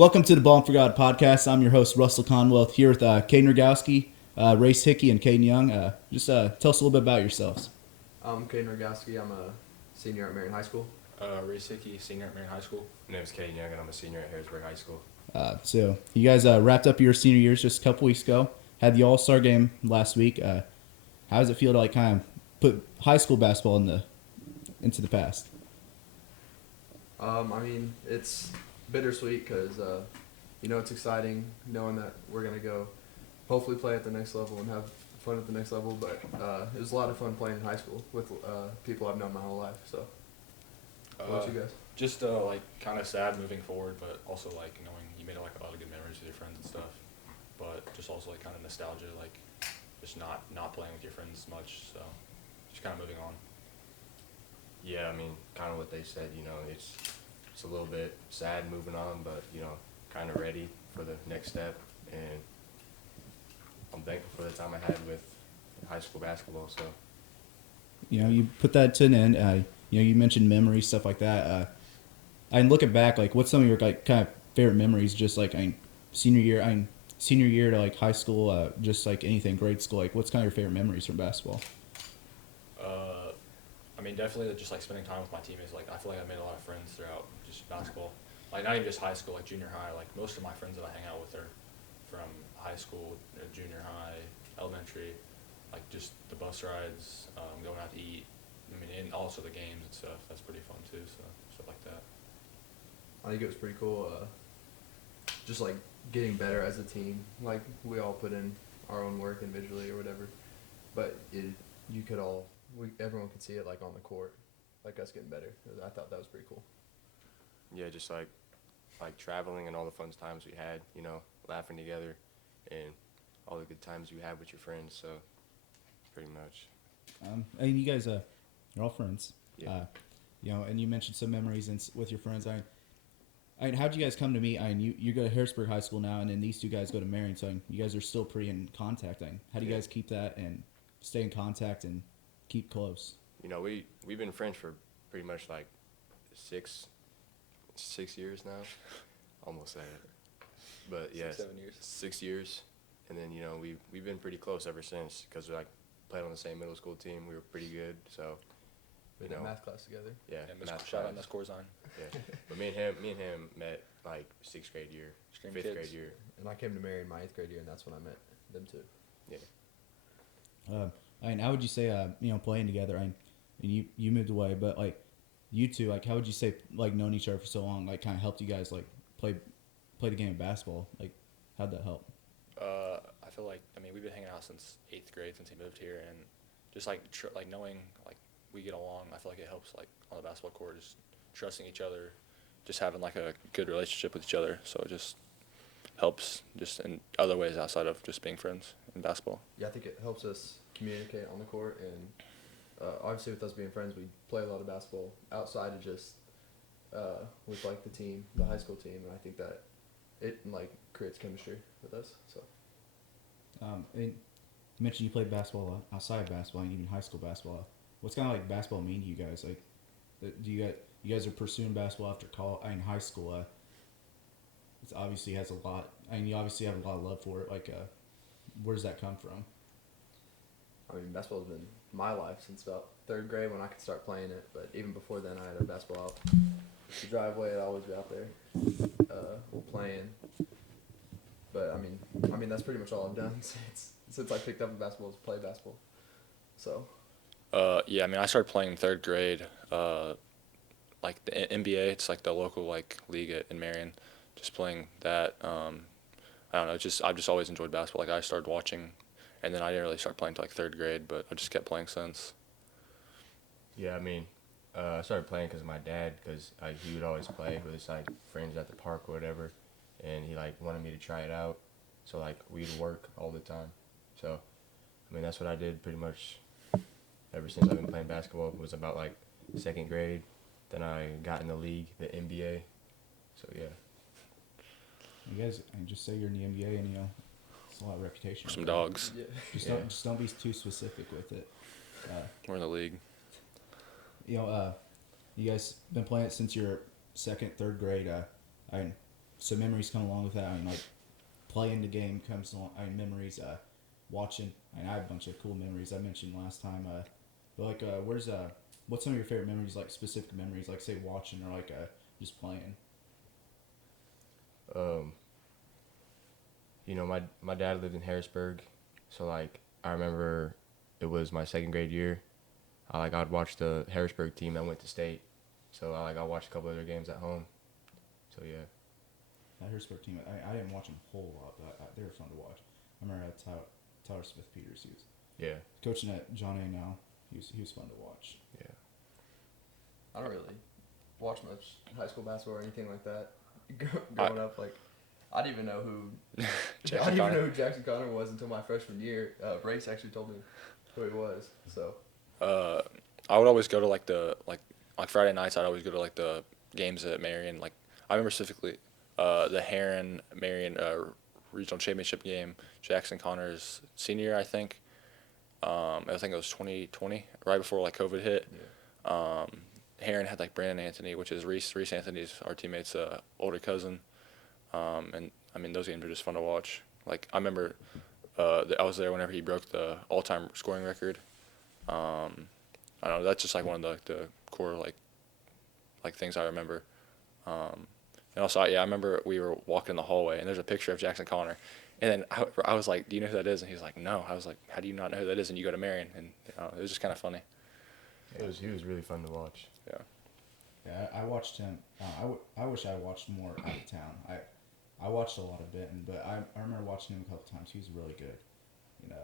Welcome to the Ballin4God podcast. I'm your host, Russell Conwell, here with Kaden Rogowski, Race Hickey, and Cayden Young. Just tell us a little bit about yourselves. I'm Kaden Rogowski. I'm a senior at Marion High School. Race Hickey, senior at Marion High School. My name is Cayden Young, and I'm a senior at Harrisburg High School. So you guys wrapped up your senior years just a couple weeks ago. Had the All-Star game last week. How does it feel to kind of put high school basketball into the past? It's bittersweet because it's exciting knowing that we're gonna go hopefully play at the next level and have fun at the next level. But it was a lot of fun playing in high school with people I've known my whole life. So, what about you guys? Just kind of sad moving forward, but also knowing you made a lot of good memories with your friends and stuff. But just also kind of nostalgia, just not playing with your friends much. So just kind of moving on. Yeah, kind of what they said. It's a little bit sad moving on, but kind of ready for the next step. And I'm thankful for the time I had with high school basketball. So You put that to an end. You mentioned memories, stuff like that. And looking back, what's some of your kind of favorite memories? Just senior year to high school, just anything, grade school. What's kind of your favorite memories from basketball? Definitely just spending time with my teammates. I feel like I made a lot of friends throughout just basketball. Not even just high school, junior high. Most of my friends that I hang out with are from high school, junior high, elementary. Just the bus rides, going out to eat. And also the games and stuff. That's pretty fun too. So stuff like that. I think it was pretty cool. Just getting better as a team. We all put in our own work individually or whatever, but everyone could see it on the court, us getting better. I thought that was pretty cool. yeah, just like traveling and all the fun times we had, laughing together, and all the good times you had with your friends. So pretty much. And you guys, you're all friends. Yeah. And you mentioned some memories with your friends. How'd you guys come to meet? You go to Harrisburg High School now, and then these two guys go to Marion. So you guys are still pretty in contact. How do you guys keep that and stay in contact and keep close? We've been friends for pretty much 6 years now. Almost said it. But yeah, 7 years. 6 years. And then, we've been pretty close ever since because we played on the same middle school team. We were pretty good. So, We did math class together. Yeah, Shout out Miss Corzine. Yeah. But me and him met sixth grade year, Stream fifth kids. grade year. And I came to Marion my 8th grade year, and that's when I met them too. Yeah. How would you say, playing together? You moved away, but you two, how would you say, knowing each other for so long, kind of helped you guys play the game of basketball? How'd that help? I feel we've been hanging out since 8th grade since he moved here, and just knowing we get along. I feel like it helps on the basketball court, just trusting each other, just having a good relationship with each other. So it just helps just in other ways outside of just being friends in basketball. Yeah, I think it helps us communicate on the court, and obviously with us being friends, we play a lot of basketball outside of just with the team, the high school team, and I think that it creates chemistry with us. So. And you mentioned you played basketball outside of basketball and even high school basketball. What's kind of basketball mean to you guys? Do you guys are pursuing basketball after high school? It obviously has a lot. You obviously have a lot of love for it. Where does that come from? Basketball's been my life since about 3rd grade when I could start playing it. But even before then, I had a basketball out the driveway. I'd always be out there playing. But that's pretty much all I've done since I picked up a basketball is play basketball. So. Yeah, I started playing in 3rd grade. The NBA, it's the local league in Marion. Just playing that. I don't know. I've just always enjoyed basketball. I started watching, and then I didn't really start playing until 3rd grade, but I just kept playing since. Yeah, I started playing because of my dad, because he would always play with his friends at the park or whatever, and he wanted me to try it out. So we'd work all the time. So that's what I did pretty much ever since I've been playing basketball. It was about 2nd grade. Then I got in the league, the NBA. So yeah. You guys, just say you're in the NBA, and it's a lot of reputation. Some dogs. Yeah. Just don't be too specific with it. We're in the league. You guys been playing it since your 2nd, 3rd grade. so memories come along with that. I mean, like playing the game comes along. I mean, memories. Watching. I mean, I have a bunch of cool memories I mentioned last time. But like, what's some of your favorite memories? Like specific memories, like say watching or like just playing. You know, my dad lived in Harrisburg, so like I remember it was my second grade year. I'd watch the Harrisburg team that went to state, so I watched a couple of their games at home. So yeah. That Harrisburg team, I didn't watch them a whole lot, but they were fun to watch. I remember Tyler Smith Peters. He was coaching at John A now. He was fun to watch. Yeah. I don't really watch much high school basketball or anything like that. Growing up, like I didn't even know who Jackson Connor was until my freshman year. Race actually told me who he was. So. I would always go to like Friday nights. I'd always go to like the games at Marion. Like I remember specifically the Heron Marion regional championship game. Jackson Connor's senior year, I think. I think it was 2020, right before like COVID hit. Yeah. Heron had like Brandon Anthony, which is Reese Anthony's our teammate's older cousin. And I mean those games are just fun to watch. Like I remember I was there whenever he broke the all-time scoring record. I don't know. That's just like one of the core like things I remember. And also, I remember we were walking in the hallway, and there's a picture of Jackson Connor. And then I was like, "Do you know who that is?" And he was like, "No." I was like, "How do you not know who that is?" And you go to Marion, and it was just kind of funny. He was really fun to watch. Yeah. Yeah, I watched him. I wish I watched more out of town. I watched a lot of Benton, but I remember watching him a couple times. He was really good. You know,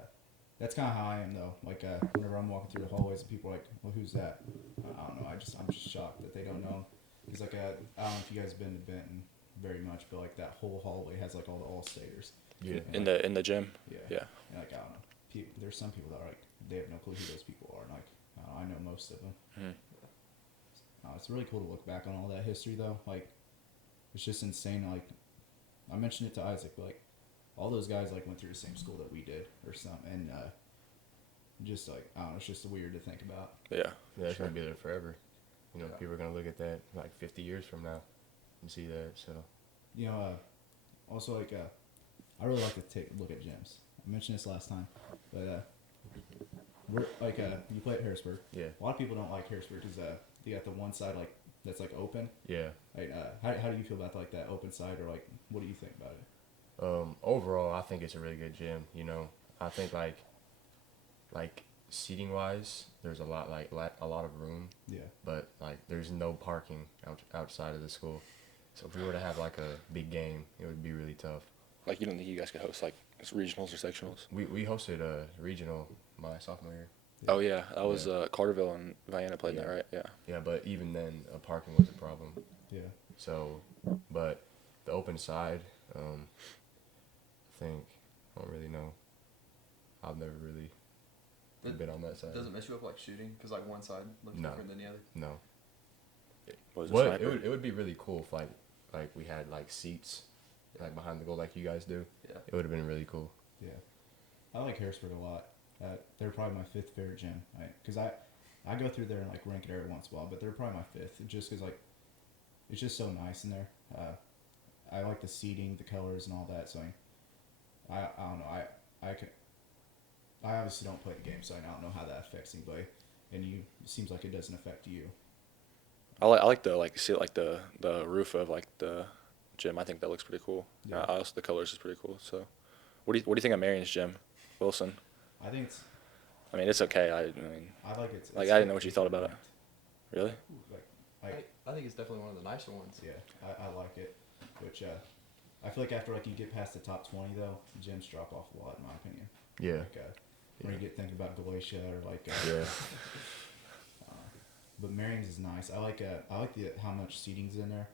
that's kind of how I am though. Like whenever I'm walking through the hallways and people are like, "Well, who's that?" I don't know. I'm just shocked that they don't know. Because like I don't know if you guys have been to Benton very much, but like that whole hallway has like all the all-staters. Yeah. In the gym. Yeah. Yeah. And like I don't know. There's some people that are like they have no clue who those people are. And like I know most of them. Mm-hmm. It's really cool to look back on all that history though. Like it's just insane. Like I mentioned it to Isaac, but like all those guys like went through the same school that we did or something, and just like I don't know, it's just weird to think about. Yeah. Yeah, it's gonna be there forever. You know, Yeah. people are gonna look at that like 50 years from now and see that. So. You know, also like I really like to take a look at gyms. I mentioned this last time, but we're like you play at Harrisburg. Yeah. A lot of people don't like Harrisburg because you got the one side like that's like open. Yeah. Like how do you feel about like that open side, or like what do you think about it? Overall, I think it's a really good gym. You know, I think like seating wise, there's a lot of room. Yeah. But like there's no parking outside of the school. So if we were to have like a big game, it would be really tough. Like you don't think you guys could host like regionals or sectionals? We hosted a regional my sophomore year. Yeah. Oh yeah, that was Carterville and Vienna played in that, right? Yeah. Yeah, but even then, parking was a problem. Yeah. So, but the open side, I think I don't really know. I've never really been on that side. Does it mess you up like shooting? Because like one side looks No. different than the other. No. Was What sniper? it would be really cool if like we had like seats like behind the goal like you guys do. Yeah. It would have been really cool. Yeah. I like Harrisburg a lot. They're probably my fifth favorite gym. Because I go through there and like rank it every once in a while, but they're probably my fifth just because like it's just so nice in there. I like the seating, the colors, and all that. So I don't know. I obviously don't play the game, so I don't know how that affects anybody. And it seems like it doesn't affect you. I like the the roof of like the gym. I think that looks pretty cool. Yeah. Also the colors is pretty cool. So, what do you think of Marion's gym, Wilson? I think it's. I mean, it's okay. I mean, I like it. I didn't know what you thought about it. Really? Like I think it's definitely one of the nicer ones. yeah, I like it. Which I feel like after like you get past the top 20 though, gyms drop off a lot in my opinion. Yeah. Like when you get thinking about Galatia or like. Yeah. But Marion's is nice. I like how much seating's in there.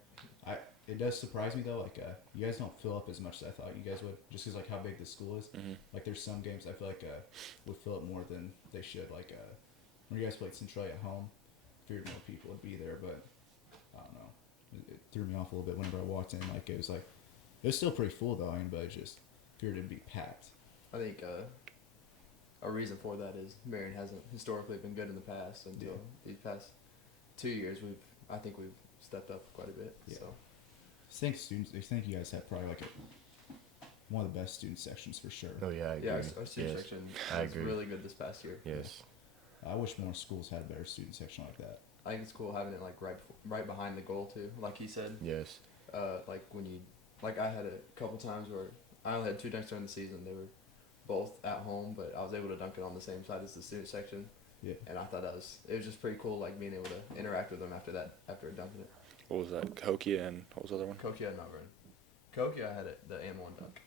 It does surprise me though. Like you guys don't fill up as much as I thought you guys would, just because like how big the school is. Mm-hmm. Like there's some games I feel like would fill up more than they should. Like when you guys played Centralia at home, figured more people would be there, but I don't know. It threw me off a little bit whenever I walked in. Like it was still pretty full though. I mean, but I just figured it'd be packed. I think a reason for that is Marion hasn't historically been good in the past until these past 2 years. I think we've stepped up quite a bit. Yeah. So They think you guys have probably like one of the best student sections for sure. Oh yeah, I agree. Yeah, our student Yes. section I was agree. really good this past year. Yes. I wish more schools had a better student section like that. I think it's cool having it like right behind the goal too, like he said. Yes. Like when you, like I had a couple times where I only had 2 dunks during the season. They were both at home, but I was able to dunk it on the same side as the student section. Yeah. And I thought it was just pretty cool, like being able to interact with them after dunking it. What was that? Kokia and what was the other one? Kokia and Mount Vernon. Kokia I had the M1 dunk.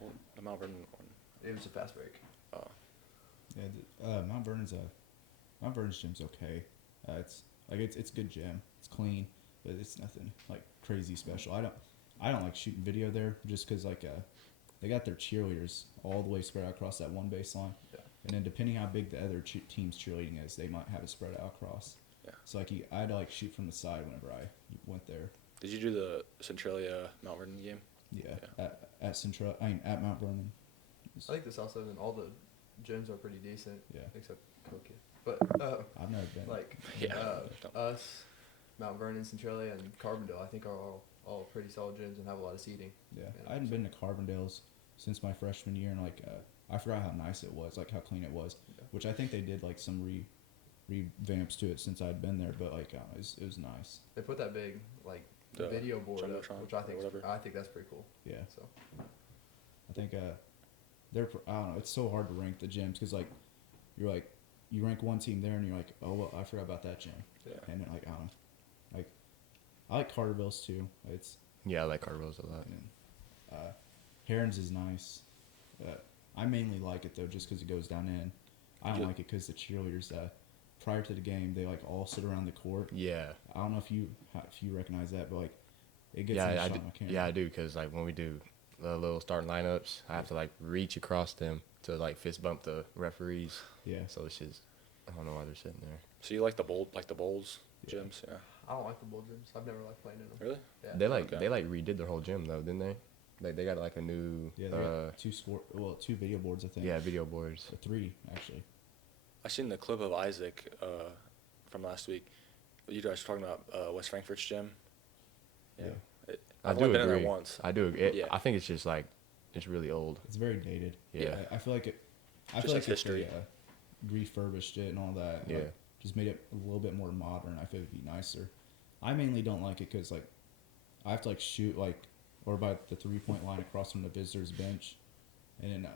Well, the Mount Vernon one. It was a fast break. Yeah, Mount Vernon's gym's okay. It's a good gym. It's clean, but it's nothing like crazy special. I don't like shooting video there just because they got their cheerleaders all the way spread out across that one baseline. Yeah. And then depending how big the other team's cheerleading is, they might have it spread out across. Yeah. So I had to shoot from the side whenever I went there. Did you do the Centralia Mount Vernon game? Yeah. At Mount Vernon. I think the South Southern, all the gyms are pretty decent. Yeah. Except Kokia. But I've never been. Us, Mount Vernon, Centralia, and Carbondale, I think are all pretty solid gyms and have a lot of seating. Yeah, I hadn't been to Carbondale's since my freshman year, and I forgot how nice it was, like how clean it was. Yeah. Which I think they did some revamps to it since I'd been there, but it was nice. They put that big The video board up, Jumbotron which I or whatever. think that's pretty cool. Yeah, So I think I don't know. It's so hard to rank the gyms because you rank one team there and you're like, oh well, I forgot about that gym. yeah, And I don't know, I like Carterville's too. Yeah, I like Carterville's a lot. Heron's is nice. I mainly like it though just because it goes down in. I don't like it because the cheerleaders prior to the game they all sit around the court. Yeah. I don't know if you recognize that, but it gets Yeah, in the I shot do. in my camera. Yeah, I do because when we do the little starting lineups, I have to reach across them to fist bump the referees. Yeah. So it's just I don't know why they're sitting there. So you like the bowls Yeah. gyms? Yeah. I don't like the bowl gyms. I've never liked playing in them. Really? Yeah. They Okay. redid their whole gym though, didn't they? They got a new Yeah, they got two video boards I think. video boards. Or 3 actually. I seen the clip of Isaac from last week. You guys were talking about West Frankfurt's gym. Yeah. I I've do only been in agree. there once. I do. Yeah. I think it's just it's really old. It's very dated. Yeah. I feel like it. I Just feel like like history. If they refurbished it and all that. Yeah. Just made it a little bit more modern. I feel it'd be nicer. I mainly don't like it because I have to shoot or by the 3-point line across from the visitors bench, and then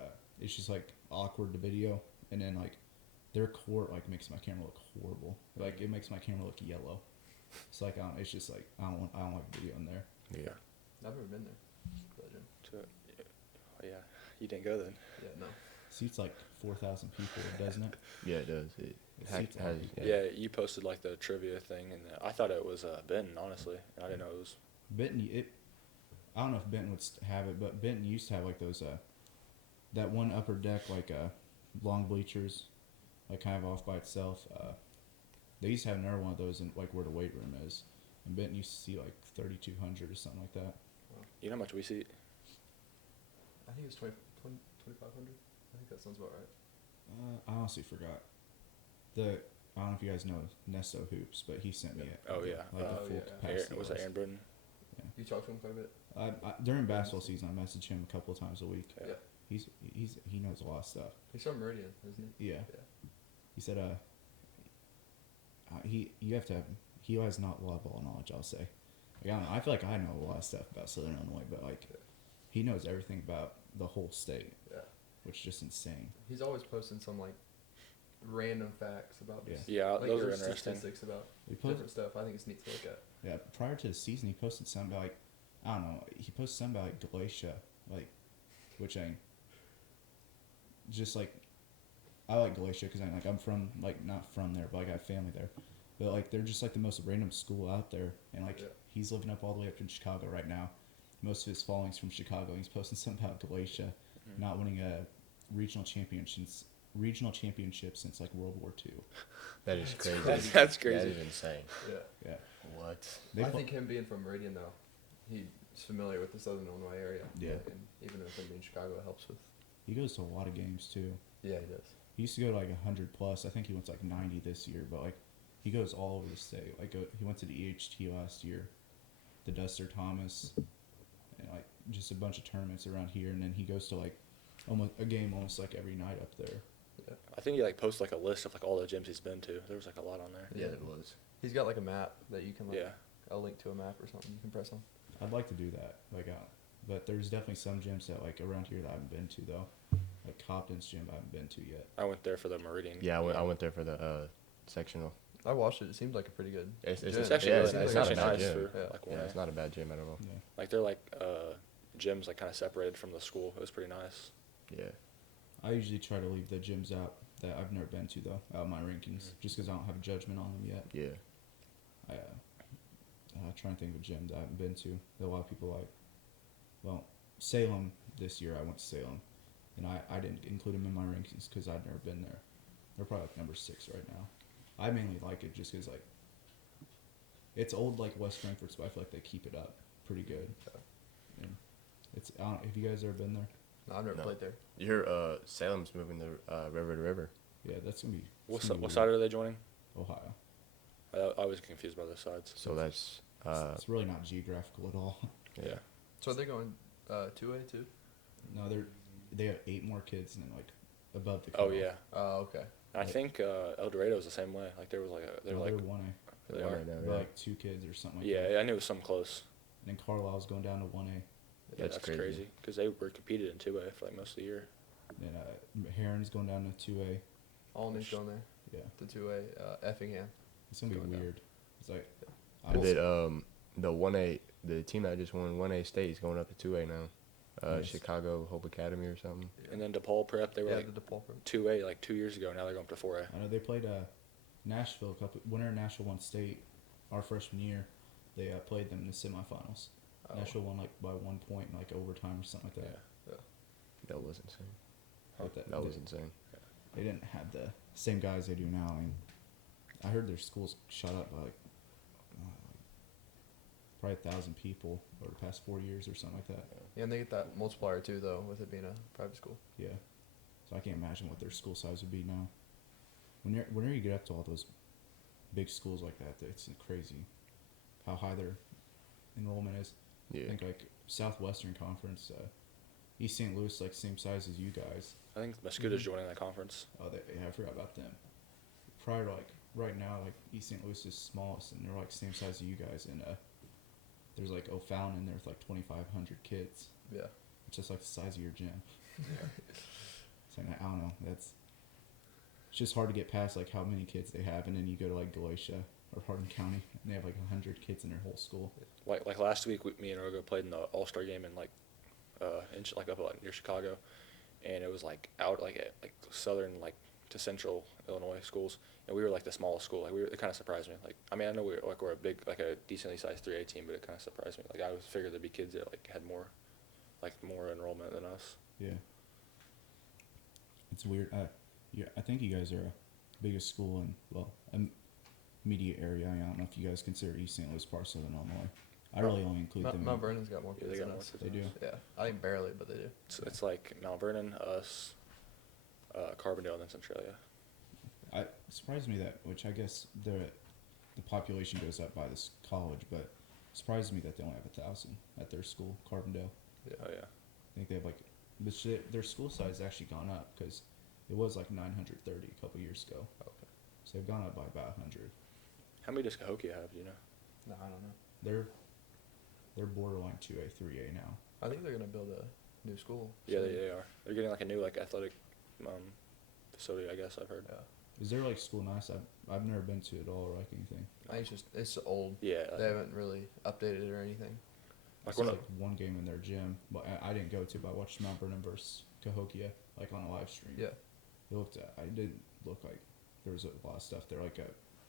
it's just awkward to video, and then their court makes my camera look horrible. It makes my camera look yellow. It's it's just I don't like video in there. Yeah. I've never been there. To that gym. Oh, yeah. You didn't go then. Yeah, no. Seats 4,000 people, doesn't it? Yeah, it does. It Seats has, are- Yeah, you posted the trivia thing, and I thought it was Benton, honestly. I didn't know it was. Benton, I don't know if Benton would have it, but Benton used to have those that one upper deck long bleachers, kind of off by itself. They used to have another one of those in where the weight room is, and Benton used to see 3,200 or something like that. You know how much we see? I think it's 2,500. I think that sounds about right. I honestly forgot. I don't know if you guys know Nesto Hoops, but he sent me it. Oh, yeah. The Oh, full yeah. capacity Was that list. Aaron Britton? You talk to him quite a bit. During basketball season, I message him a couple of times a week. Yeah. Yeah. He knows a lot of stuff. He's from Marion, isn't he? Yeah. Yeah. He said he has not a lot of ball knowledge, I'll say. I don't know, I feel like I know a lot of stuff about Southern Illinois, but he knows everything about the whole state, Yeah. which is just insane. He's always posting some random facts about Yeah. just, Yeah, those or are interesting. statistics about He posted, different stuff. I think it's neat to look at. yeah, prior to the season, he posted something about I don't know, he posted something about Galatia, which just I like Galatia because I'm from not from there, but I got family there, but they're just the most random school out there, and Yeah. he's living up all the way up in Chicago right now. Most of his following's from Chicago. And he's posting something about Galatia not winning a regional championship since World War II. That is crazy. That's crazy. That is insane. Yeah. Yeah, What? They I pl- think him being from Meridian, though, he's familiar with the Southern Illinois area. Yeah. And even if him being Chicago, it helps with. he goes to a lot of games too. Yeah, he does. He used to go to 100 plus. I think he went to 90 this year, but he goes all over the state. He went to the EHT last year. the Duster Thomas, and like just a bunch of tournaments around here. And then he goes to like almost a game almost like every night up there. I think he like posts like a list of like all the gyms he's been to. There was like a lot on there. Yeah, it was. He's got like a map that you can like. Yeah. A link to a map or something you can press on. I'd like to do that, like, but there's definitely some gyms that like around here that I haven't been to though, like Copton's gym I haven't been to yet. I went there for the Meridian. Yeah, I went there for the sectional. I watched it. It seemed like a pretty good. It's gym. It's actually yeah, really it's nice. It's not actually a bad nice gym. for Yeah. like Yeah, 1A. it's not a bad gym at all. Yeah, Like they're like gyms like kind of separated from the school. It was pretty nice. Yeah. I usually try to leave the gyms out that I've never been to though out of my rankings, just because I don't have a judgment on them yet. Yeah. I try and think of a gym that I haven't been to that a lot of people like. Well, Salem this year I went to Salem, and I didn't include them in my rankings because I'd never been there. They're probably like number 6 right now. I mainly like it just because like it's old like West Frankfort, but I feel like they keep it up pretty good. And it's I don't, have you guys ever been there? No, I've never No. played there. You hear Salem's moving the river to river. Yeah, that's gonna be. What it's gonna be what weird. side are they joining? Ohio. I was confused by the sides. So that's It's really not geographical at all. Yeah. So are they going 2A too? No, they have 8 more kids and then like above the. Oh cutoff. yeah. Oh, okay. I think El Dorado was the same way. Like there was like they were No, like they're 1A. they one are. right now, They're yeah. like 2 kids or something like Yeah, that. I knew it was some close. And then Carlisle's going down to 1A. Yeah, That's that's crazy. crazy because they were competed in 2A for like most of the year. Then Heron's going down to 2A. Alney's going there. Yeah, The 2A. Effingham. it's gonna be Going down. weird. It's like I did the 1A, the team that just won 1A state is going up to 2A now. Nice. Chicago Hope Academy or something. And then DePaul Prep, they were Yeah, like the DePaul program. 2A like 2 years ago. Now they're going up to 4A. I know they played Nashville winner of Nashville won state our freshman year. They played them in the semifinals. Oh. Nashville won like by 1 point in like overtime or something like that. That was insane. But That was insane. They didn't have the same guys they do now. I mean, I heard their schools shot up by like probably 1,000 people over the past 4 years or something like that. Yeah, and they get that multiplier too, though, with it being a private school. Yeah. So I can't imagine what their school size would be now. Whenever you get up to all those big schools like that, it's crazy how high their enrollment is. Yeah. I think like Southwestern Conference, East St. Louis like same size as you guys. I think Mascouta's joining that conference. Oh, yeah, I forgot about them. Prior to like right now, like East St. Louis is smallest, and they're like same size as you guys. And there's like O'Fallon in there with like 2,500 kids. Yeah. It's just like the size of your gym. So I don't know. It's just hard to get past like how many kids they have, and then you go to like Galatia or Hardin County, and they have like 100 kids in their whole school. Like last week, me and ROGO played in the All-Star game in like up near Chicago, and it was like out like at like southern like to central Illinois schools, and we were like the smallest school. Like it kind of surprised me. Like I mean I know we're a big like a decently sized 3A team, but it kind of surprised me. Like I was figured there'd be kids that like had more enrollment than us. Yeah. It's weird. Yeah, I think you guys are a biggest school in a media area. I don't know if you guys consider East St. Louis part of Southern Illinois. I really only include them. Mount Vernon's got more Yeah, kids they got than more us. kids They than do. us. Yeah, I think barely, but they do. It's like Mount Vernon, us, Carbondale, and then Centralia. It surprised me that, which I guess the population goes up by this college, but it surprised me that they only have 1,000 at their school, Carbondale. Oh yeah. I think they have like, but their school size has actually gone up because it was like 930 a couple years ago. Okay. So they've gone up by about 100. How many does Cahokia have? Do you know? No, I don't know. They're borderline 2A, 3A now. I think they're gonna build a new school. Yeah, soon. they are. They're getting like a new like athletic facility. I guess I've heard. Yeah. Is their like school nice? I've never been to it all or like anything. I think it's old. Yeah. They haven't really updated it or anything. Like Like one like of one game in their gym, but I didn't go to. But I watched Mount Vernon versus Cahokia like on a live stream. Yeah. It looked. I didn't look like there was a lot of stuff there, like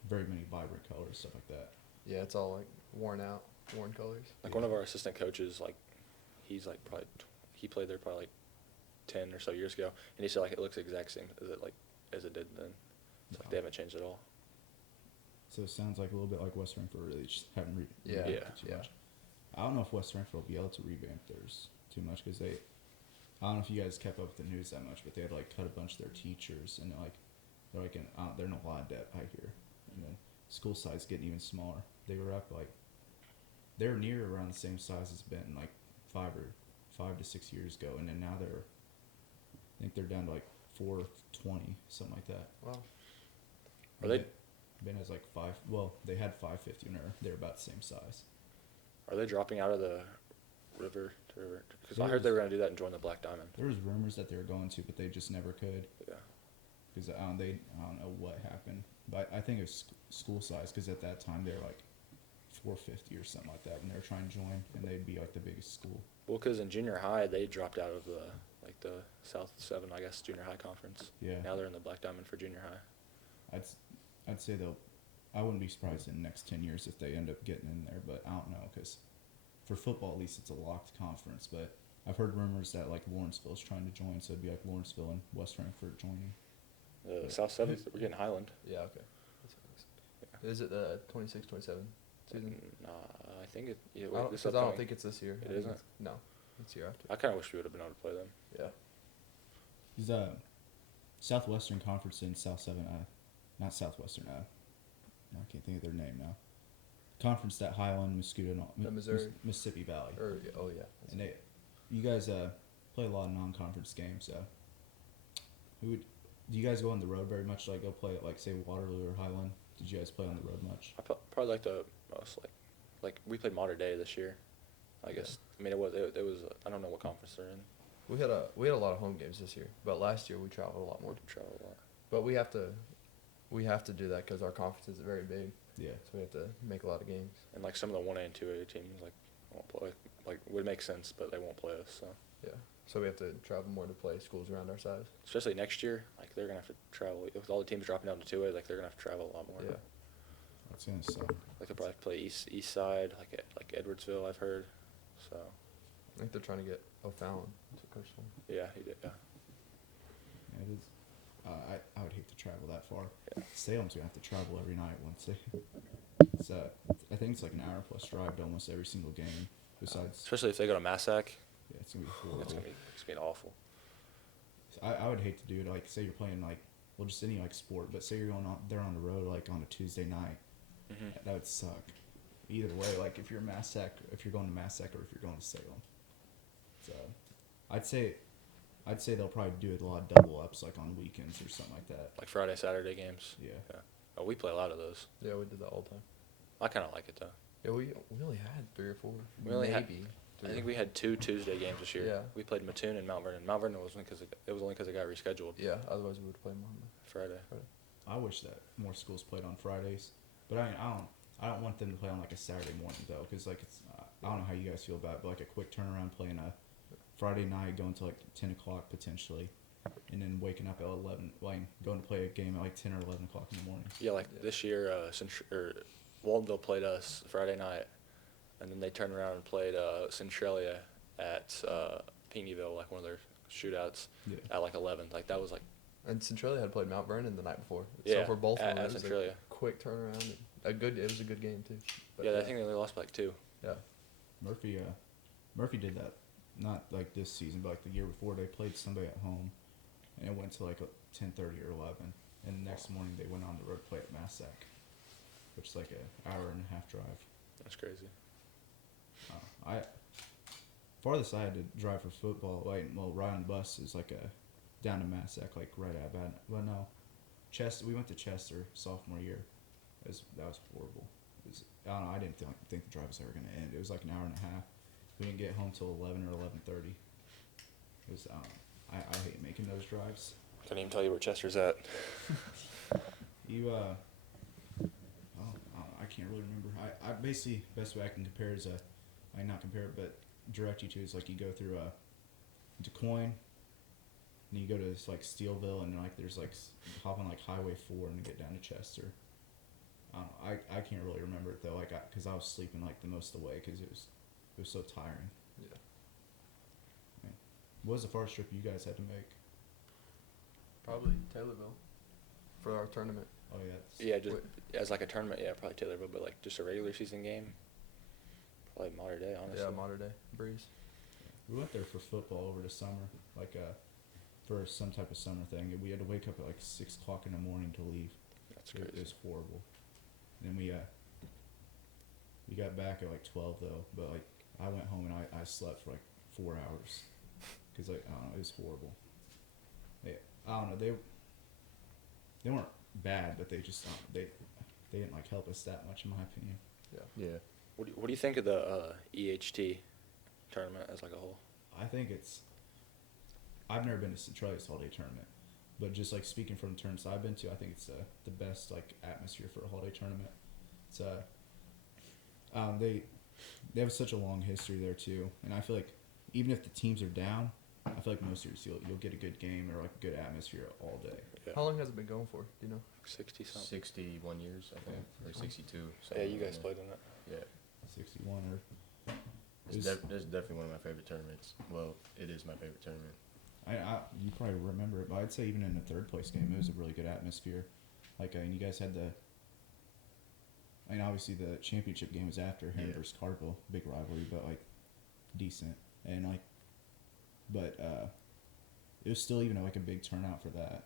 very many vibrant colors, stuff like that. Yeah, it's all like worn colors. like one of our assistant coaches, like he's like probably he played there probably like 10 or so years ago, and he said like it looks the exact same as it did then. It's like they haven't changed at all. So it sounds like a little bit like West Frankfort. They just haven't Yeah, revamped yeah, it too yeah. much. I don't know if West Frankfort will be able to revamp theirs too much because they. I don't know if you guys kept up with the news that much, but they had to, like cut a bunch of their teachers and they're in a lot of debt I hear, and then school size getting even smaller. They were up like they're near around the same size as Ben, like 5 to 6 years ago, and then now I think they're down to like 420, something like that. Wow. Are they Ben has like five. Well, they had 550 when they're about the same size. are they dropping out of the river to river? Because I There heard they was- were gonna do that and join the Black Diamond. There was rumors that they were going to, but they just never could. Yeah. Because I don't know what happened, but I think it was school size. Because at that time they were like 450 or something like that when they were trying to join, and they'd be like the biggest school. Well, because in junior high they dropped out of the South 7, I guess, junior high conference. Yeah. Now they're in the Black Diamond for junior high. I'd say I wouldn't be surprised in the next 10 years if they end up getting in there, but I don't know, because for football at least it's a locked conference. But I've heard rumors that like Lawrenceville's trying to join, so it'd be like Lawrenceville and West Frankfort joining. The South 7, we're getting Highland. Yeah. Okay. Is it the 26, 27 season? I think it. Yeah, I this don't upcoming- think it's this year. It I think isn't? it's- No, it's year after. I kind of wish we would have been able to play them. Yeah. Is Southwestern Conference in South 7, not Southwestern, I can't think of their name now. Conference that Highland, Muscuda, and all, The Missouri. Mississippi Valley. Or oh yeah. And you guys play a lot of non-conference games, so do you guys go on the road very much? Like go play at like say Waterloo or Highland? Did you guys play on the road much? I probably like the most like we played Mater Dei this year. I guess I mean it was I don't know what conference they're in. We had a lot of home games this year, but last year we traveled a lot more. We travel a lot. But we have to do that because our conference is very big, Yeah. so we have to make a lot of games. And like some of the 1A and 2A teams like won't play. Like would make sense, but they won't play us. So Yeah. So we have to travel more to play schools around our size. especially next year, like they're gonna have to travel with all the teams dropping down to 2A. Like they're gonna have to travel a lot more. Yeah. That's gonna suck. Like they'll probably play east side, like Edwardsville. I've heard. So I think they're trying to get O'Fallon to coach them. yeah, he did. Yeah. Yeah, it is. I would hate to travel that far. Yeah. Salem's gonna have to travel every night once they. It's I think it's like an hour plus drive to almost every single game. Besides, Especially if they go to Massac, yeah, it's gonna be horrible. it's gonna be awful. So I would hate to do it. Like, say you're playing like, well, just any like sport, but say you're going on there on the road like on a Tuesday night, that would suck. Either way, like if you're going to Massac or if you're going to Salem. So, I'd say they'll probably do a lot of double ups like on weekends or something like that. Like Friday, Saturday games. Yeah. Yeah. Oh, we play a lot of those. Yeah, we did that all the time. I kind of like it though. Yeah, we only had 3 or 4. We only had- maybe. I think we had 2 Tuesday games this year. Yeah. We played Mattoon and Mount Vernon. Mount Vernon was only because it got rescheduled Yeah, otherwise we would play Monday. Friday. I wish that more schools played on Fridays, but I don't want them to play on like a Saturday morning though, because like it's I don't know how you guys feel about it, but like a quick turnaround playing a Friday night going to like 10 o'clock potentially, and then waking up at 11, like going to play a game at like 10 or 11 o'clock in the morning. Yeah, like Yeah. this year, Waldenville played us Friday night, and then they turned around and played Centralia at Peenyville, like one of their shootouts, Yeah. at like 11. Like that was like And Centralia had played Mount Vernon the night before. Yeah, So for both of at them, it was Centralia. a quick turnaround. And it was a good game too. But yeah, I think they only lost by like 2. Yeah. Murphy did that, not like this season, but like the year before. They played somebody at home, and it went to like 10:30 or 11, and the next morning they went on the road to play at Massac, which is like an hour and a half drive. That's crazy. Farthest I had to drive for football, ride on the bus is like down to Massac, like right at Bad. Well, no, we went to Chester sophomore year. That was horrible. I don't know. I didn't think the drive was ever gonna end. It was like an hour and a half. We didn't get home till 11 or 11:30. It was I hate making those drives. Couldn't even tell you where Chester's at. I can't really remember. I basically best way I can compare is not compare it, but direct you to is like you go through DeQuoin, and you go to this, like Steelville, and like there's like hop on like Highway 4 and get down to Chester. I can't really remember it though, because I was sleeping like the most of the way because it was so tiring. Yeah. What was the farthest trip you guys had to make? Probably Taylorville for our tournament. Oh yeah. Yeah, just as like a tournament. Yeah, probably Taylorville, but like just a regular season game. Probably Mater Dei, honestly. Yeah, Mater Dei. Breeze. We went there for football over the summer, for some type of summer thing. We had to wake up at like 6 o'clock in the morning to leave. That's It crazy. was horrible. And then we We got back at like 12 though, but like I went home and I slept for like 4 hours, cause like I don't know, it was horrible. I don't know, they weren't bad, but they just they didn't like help us that much in my opinion. Yeah. What do you think of the EHT tournament as like a whole? I think I've never been to Centralia's holiday tournament, but just like speaking from the tournaments I've been to, I think it's the best like atmosphere for a holiday tournament. It's they have such a long history there too, and I feel like even if the teams are down, I feel like most years you'll get a good game or like a good atmosphere all day. Yeah. How long has it been going for? Do you know? 60 something. 61 years, I think, or 62. Yeah, you something guys like played in it. that. Yeah. 61 or It's definitely one of my favorite tournaments. Well, it is my favorite tournament. you probably remember it, but I'd say even in the third place game, it was a really good atmosphere. Like, and you guys had obviously the championship game was after Harrisburg Yeah. versus Carville, big rivalry, but like decent, and like, but it was still even like a big turnout for that.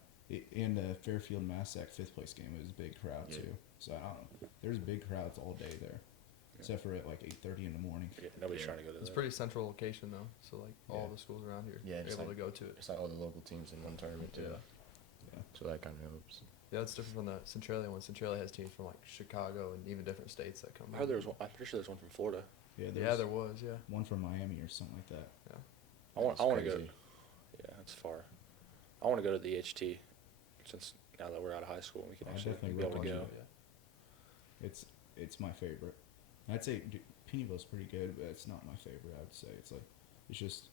In the Fairfield Massac fifth place game, it was a big crowd Yeah. too. So I don't know, there's big crowds all day there, except for at like 8:30 in the morning. Yeah, nobody's Yeah. trying to go to It's that. pretty central location though, so like all Yeah. the schools around here Yeah, are it's able like- to go to it. It's like all the local teams in one tournament too. Yeah. Yeah. So that kind of helps. Yeah, it's different from the Centralia one. Centralia has teams from like Chicago and even different states that come. I heard there was one, I'm pretty sure there's one from Florida. Yeah, Yeah, there was. Yeah. one from Miami or something like that. Yeah. I want It's to go. crazy. Yeah, it's far. I want to go to the EHT since now that we're out of high school, we can I actually definitely be able to recommend go. Yeah. It's my favorite. I'd say Penielville's pretty good, but it's not my favorite. I would say it's just.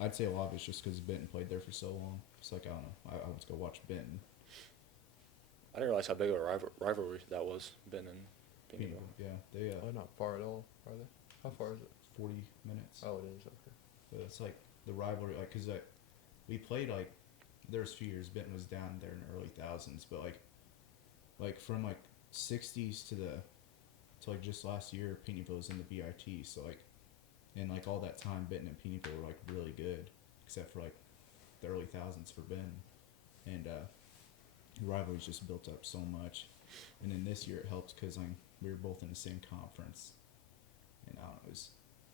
I'd say a lot of it's just because Benton played there for so long. It's like I don't know. I went to go watch Benton. I didn't realize how big of a rivalry that was, Ben and Penieville. Yeah, they Oh, not far at all, are they? How far is it? 40 minutes. Oh, it is. Okay. But it's like the rivalry, like, cause we played like there's a few years Benton was down there in the early thousands, but like from like 60s to like just last year, Penieville was in the BIT, so like, and like all that time Benton and Penieville were like really good, except for like the early thousands for Benton, and the rivalry's just built up so much, and then this year it helped because like we were both in the same conference, and I don't know,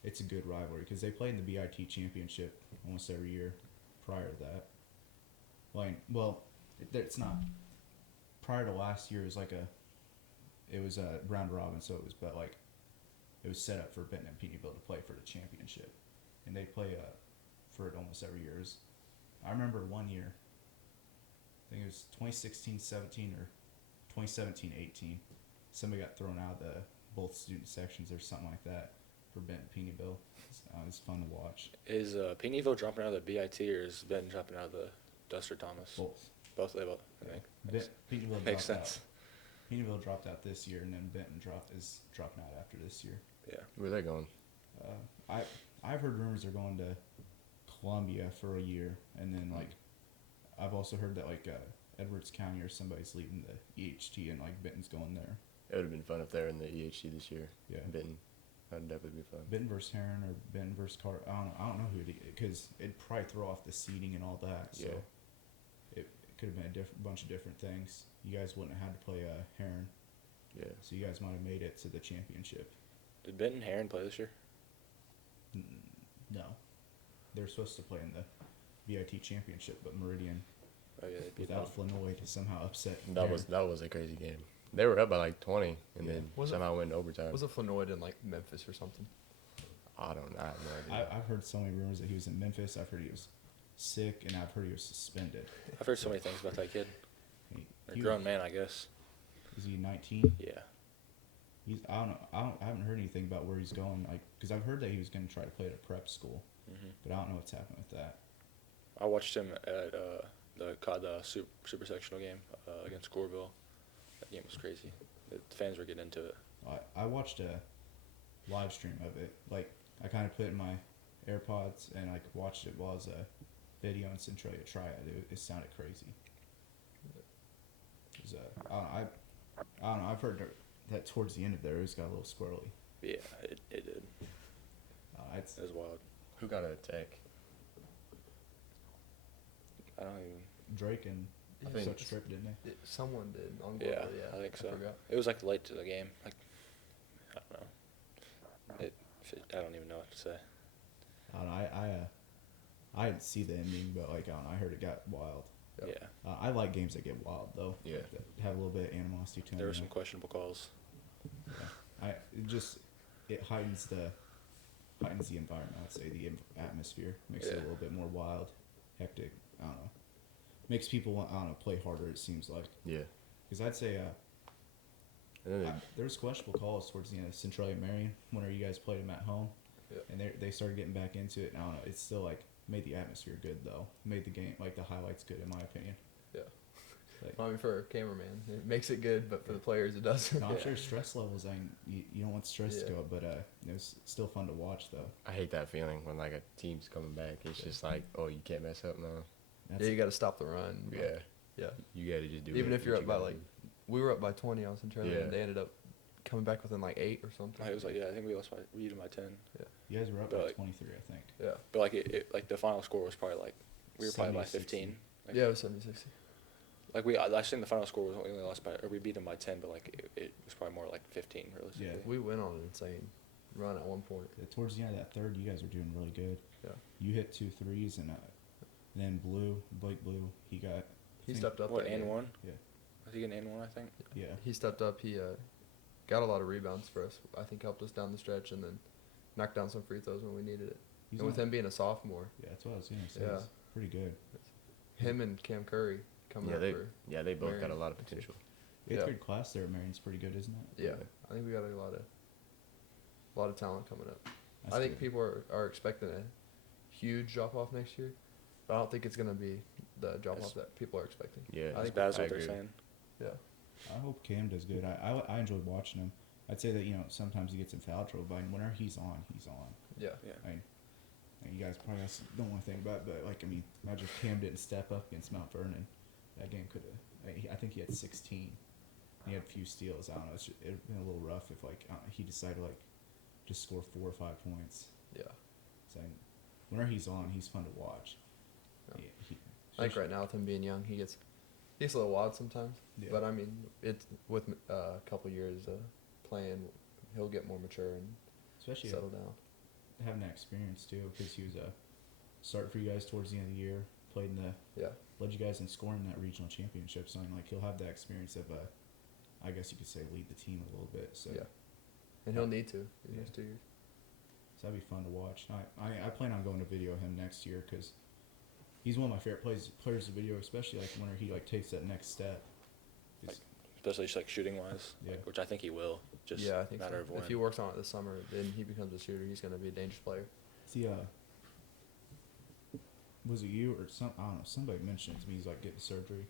it's a good rivalry because they played in the BIT championship almost every year prior to that. Like, well, it's not. Prior to last year, it was a round robin, so it was set up for Benton and Penieville to play for the championship, and they play for it almost every year. I remember one year, I think it was 2016-17 or 2017-18, somebody got thrown out of both student sections or something like that for Benton and Penieville. It's fun to watch. Is Penieville jumping out of the BIT or is Ben jumping out of the Duster Thomas? Both. Both. They both. Yeah. Makes, Penieville makes dropped sense. out. Penieville dropped out this year, and then Benton is dropping out after this year. Yeah. Where are they going? I've heard rumors they're going to Columbia for a year, and then like I've also heard that like Edwards County or somebody's leaving the EHT, and like Benton's going there. It would have been fun if they're in the EHC this year. Yeah. Benton. That'd definitely be fun. Benton versus Heron or Benton versus Car. I don't know who because it'd probably throw off the seating and all that. So Yeah. it could have been a bunch of different things. You guys wouldn't have had to play Heron, Yeah. so you guys might have made it to the championship. Did Ben and Heron play this year? No, they're supposed to play in the BIT championship, but Meridian Oh yeah, they beat without them. Flinoy to somehow upset. That was a crazy game. They were up by like 20, and Yeah. then Was it- somehow went into overtime. Was it Flanoid in like Memphis or something? I have no idea. I've heard so many rumors that he was in Memphis. I've heard he was sick, and I've heard he was suspended. I've heard so many things about that kid. A He grown man, I guess. Is he 19? Yeah. I don't know. I haven't heard anything about where he's going. Like, because I've heard that he was going to try to play at a prep school, hmm but I don't know what's happening with that. I watched him at the COD super sectional game against Goreville. That game was crazy. The fans were getting into it. I watched a live stream of it. Like, I kind of put it in my AirPods and I watched it while it was a video in Centralia tryout. It sounded crazy. It was, I don't know. I've heard that towards the end of there, it got a little squirrely. Yeah, it did. It's It was wild. Who got an attack? I don't even. Drake and I think- such trip, didn't they? Someone did on Yeah, Goreville, yeah. I think so. forgot. It was like late to the game, like I don't know. I don't even know what to say. I don't know, I didn't see the ending, but like I don't know, I heard it got wild. Yep. Yeah. I like games that get wild though. Yeah. That have a little bit of animosity to them. There were some questionable calls. It heightens the environment. I'd say the atmosphere makes it a little bit more wild, hectic. I don't know. Makes people want play harder. It seems like. Yeah. Because I'd say And then there's questionable calls towards the end of Centralia and Marion whenever you guys played them at home, and they started getting back into it. And I don't know. It's still like made the atmosphere good though. Made the game like the highlights good in my opinion. Yeah. Like, I mean, for a cameraman, it makes it good, but for the players, it doesn't. no, I'm sure stress levels. You don't want stress to go up, but it was still fun to watch though. I hate that feeling when like a team's coming back. It's just like, oh, you can't mess up now. Yeah, you got to stop the run. Yeah. Yeah. You got to just do it. Even if you're what up you by gotta like, do. we were up by 20 on Centralia, Yeah. and they ended up coming back within like 8 or something. It was like, I think we beat them by 10. You guys were up But, by like, 23, I think. Yeah. But like like the final score was probably like we were probably by 70-60. 15. Like, Yeah, it was 70-60. Like I think the final score was only lost by, or we beat them by 10, but like it was probably more like 15 realistically. Yeah. We went on an insane run at one point. Towards the end of that third, you guys were doing really good. Yeah. You hit 2 threes, and then Blake Blue, he got. He stepped up. What, that and game. one? Yeah. Was he getting and one? I think. Yeah. He stepped up. He got a lot of rebounds for us. I think helped us down the stretch, and then knocked down some free throws when we needed it. He's And with not- him being a sophomore, Yeah, that's what I was gonna say. Yeah. He's pretty good. him and Cam Curry coming Yeah, up for. they both got a Marion. lot of potential. Eighth Yeah. grade class there at Marion's pretty good, isn't it? Yeah, I think we got a lot of talent coming up. That's I think good. people are expecting a huge drop off next year, but I don't think it's gonna be the drop off that people are expecting. Yeah. I As think bad as I what they're agree. saying. Yeah. I hope Cam does good. I enjoyed watching him. I'd say that sometimes he gets in foul trouble, but whenever he's on, he's on. Yeah. Yeah. And you guys probably don't want to think about it, but imagine if Cam didn't step up against Mount Vernon, that game could have. I think he had 16. He had a few steals. I don't know. It'd been a little rough if he decided to just score 4 or 5 points. Yeah. So whenever he's on, he's fun to watch. Yeah. He, I think right now with him being young, he gets a little wild sometimes. Yeah. But I mean, it's with a couple years playing, he'll get more mature and especially settle down. having that experience too, because he was a start for you guys towards the end of the year. Played in led you guys in scoring that regional championship. So he'll have that experience of I guess you could say lead the team a little bit. So Yeah. And he'll need to in the Yeah. next 2 years. So that'd be fun to watch. I plan on going to video him next year because he's one of my favorite players to video, especially whenever he takes that next step. He's- Especially just shooting wise. Yeah. Which I think he will. Just Yeah, I think matter so. of when. If he works on it this summer, then he becomes a shooter. He's going to be a dangerous player. See, was it you or I don't know, somebody mentioned it to me he's getting surgery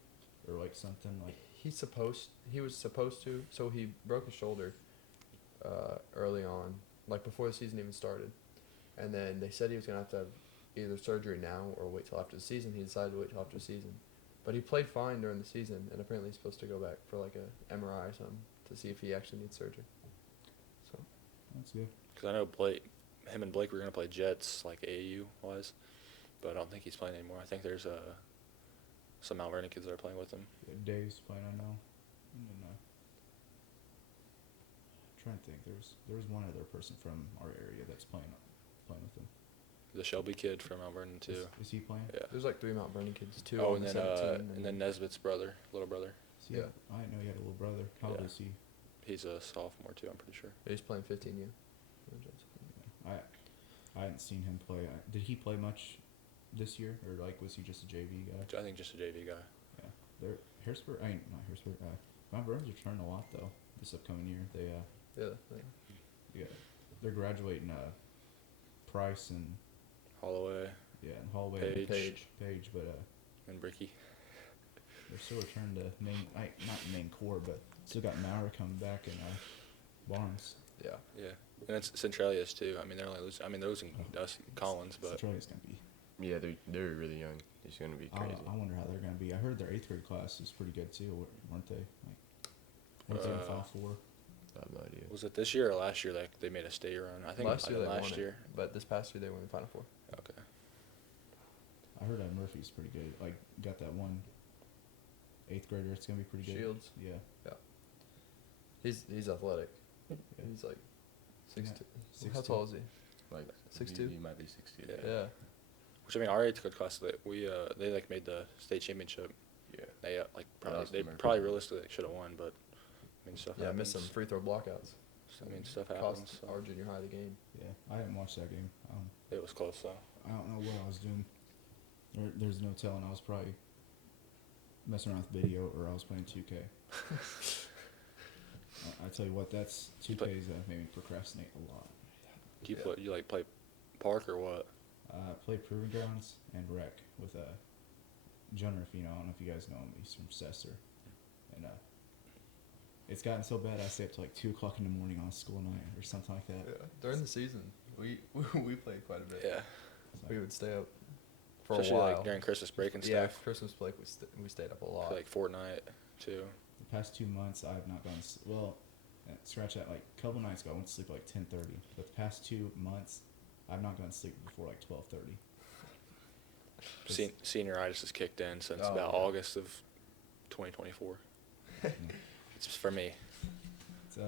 or something He was supposed to, so he broke his shoulder early on, before the season even started. And then they said he was going to have either surgery now or wait till after the season. He decided to wait till after the season. But he played fine during the season, and apparently he's supposed to go back for a MRI or something to see if he actually needs surgery. So that's good. Because I know him and Blake were going to play Jets, AAU wise, but I don't think he's playing anymore. I think there's some Mount Vernon kids that are playing with him. Yeah, Dave's playing, I know. And then, trying to think, there's one other person from our area that's playing with him. The Shelby kid from Mount Vernon too. Is he playing? Yeah. there's 3 Mount Vernon kids, 2 Oh, on and the then 17. and then Nesbitt's little brother. See, Yeah. I didn't know he had a little brother. How old Yeah. is he? He's a sophomore too. I'm pretty sure. He's playing 15U. I hadn't seen him play. Did he play much this year, or was he just a JV guy? I think just a JV guy. Yeah, they're Harrisburg. Not Harrisburg. Mount Vernon's returning a lot though this upcoming year. They're graduating Price and Holloway and Holloway and Page, but and Bricky. they're still returning to not main core, but still got Maurer coming back and Barnes. Yeah. Yeah, and it's Centralia's too. I mean, they're only losing. I mean, they're losing Collins, but Centralia's gonna be. Yeah, they're really young. It's gonna be crazy. I wonder how they're gonna be. I heard their 8th grade class is pretty good too, weren't they? Weren't they in Final Four? I have no idea. was it this year or last year that they made a state run? I think Last it year was they last won year. it, but this past year they won the Final Four. Okay. I heard that Murphy's pretty good. Got that one 8th grader. It's gonna be pretty good. Shields. Yeah. He's athletic. Yeah. He's 6'2". Yeah, How 6'2". tall is he? Like 6'2"? He might be 6'2". Yeah. Yeah. Which I mean, our 8th grade class, they like made the state championship. Yeah. They lost to Mercury. probably realistically should have won, but I mean stuff Yeah, I happens. missed some free throw blockouts. I mean stuff Cost happens. So. our junior high the game. Yeah, I haven't watched that game. It was close though. I don't know what I was doing. There's no telling. I was probably messing around with video, or I was playing 2K. I tell you what, that's 2K's made me procrastinate a lot. Do you play park or what? Play Proving Grounds and Rec with Jonah Ruffino. I don't know if you guys know him. He's from Sesser. And it's gotten so bad I stay up to like 2 o'clock in the morning on a school night or something like that. Yeah. During the season, we played quite a bit. Yeah. We would stay up for Especially a while. like during Christmas break and Yeah, stuff. Christmas break we stayed up a lot. Like Fortnite too. The past 2 months, I have not gone. Scratch that. Like a couple nights ago, I went to sleep at like 10:30. But the past 2 months, I've not gone to sleep before like 12:30. Senioritis has kicked in since Oh, about yeah. August of 2024. It's for me. It's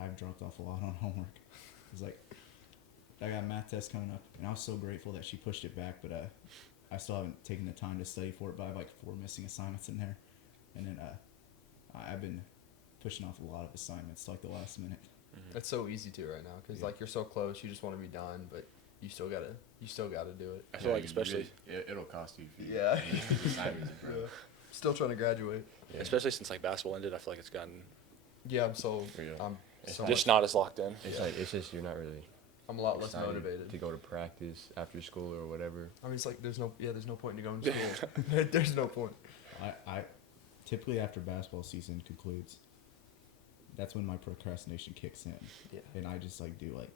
I've dropped off a lot on homework. It's like I got a math test coming up, and I was so grateful that she pushed it back. But I still haven't taken the time to study for it. But I have like 4 missing assignments in there, and then I've been pushing off a lot of assignments to like the last minute. Mm-hmm. It's so easy to right now because Yeah. like you're so close, you just want to be done, but you still gotta do it. I feel like especially it'll cost you. If you Yeah. assignments in front. Still trying to graduate. Yeah. especially since like basketball ended, I feel like it's gotten Yeah, I'm so Yeah. I'm It's so just much, not as locked in. It's Yeah. like it's just you're not really I'm a lot less excited motivated. to go to practice after school or whatever. I mean, it's like there's no point in going to school. There's no point. I typically after basketball season concludes, that's when my procrastination kicks in, Yeah. and I just like do like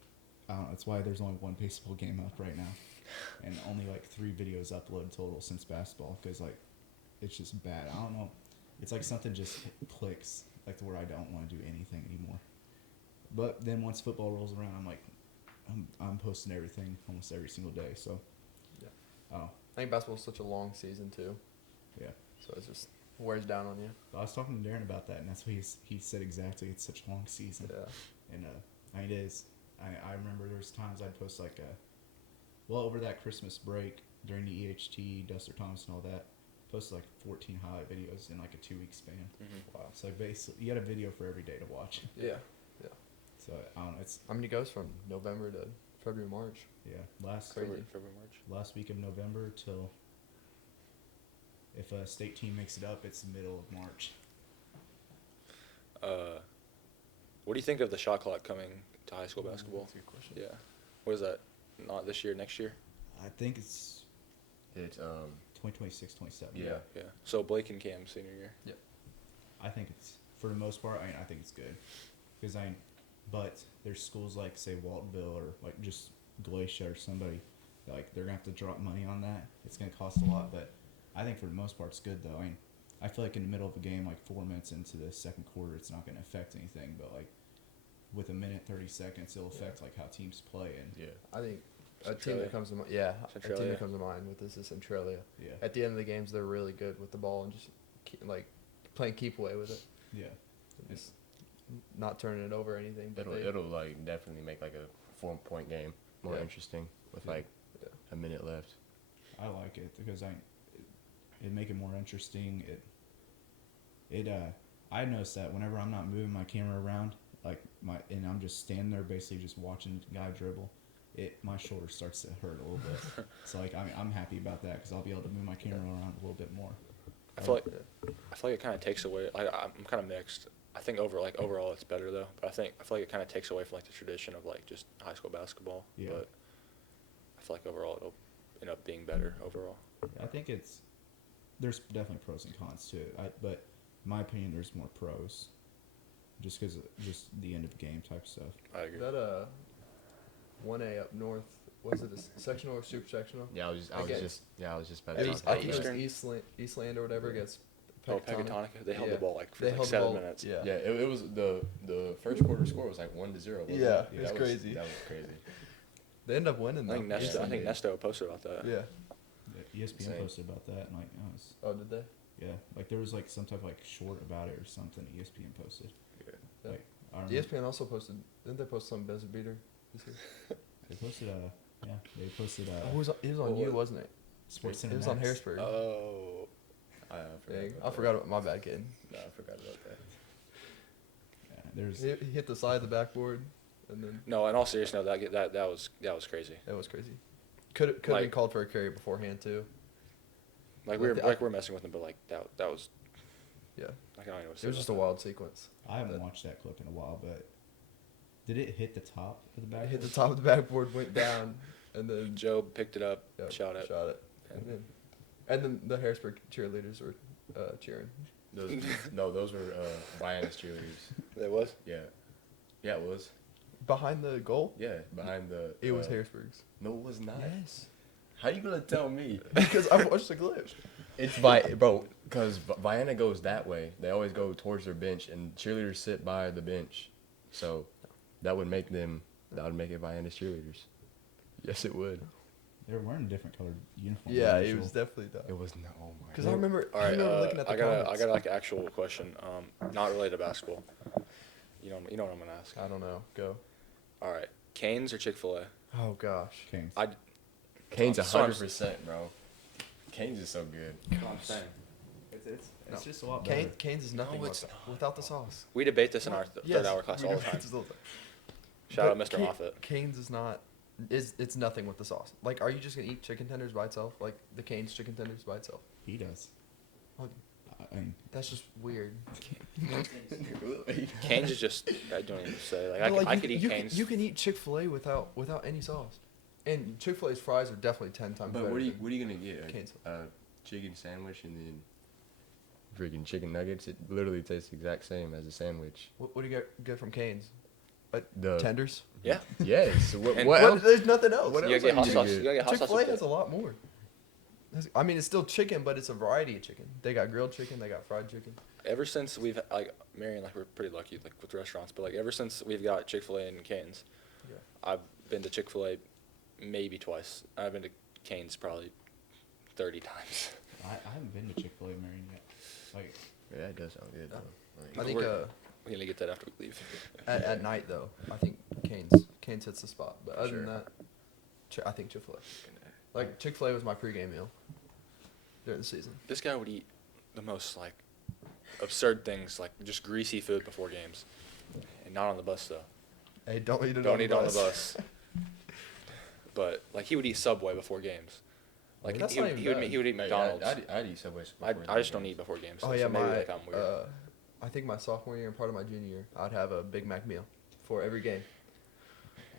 I don't know. That's why there's only one baseball game up right now, and only like 3 videos uploaded total since basketball because like it's just bad. I don't know. It's like something just clicks like to where I don't want to do anything anymore. But then once football rolls around, I'm like, I'm posting everything almost every single day. So, Yeah. oh I think basketball's such a long season too, yeah. so it just wears down on you. I was talking to Darren about that, and that's what he said exactly. It's such a long season, Yeah. and I mean, it is. I remember there was times I'd post like over that Christmas break during the EHT, Duster Thomas and all that, posted like 14 highlight videos in like a 2-week span. Mm-hmm. Wow. So basically, you got a video for every day to watch. Yeah. So I don't know. It's I mean, it goes from November to February, March. yeah. Last Crazy. February, March. last week of November till if a state team makes it up, it's the middle of March. What do you think of the shot clock coming to high school basketball? That's a good question. Yeah. What is that? Not this year, next year? I think it's It's 2026, 27. yeah. Yeah. So Blake and Cam senior year. I think it's for the most part. I think it's good because but there's schools like say Waltonville or like just Glacier or somebody that, like they're gonna have to drop money on that. It's gonna cost a lot, but I think for the most part it's good though. I feel like in the middle of a game, like 4 minutes into the second quarter, it's not gonna affect anything, but like with a minute 30 seconds, it'll affect like how teams play and Yeah. I think a team Centralia. that comes to mind. Yeah, a team Centralia. that comes to mind with this is Centralia. yeah, At the end of the games, they're really good with the ball and just like playing keep away with it. yeah. Just not turning it over or anything. But It'll like definitely make like a 4-point game more Yeah. interesting with Yeah. like Yeah. a minute left. I like it because it make it more interesting. I noticed that whenever I'm not moving my camera around, and I'm just standing there basically just watching the guy dribble, my shoulder starts to hurt a little bit. So like I'm happy about that because I'll be able to move my camera around a little bit more. I feel like it kind of takes away. I'm kind of mixed. I think overall it's better though. But I feel like it kind of takes away from like the tradition of like just high school basketball. Yeah. But I feel like overall it'll end up being better overall. I think there's definitely pros and cons to it. But in my opinion, there's more pros, just because just the end of the game type stuff. I agree. that 1A up north, was it a sectional or super sectional? Yeah, I was just about I to think talk it about was that. Eastland or whatever against Pegatonica. They held Yeah. the ball like for They like held the 7 ball- minutes. Yeah. Yeah, it was the first quarter score was like 1-0. wasn't Yeah, it? it was That crazy. That was crazy. They ended up winning though. I think Yeah. Nesto posted about that. Yeah. Yeah, ESPN Insane. posted about that, and like Oh, did they? yeah, like there was like some type of like short about it or something. ESPN posted. Yeah. Yeah. Like I remember ESPN also posted. Didn't they post some buzzer beater? they posted they posted It was on you, wasn't it? Sports Center. It was on Max. Harrisburg. Oh. Dang, I forgot about my bad kid. No, I forgot about that. Yeah, there's He hit the side of the backboard, and then No, in all seriousness, no, that was crazy. that was crazy. Could have been Like- called for a carry beforehand too. Like Like we're messing with him, but like that was Yeah, I don't even know what to say it was just a about wild sequence. I haven't watched that clip in a while, but did it hit the top of the back? It hit the top of the backboard, went down, and then that. Joe picked it up, yeah, shot it. And then the Harrisburg cheerleaders were cheering. Those were Viana's cheerleaders. It was? Yeah. Yeah, it was. Behind the goal, Yeah, behind the. it was Harrisburg's. No, it was not. Yes, How you gonna tell me? because I watched the clip. It's bro, because Viana goes that way. They always go towards their bench, and cheerleaders sit by the bench. So that would make it Viana's cheerleaders. Yes, it would. They were wearing different colored uniforms. Yeah, than it usual. was definitely that. It was no. Oh my. Because I remember, All right, looking at the I got comments. like an actual question, not related to basketball. You know what I'm gonna ask. I don't know. Go. All right, Canes or Chick-fil-A? Oh gosh. Canes. Kane's So I'm- 100%, bro. Kane's is so good. I'm saying. It's No. just a lot better. Canes is nothing No, it's without the sauce. We debate this in our Yes, third hour class we all do the time. Canes all the time. Shout out But Mr. Moffitt. Canes is not. It's nothing with the sauce. Like, are you just gonna eat chicken tenders by itself? Like the Canes chicken tenders by itself? He does. Oh, I mean, that's just weird. Canes is just I don't even say like But, I could eat Canes. You can eat Chick-fil-A without any sauce. And Chick-fil-A's fries are definitely 10 times But better. what are you than gonna get? Cane's. Chicken sandwich and then freaking chicken nuggets. It literally tastes the exact same as a sandwich. What do you get from Cane's? The Tenders. Yeah. Yes. What And- else? There's nothing else. What You else gotta get are hot you sauce. gonna You get? gotta get hot sauce Chick-fil-A with has it. a lot more. I mean, it's still chicken, but it's a variety of chicken. They got grilled chicken. They got fried chicken. Ever since we've like Marion, like we're pretty lucky like with restaurants, but like ever since we've got Chick-fil-A and Canes, Yeah. I've been to Chick-fil-A maybe twice. I've been to Canes probably 30 times. I haven't been to Chick-fil-A Marion yet. Like, Yeah, it does sound good Yeah. though. Like, I think We're gonna get that after we leave. at night though, I think Cane's hits the spot. But other than Sure. that, I think Chick-fil-A. Like Chick-fil-A was my pregame meal during the season. This guy would eat the most like absurd things, like just greasy food before games, and not on the bus though. Hey, don't eat it Don't on eat the on bus. the bus. But like he would eat Subway before games. Like That's he not would, even he would bad. he would eat Hey, McDonald's. I'd eat Subway. I just don't eat before games. Oh so yeah, maybe my like I'm weird. I think my sophomore year and part of my junior year, I'd have a Big Mac meal for every game.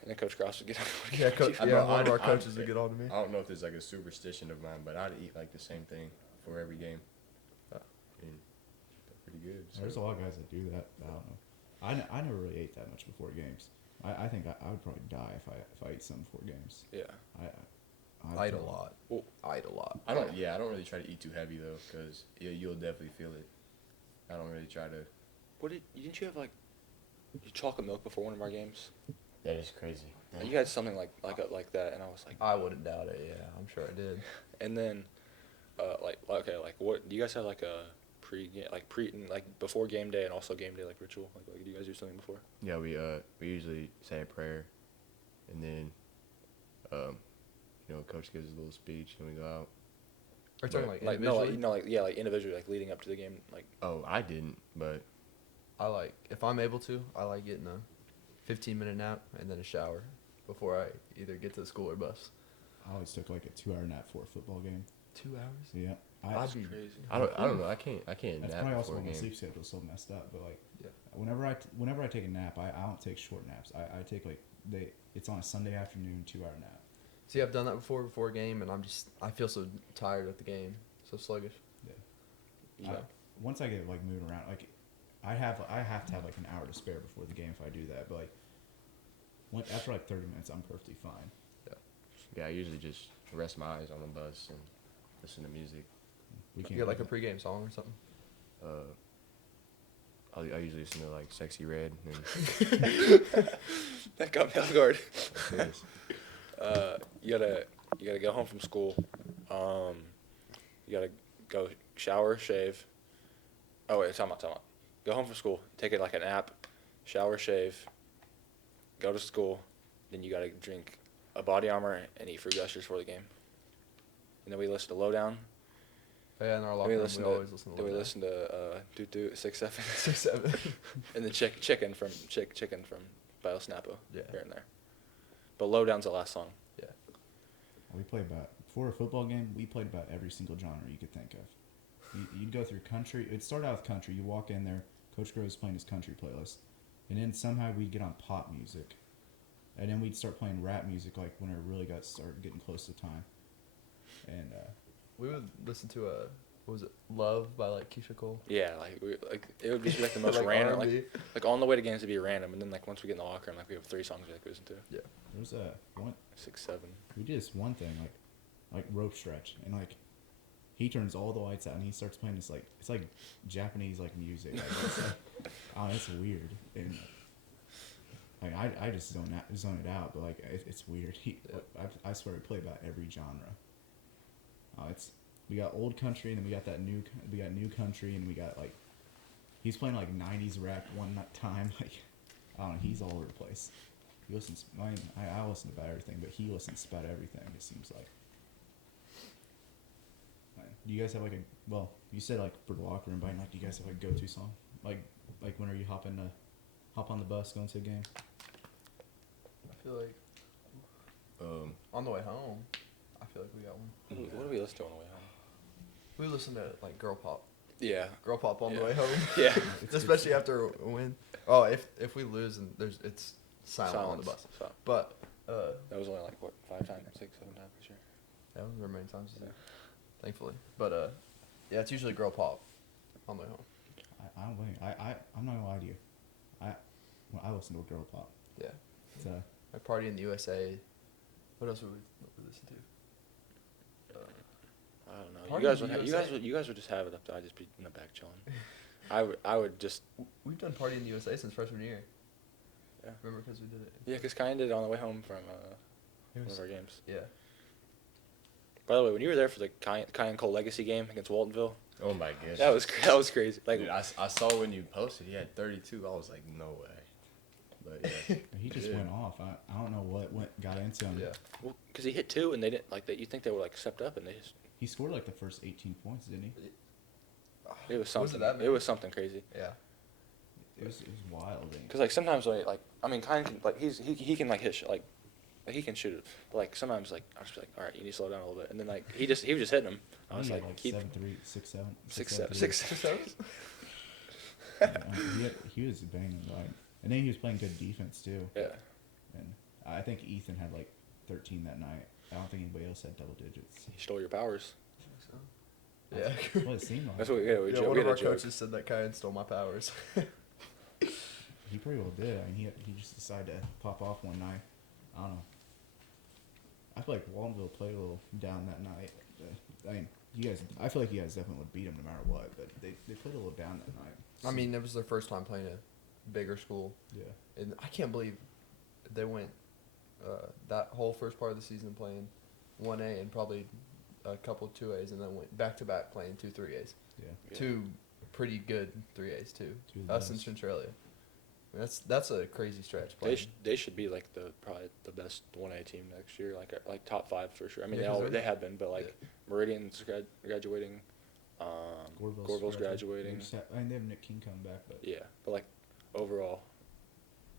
And then Coach Cross would get. Yeah, coach. I Yeah, know, one of I'd- our I'd- coaches would get on to me. I don't know if there's like a superstition of mine, but I'd eat like the same thing for every game. And they're pretty good. there's a So. lot of guys that do that. I don't know. I never really ate that much before games. I think I would probably die if I ate something before games. Yeah. I eat a lot. Well- I eat a lot. I don't really try to eat too heavy though, cause you'll definitely feel it. I don't really try to. Didn't you have like chocolate milk before one of our games? That is crazy. You had something like that, and I was like, I wouldn't doubt it. Yeah, I'm sure I did. and then, like what do you guys have like a before game day and also game day like ritual? Like do you guys do something before? Yeah, we usually say a prayer, and then, coach gives a little speech, and we go out. Are you talking But- like Like individually? like individually, like leading up to the game, like Oh, I didn't, but I like, if I'm able to, I like getting a 15-minute nap and then a shower before I either get to the school or bus. I always took like a 2-hour nap for a football game. 2 hours? Yeah. I'd be crazy. I don't know. I can't That's nap probably also before a when my game. sleep schedule's so messed up. But like, Yeah. whenever I take a nap, I don't take short naps. I take it's on a Sunday afternoon 2-hour nap. See, I've done that before a game, and I feel so tired at the game, so sluggish. Yeah. Once I get like moving around, like I have to have like an hour to spare before the game if I do that. But like after like 30 minutes, I'm perfectly fine. Yeah, I usually just rest my eyes on the bus and listen to music. We You can't get like a do that. pregame song or something. I usually listen to like Sexy Red and That got me off guard. this. You gotta go home from school. You gotta go shower, shave. Oh wait, time out. Go home from school, take it like a nap, shower, shave, go to school, then you got to drink a Body Armor and eat Fruit Gushers for the game. And then we listen to Lowdown. Oh, yeah, in our Then locker we room, listen we to always listen to then we Lowdown. listen to Doot Doot 6-7. 6-7. And then chicken from Bio Snappo Yeah. here and there. But Lowdown's the last song. Yeah. We played about before a football game. We played about every single genre you could think of. You'd go through country. It'd start out with country. You walk in there. Coach Grove's playing his country playlist, and then somehow we'd get on pop music, and then we'd start playing rap music like when it really got started getting close to time. And We would listen to what was it, Love by like Keisha Cole. Yeah, it would be like the most Like random. R&B. Like on the way to games it'd be random, and then like once we get in the locker room, like we have 3 songs we like listen to. Yeah. there was a one. 6-7. We did this one thing like rope stretch, and like he turns all the lights out and he starts playing this like it's like Japanese like music. Like, it's like, oh, it's weird, and like I just zone it out, but like it's weird. I swear we play about every genre. We got old country, and then we got new country, and we got like he's playing like 90s rap one time. Like I don't know, he's all over the place. He listens. I listen to about everything, but he listens about everything. It seems like. Do you guys have like you said like for the locker room, but like, do you guys have like go-to song? Like when are you hop on the bus going to a game? I feel like on the way home, I feel like we got one. What do we listen to on the way home? We listen to like girl pop. Yeah. Girl pop on the Yeah. way home. Yeah. Especially after a win. Oh, if we lose and it's silent on the bus. So, But that was only like what 5 times, 6, 7 times this year. that was many times this Yeah. year, thankfully. But yeah, it's usually girl pop on the way home. I don't blame you. I'm not gonna lie to you. I listen to girl pop. Yeah. It's Like Party in the USA. What else would we listen to? I don't know. Party You guys in would the you USA. guys would just have it up to I'd just be in the back chilling. I would just We've done Party in the USA since freshman year. Yeah. Remember because we did it. yeah, because Cayden did it on the way home from It one was- of our games. Yeah. By the way, when you were there for the Cayden Cole Legacy game against Waltonville, Oh my goodness. that was crazy. Like Dude, I saw when you posted he had 32. I was like, no way. But yeah. he just Yeah. went off. I don't know what got into him. Yeah. well, because he hit 2 and they didn't like that. You think they would like stepped up and they just He scored like the first 18 points, didn't he? it was something. that It was something crazy. Yeah. It was wild. Because like sometimes like I mean Cayden can like he can like hit like he can shoot it, but like sometimes like I'll just be like, all right, you need to slow down a little bit, and then like he was just hitting him. I was He had like, keep 7-3, 6-7, 6-7, 6-7. 6-7. He was banging like, and then he was playing good defense too. Yeah. And I think Ethan had like 13 that night. I don't think anybody else had double digits. He stole your powers. Yeah. Well, it seemed like That's what we Yeah, joke. one We of had our a joke. coaches said that Cayden stole my powers. he pretty well did. I mean, he just decided to pop off one night. I don't know. I feel like Waltonville played a little down that night. I mean, I feel like you guys definitely would beat them no matter what, but they played a little down that night. I mean, it was their first time playing a bigger school. Yeah. And I can't believe they went that whole first part of the season playing 1A and probably a couple 2As, and then went back-to-back playing 2 3As. Yeah. Yeah. 2 pretty good 3As, too. Two of the Us and best. Centralia. I mean, that's a crazy stretch. Playing. They should be like probably the best 1A team next year, like top 5 for sure. I mean Yeah, 'cause they have been, but like Meridian's graduating, Gorville's graduating. I mean, they have Nick King coming back, but Yeah, but like overall,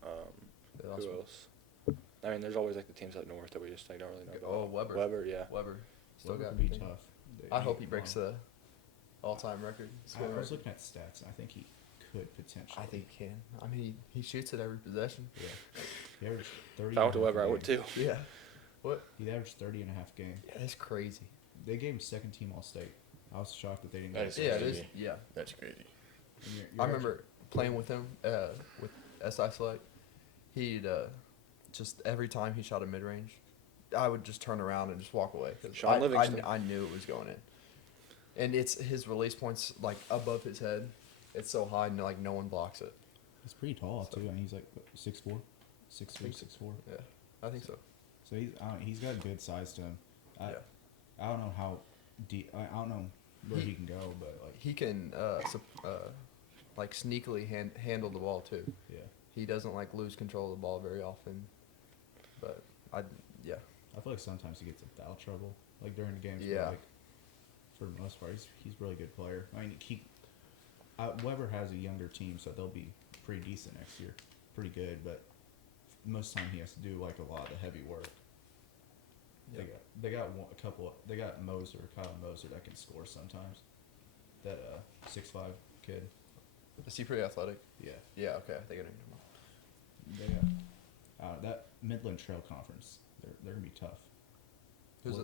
They lost who one. else? I mean, there's always like the teams up north that we just like don't really know about. Oh, Weber. Weber, yeah. Weber. Still Weber got could be everything. tough. I hope he breaks the all-time record. I scoring was record. looking at stats. And I think he could potentially. I think he can. I mean, he shoots at every possession. Yeah. He averaged 30. If I went to and a half Weber, I a would game. too. Yeah. What? He averaged 30 and a half game. Yeah, that's crazy. They gave him second team All State. I was shocked that they didn't. That get is him. Yeah, it crazy. is. Yeah. That's crazy. And you're I remember playing with him with SI Select. He'd just every time he shot a mid-range, I would just turn around and just walk away. 'Cause Sean I Livingston. I knew it was going in. And it's his release points like above his head. It's so high and like no one blocks it. He's pretty tall too, and he's like 6'4", 6'3", 6'4". Yeah, I think so. So he's got good size to him. I don't know how deep. I don't know where he can go, but like He can like sneakily handle the ball too. yeah. he doesn't like lose control of the ball very often. But yeah. I feel like sometimes he gets in foul trouble, like during the games. Yeah. But like, for the most part, he's a really good player. I mean, Weber has a younger team, so they'll be pretty decent next year, pretty good. But most of the time, he has to do like a lot of the heavy work. Yeah. They got a couple. They got Kyle Moser that can score sometimes. That 6'5" kid. Is he pretty athletic? Yeah. Yeah. Okay. I think I know. They got that Midland Trail Conference. They're gonna be tough.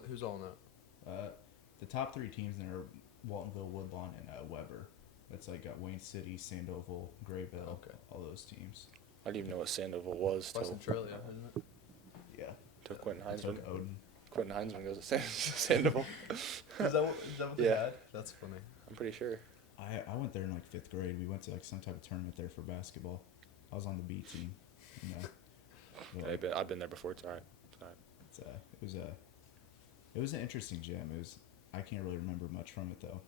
Who's all in that? The top 3 teams in there are Waltonville, Woodlawn, and Weber. That's like got Wayne City, Sandoval, Grayville. Okay. All those teams. I didn't even know what Sandoval was Western till Trail, yeah, isn't it? Yeah. till Quentin It's like Heinzman. Odin. Quentin Heinzman goes to Sandoval. Is that what they Yeah. had? That's funny. I'm pretty sure. I went there in like 5th grade. We went to like some type of tournament there for basketball. I was on the B team. You know. But I've been there before. It's alright. it was an interesting gym. I can't really remember much from it though.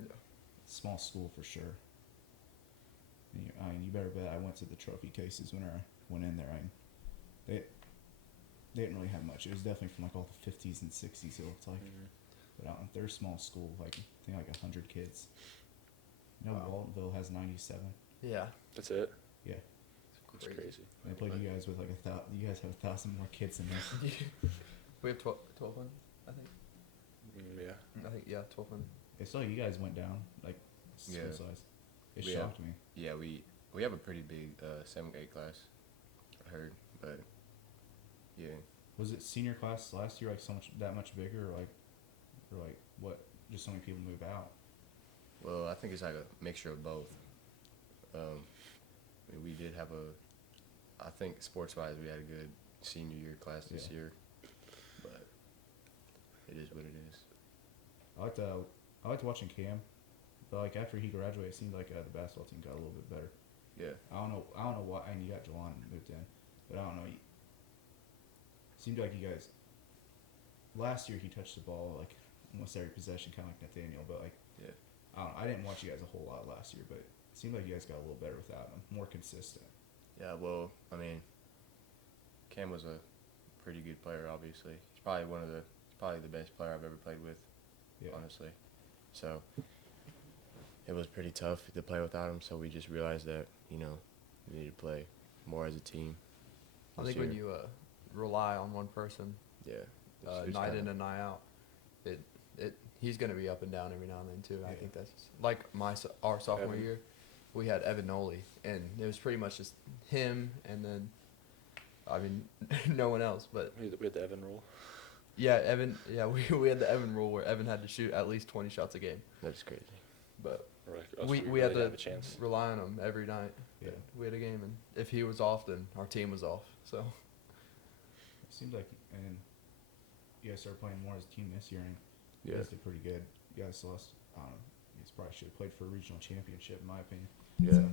Yeah. Small school for sure. And you better bet I went to the trophy cases when I went in there. They didn't really have much. It was definitely from like all the 50s and 60s. It looked like, but they're a small school. Like I think like 100 kids. You know, Wow. Waltonville has 97. Yeah. That's it. Yeah, It's crazy. and they played you guys with like you guys have 1,000 more kids than us. We have 1,200, I think. Yeah. I think, yeah, 1,200. It's like you guys went down like school Yeah. size. It We shocked me. Yeah, we have a pretty big 7th grade class. I heard, but yeah. Was it senior class last year like that much bigger or like what? Just so many people move out. Well, I think it's like a mixture of both. I mean, we did have I think sports-wise, we had a good senior year class this Yeah. year, but it is what it is. I liked watching Cam, but like after he graduated, it seemed like the basketball team got a little bit better. Yeah. I don't know why. And you got Jelon moved in, but I don't know. It seemed like you guys. Last year he touched the ball like almost every possession, kind of like Nathaniel. But like, Yeah. I didn't watch you guys a whole lot last year, but it seemed like you guys got a little better without him, more consistent. Yeah, well, I mean, Cam was a pretty good player, obviously. He's probably probably the best player I've ever played with, Yeah. honestly. So, it was pretty tough to play without him, so we just realized that, we need to play more as a team. I this think when year. you rely on one person Yeah. night in and night out, he's going to be up and down every now and then too. I Yeah. think that's like our sophomore Evan. year. We had Evan Noley, and it was pretty much just him, and then, I mean, no one else. But We had the Evan rule. yeah, Evan. Yeah, we had the Evan rule where Evan had to shoot at least 20 shots a game. That's crazy. But We're like, we really had have to a chance. rely on him every night. Yeah. We had a game, and if he was off, then our team was off. So It seemed like, and you guys started playing more as a team this year, and you Yeah. guys did pretty good. You guys lost. I don't know. You guys probably should have played for a regional championship, in my opinion. Yeah. So,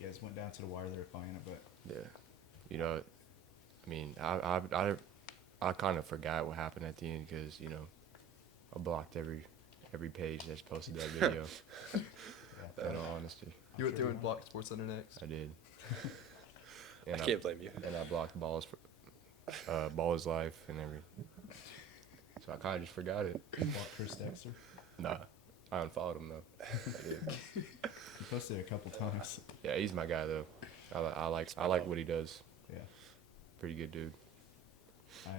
you guys went down to the wire there playing it, but Yeah. I mean, I kind of forgot what happened at the end because, I blocked every page that's posted that video. yeah. In all honesty, you went sure through you and blocked Sports Center next. I did. I can't blame you. And I blocked Ball is Life and everything. So I kind of just forgot it. Blocked Chris Dexter. Nah, I unfollowed him though. I did. You posted it a couple times. Yeah, he's my guy though. I like what he does. Yeah. Pretty good dude. I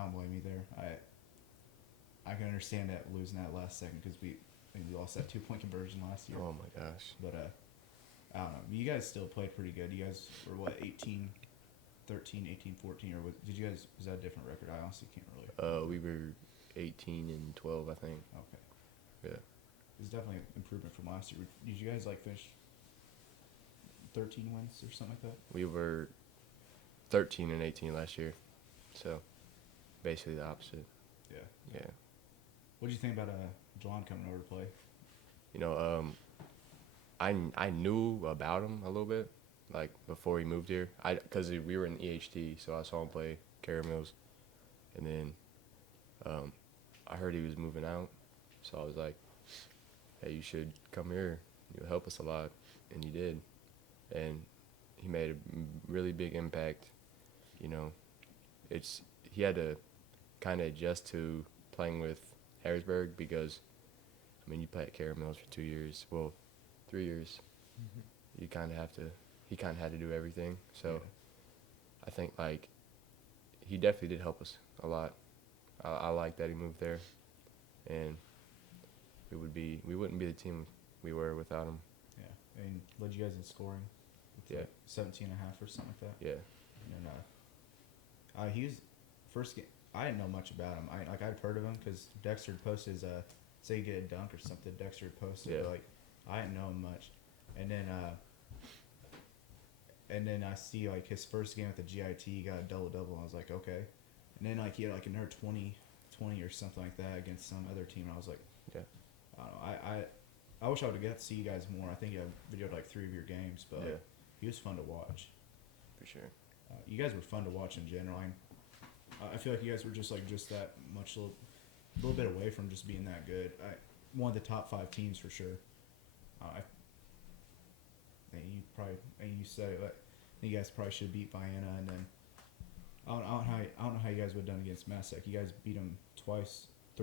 don't blame you there. I can understand that losing that last second because we lost that 2-point conversion last year. Oh my gosh. But I don't know. You guys still played pretty good. You guys were what 18, 13, 18, 14, or did you guys? Was that a different record? I honestly can't really. We were 18 and 12, I think. Okay. Yeah. It's definitely an improvement from last year. Did you guys finish 13 wins or something like that? We were 13 and 18 last year, so basically the opposite. Yeah. Yeah. What did you think about John coming over to play? I knew about him a little bit, like before he moved here. Because we were in EHT, so I saw him play Caramels, and then I heard he was moving out, so I was like, "Hey, you should come here. You'll help us a lot," and he did. And he made a really big impact. You know, he had to kind of adjust to playing with Harrisburg because, I mean, you play at Carroll Mills for 2 years, well, 3 years. You kind of have to. He kind of had to do everything. So, I think like he definitely did help us a lot. I like that he moved there, and we wouldn't be the team we were without him. Yeah, and led you guys in scoring. With Yeah. like 17 and a half or something like that. Yeah. And he was first game. I didn't know much about him. I'd heard of him because Dexter had posted his say you get a dunk or something. Dexter had posted, Yeah. but like I didn't know him much. And then I see like his first game at the GIT, he got a double. And I was like, okay. And then like he had like another 20 or something like that against some other team. And I was like, Yeah. I don't know. I wish I would have got to see you guys more. I think I videoed like 3 of your games, but Yeah. he was fun to watch. For sure. You guys were fun to watch in general. I feel like you guys were just that much, a little bit away from just being that good. One of the top 5 teams for sure. And you said it, but I think you guys probably should beat Vienna, and then I don't know how you guys would have done against Massac. You guys beat them 3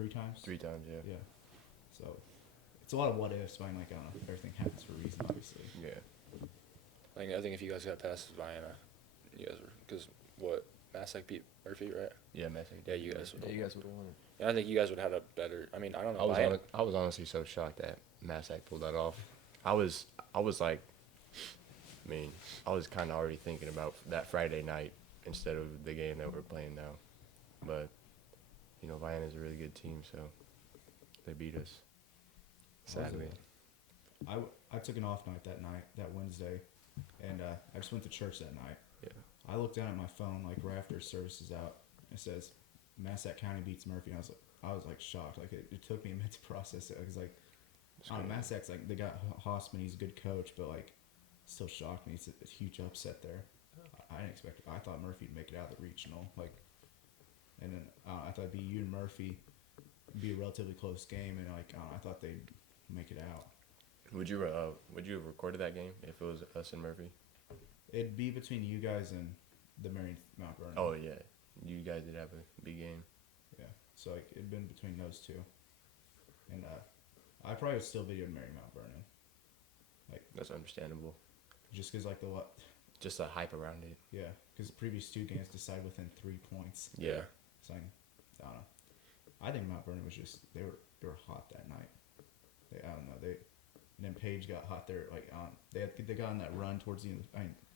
times. 3 times, yeah. Yeah. So it's a lot of what ifs. But like I don't know, everything happens for a reason, obviously. Yeah. I think if you guys got past Vienna, you guys were because what Massac beat Murphy, right? Yeah, Messi. Yeah, you guys would. Yeah, you guys would have won it. Yeah, I think you guys would have had a better. I mean, I don't know. I was honestly so shocked that Massac pulled that off. I was like, I mean, I was kind of already thinking about that Friday night instead of the game that we're playing now. But, you know, Vienna's a really good team, so they beat us. Sadly. I took an off night that Wednesday, and I just went to church that night. Yeah. I looked down at my phone like right after service is out. It says Massac County beats Murphy. And I was like shocked. Like it took me a minute to process it. Because like, Massac's like they got Hossman. He's a good coach, but like, still shocked me. It's a huge upset there. I didn't expect it. I thought Murphy would make it out of the regional. Like, and then I thought it'd be you and Murphy. It'd be a relatively close game, and like I thought they'd make it out. Would you have recorded that game if it was us and Murphy? It'd be between you guys and the Marion Mount Vernon. Oh yeah, you guys did have a big game. Yeah, so like it'd been between those two, and I probably would still video Marion Mount Vernon. Like That's understandable. just because like Just the hype around it. yeah, because the previous 2 games decided within 3 points. Yeah. So I don't know. I think Mount Vernon was just they were hot that night. I don't know and then Page got hot there. Like they got on that run towards the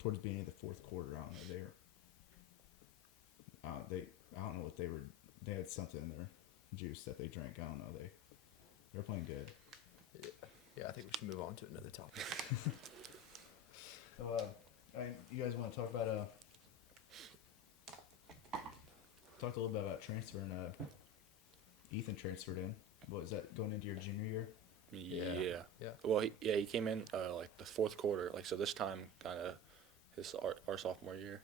beginning of the 4th quarter. I don't know I don't know what they were. They had something in their juice that they drank. I don't know. They're playing good. Yeah, I think we should move on to another topic. So you guys want to talk about talked a little bit about transferring. Ethan transferred in. What is that going into your junior year? Yeah. Yeah. Well, he came in like the 4th quarter. Like so, this time kind of our sophomore year.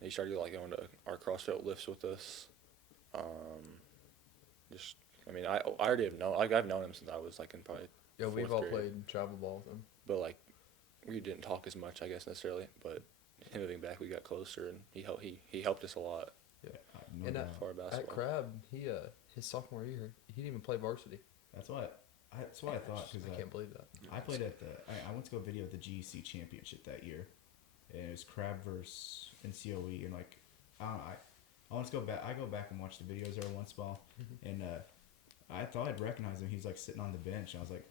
He started like going to our CrossFit lifts with us. I mean, I already have known. Like I've known him since I was like in probably. Yeah, we've 4th all grade. played travel ball with him. But like, we didn't talk as much, I guess necessarily. But moving back, we got closer, and he helped us a lot Yeah. And for our at basketball. Crab, his sophomore year, he didn't even play varsity. That's what I thought because I can't believe that. I played at I went to go video the GEC championship that year, and it was Crab versus NCOE, and like I want to go back. I go back and watch the videos every once in a while, and I thought I'd recognize him. He's like sitting on the bench, and I was like,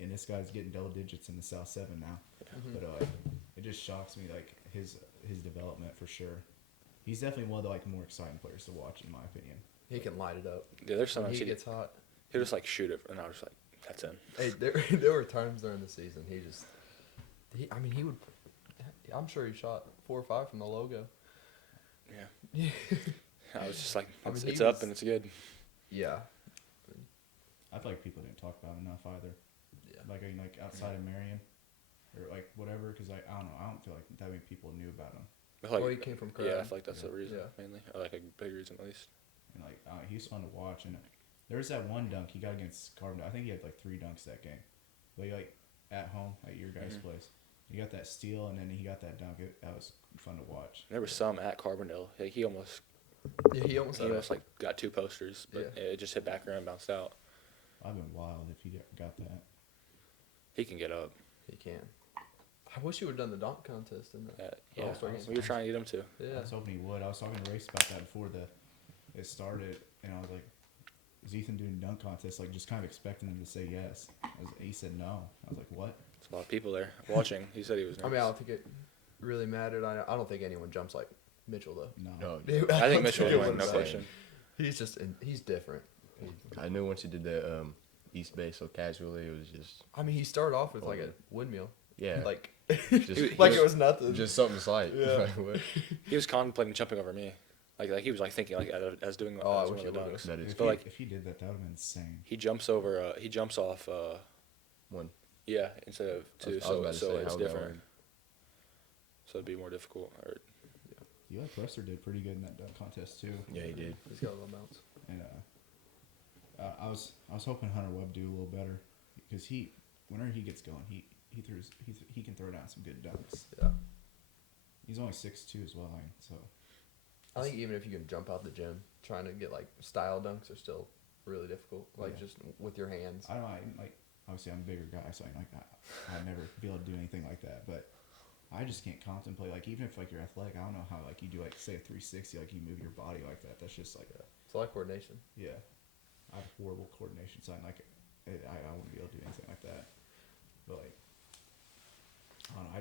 and this guy's getting double digits in the South 7 now. But it just shocks me like his development for sure. He's definitely one of the like more exciting players to watch in my opinion. He can light it up. Yeah, there's When sometimes he gets hot. he'll just like shoot it, and I was like, that's in. Hey, there were times during the season he would. I'm sure he shot 4 or 5 from the logo. Yeah. I was just like, I mean, it's he up was- and it's good. Yeah. I feel like people didn't talk about him enough either. Yeah. Like outside of Marion, or like whatever, because I don't know. I don't feel like that many people knew about him. I feel Well, like, he came from Crab. yeah, I feel like that's the reason Yeah. mainly, or like a big reason at least. And like he's fun to watch. And there was that one dunk he got against Carbondale. I think he had like 3 dunks that game. But at home at your guys' place. He got that steal, and then he got that dunk. That was fun to watch. There was some at Carbondale. He almost he almost like got 2 posters, but it just hit back around and bounced out. I've been wild if he got that. He can get up. He can. I wish you would have done the dunk contest in that. Yeah, All-Star game. we were trying to get him to. Yeah. I was hoping he would. I was talking to Race about that before it started, and I was like, "Is Ethan doing dunk contest?" Like, just kind of expecting him to say yes. He said no. I was like, "What?" There's a lot of people there watching. He said he was nervous. I mean, I don't think it really mattered. I don't think anyone jumps like Mitchell though. No. No, I think Mitchell would would win, no no question. He's he's different. I knew once he did the East Bay so casually, it was just I mean, he started off with like a windmill. yeah, Like, just like it was nothing. just something slight. Yeah. Like, what? He was contemplating jumping over me. Like he was like thinking like as doing Oh, I as wish one of he the would've. dunks. That is But like if he did that, that would have been insane. he jumps off one. yeah, instead of I was 2, about to so say, it's how'd that different. work? So it'd be more difficult. Or Eli Presser did pretty good in that dunk contest too. Yeah, he did. He's got a little bounce. And I was hoping Hunter Webb do a little better because whenever he gets going, he can throw down some good dunks. Yeah. He's only 6'2" as well, so I think even if you can jump out the gym, trying to get like style dunks are still really difficult. Like Yeah. just with your hands. I don't know. Obviously I'm a bigger guy, so I'd never be able to do anything like that. But I just can't contemplate even if you're athletic. I don't know how you do say a 360, you move your body like that. That's just It's a lot of coordination. yeah. I have horrible coordination, so I wouldn't be able to do anything like that. But I don't know.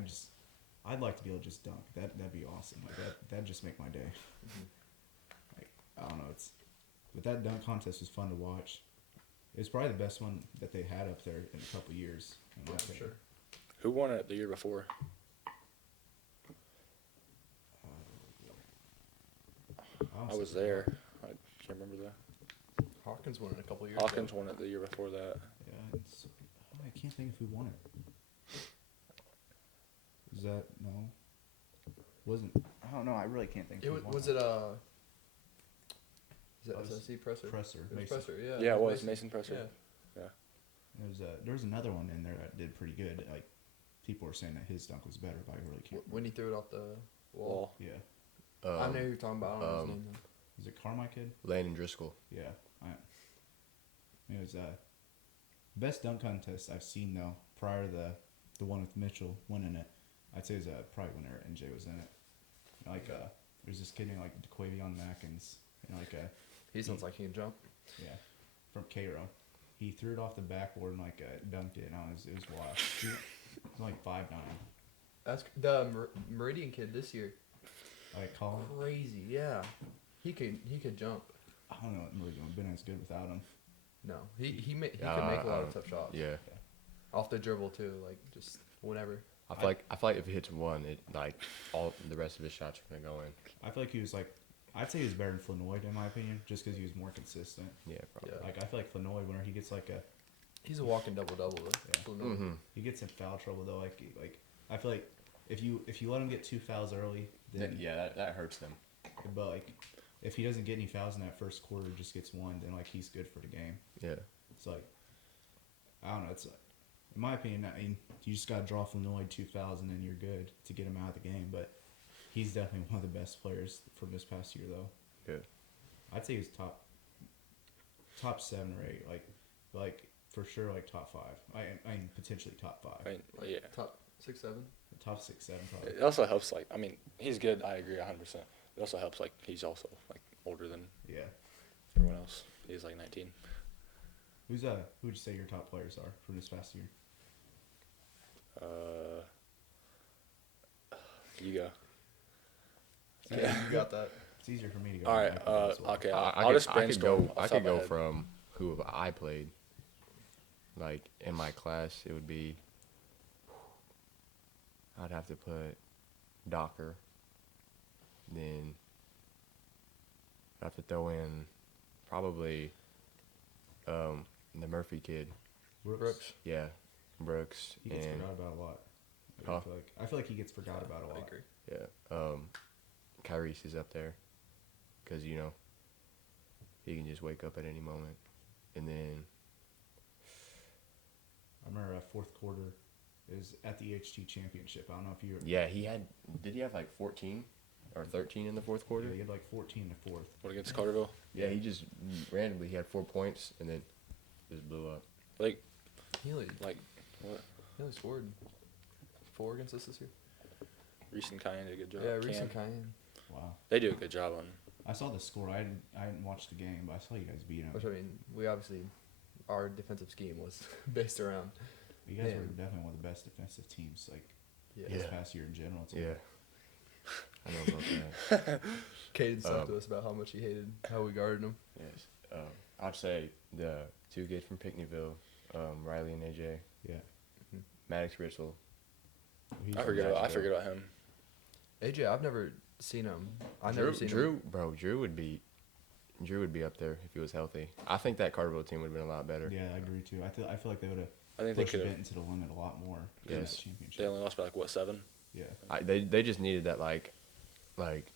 I'd like to be able to just dunk. That'd be awesome. That'd just make my day. I don't know. But that dunk contest was fun to watch. It was probably the best one that they had up there in a couple of years. In my For opinion. sure. who won it the year before? I was there. I can't remember that. Hawkins won it a couple years Hawkins ago. won it the year before that. Yeah, I can't think of who won it. Is that no? Wasn't I don't know. I really can't think. It who was, won was it Is That it was SSC Presser? Presser? It was Mason. Presser, yeah. Yeah, it was Mason Presser. Yeah. There was another one in there that did pretty good. People were saying that his dunk was better, but I really can't. When he threw it off the wall. Wall. Yeah. I know who you're talking about. I don't know his name though. Is it Carmike? Landon Driscoll. Yeah. It was best dunk contest I've seen though. Prior to the one with Mitchell winning it, I'd say it was probably when NJ was in it. There's this kid named DeQuavion Mackins, He sounds like he can jump. yeah, from Cairo. He threw it off the backboard and dunked it. And it was wild. He was like 5'9". That's the Meridian kid this year. Colin. Crazy, yeah. He could jump. I don't know what Meridian would have been as good without him. No, he could make a lot of tough shots. Yeah. Off the dribble too, just whenever. I feel like if he hits one, it all the rest of his shots are gonna go in. I feel like he was I'd say he was better than Flanoy in my opinion, just because he was more consistent. Yeah, probably. Yeah. I feel like Flanoy, whenever he gets He's a walking double though. Yeah. Mm-hmm. he gets in foul trouble though. I feel like if you let him get 2 fouls early, then Yeah, that hurts them. but if he doesn't get any fouls in that first quarter, just gets one, then he's good for the game. Yeah. It's I don't know. It's in my opinion. I mean, you just gotta draw Flanoy 2 fouls and then you're good to get him out of the game. But he's definitely one of the best players from this past year though. Good. I'd say he's top 7 or 8. For sure top 5. I mean potentially top 5. I mean, yeah. Top 6, 7. Top 6, 7 probably. It also helps. He's good. I agree 100%. It also helps. He's also older than Yeah. everyone else. He's 19. Who would you say your top players are from this past year? You go. Yeah, you got that. It's easier for me to go. All right. with Michael as well. Okay. I I'll just brainstorm. I could go from who I played. In my class, it would be. I'd have to put Docker. Then I'd have to throw in probably the Murphy kid. Brooks. Yeah, Brooks. He gets and forgot about a lot. Huh? I feel like he gets forgot about a lot. I agree. yeah, Kyrie's is up there because he can just wake up at any moment. And then I remember fourth quarter, is at the HT championship. I don't know if you. Yeah, did he have like 14 or 13 in the fourth quarter? Yeah, he had like 14 in the fourth. What against Carterville? Yeah, he just randomly he had 4 points and then just blew up. Like, He only, like what? he only scored 4 against us this year. Reese and Cayenne did a good job. Yeah, Reese Cam. and Cayenne. Wow. They do a good job on. I saw the score. I didn't watch the game, but I saw you guys beat him. Which, I mean, we obviously, our defensive scheme was based around. You guys Yeah. were definitely one of the best defensive teams, like Yeah. this Yeah. past year in general. Too. Yeah. I know about that. Caden talked to us about how much he hated how we guarded him. Yes. I'd say the 2 kids from Pickneyville, Riley and AJ, Yeah. Maddox Ritzel. He's I forget about him. AJ, I've never seen him. I've Drew, never seen Drew, him. bro, Drew would be up there if he was healthy. I think that Carterville team would have been a lot better. Yeah, I agree too. I feel like they would have I think they pushed could it have. into the limit a lot more in Yes. that championship. They only lost by like what 7? Yeah. They just needed that like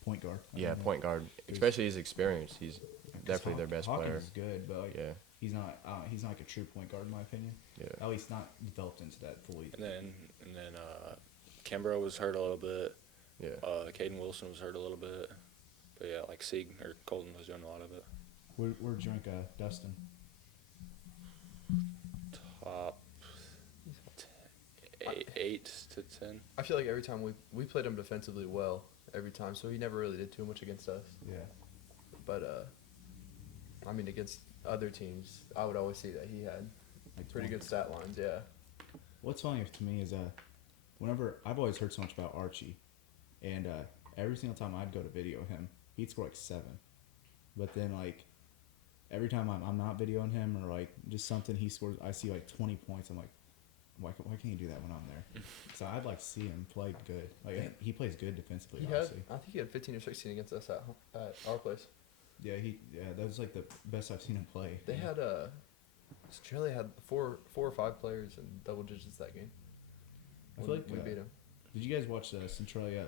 Point guard. yeah, point guard, especially his experience. He's definitely their best player. Hawkins is good, but like, Yeah, he's not like a true point guard in my opinion. yeah. At least not developed into that fully. And then Kimbrough was hurt a little bit. Yeah. Caden Wilson was hurt a little bit. But yeah, like Sieg or Colton was doing a lot of it. Where'd you rank Dustin? Top 8 to 10. I feel like every time we played him defensively well every time, so he never really did too much against us. Yeah. But I mean, against other teams, I would always see that he had Like pretty 20. good stat lines. Yeah. What's funny to me is whenever I've always heard so much about Archie, and every single time I'd go to video him, he'd score like 7. But then like every time I'm not videoing him or like just something he scores, I see like 20 points. I'm like, why can't you do that when I'm there? So I'd like to see him play good. Like he plays good defensively. Obviously. I think he had 15 or 16 against us at our place. Yeah, that was like the best I've seen him play. They had Australia had 4 or 5 players in double digits that game. I feel like we beat them. Did you guys watch the Centralia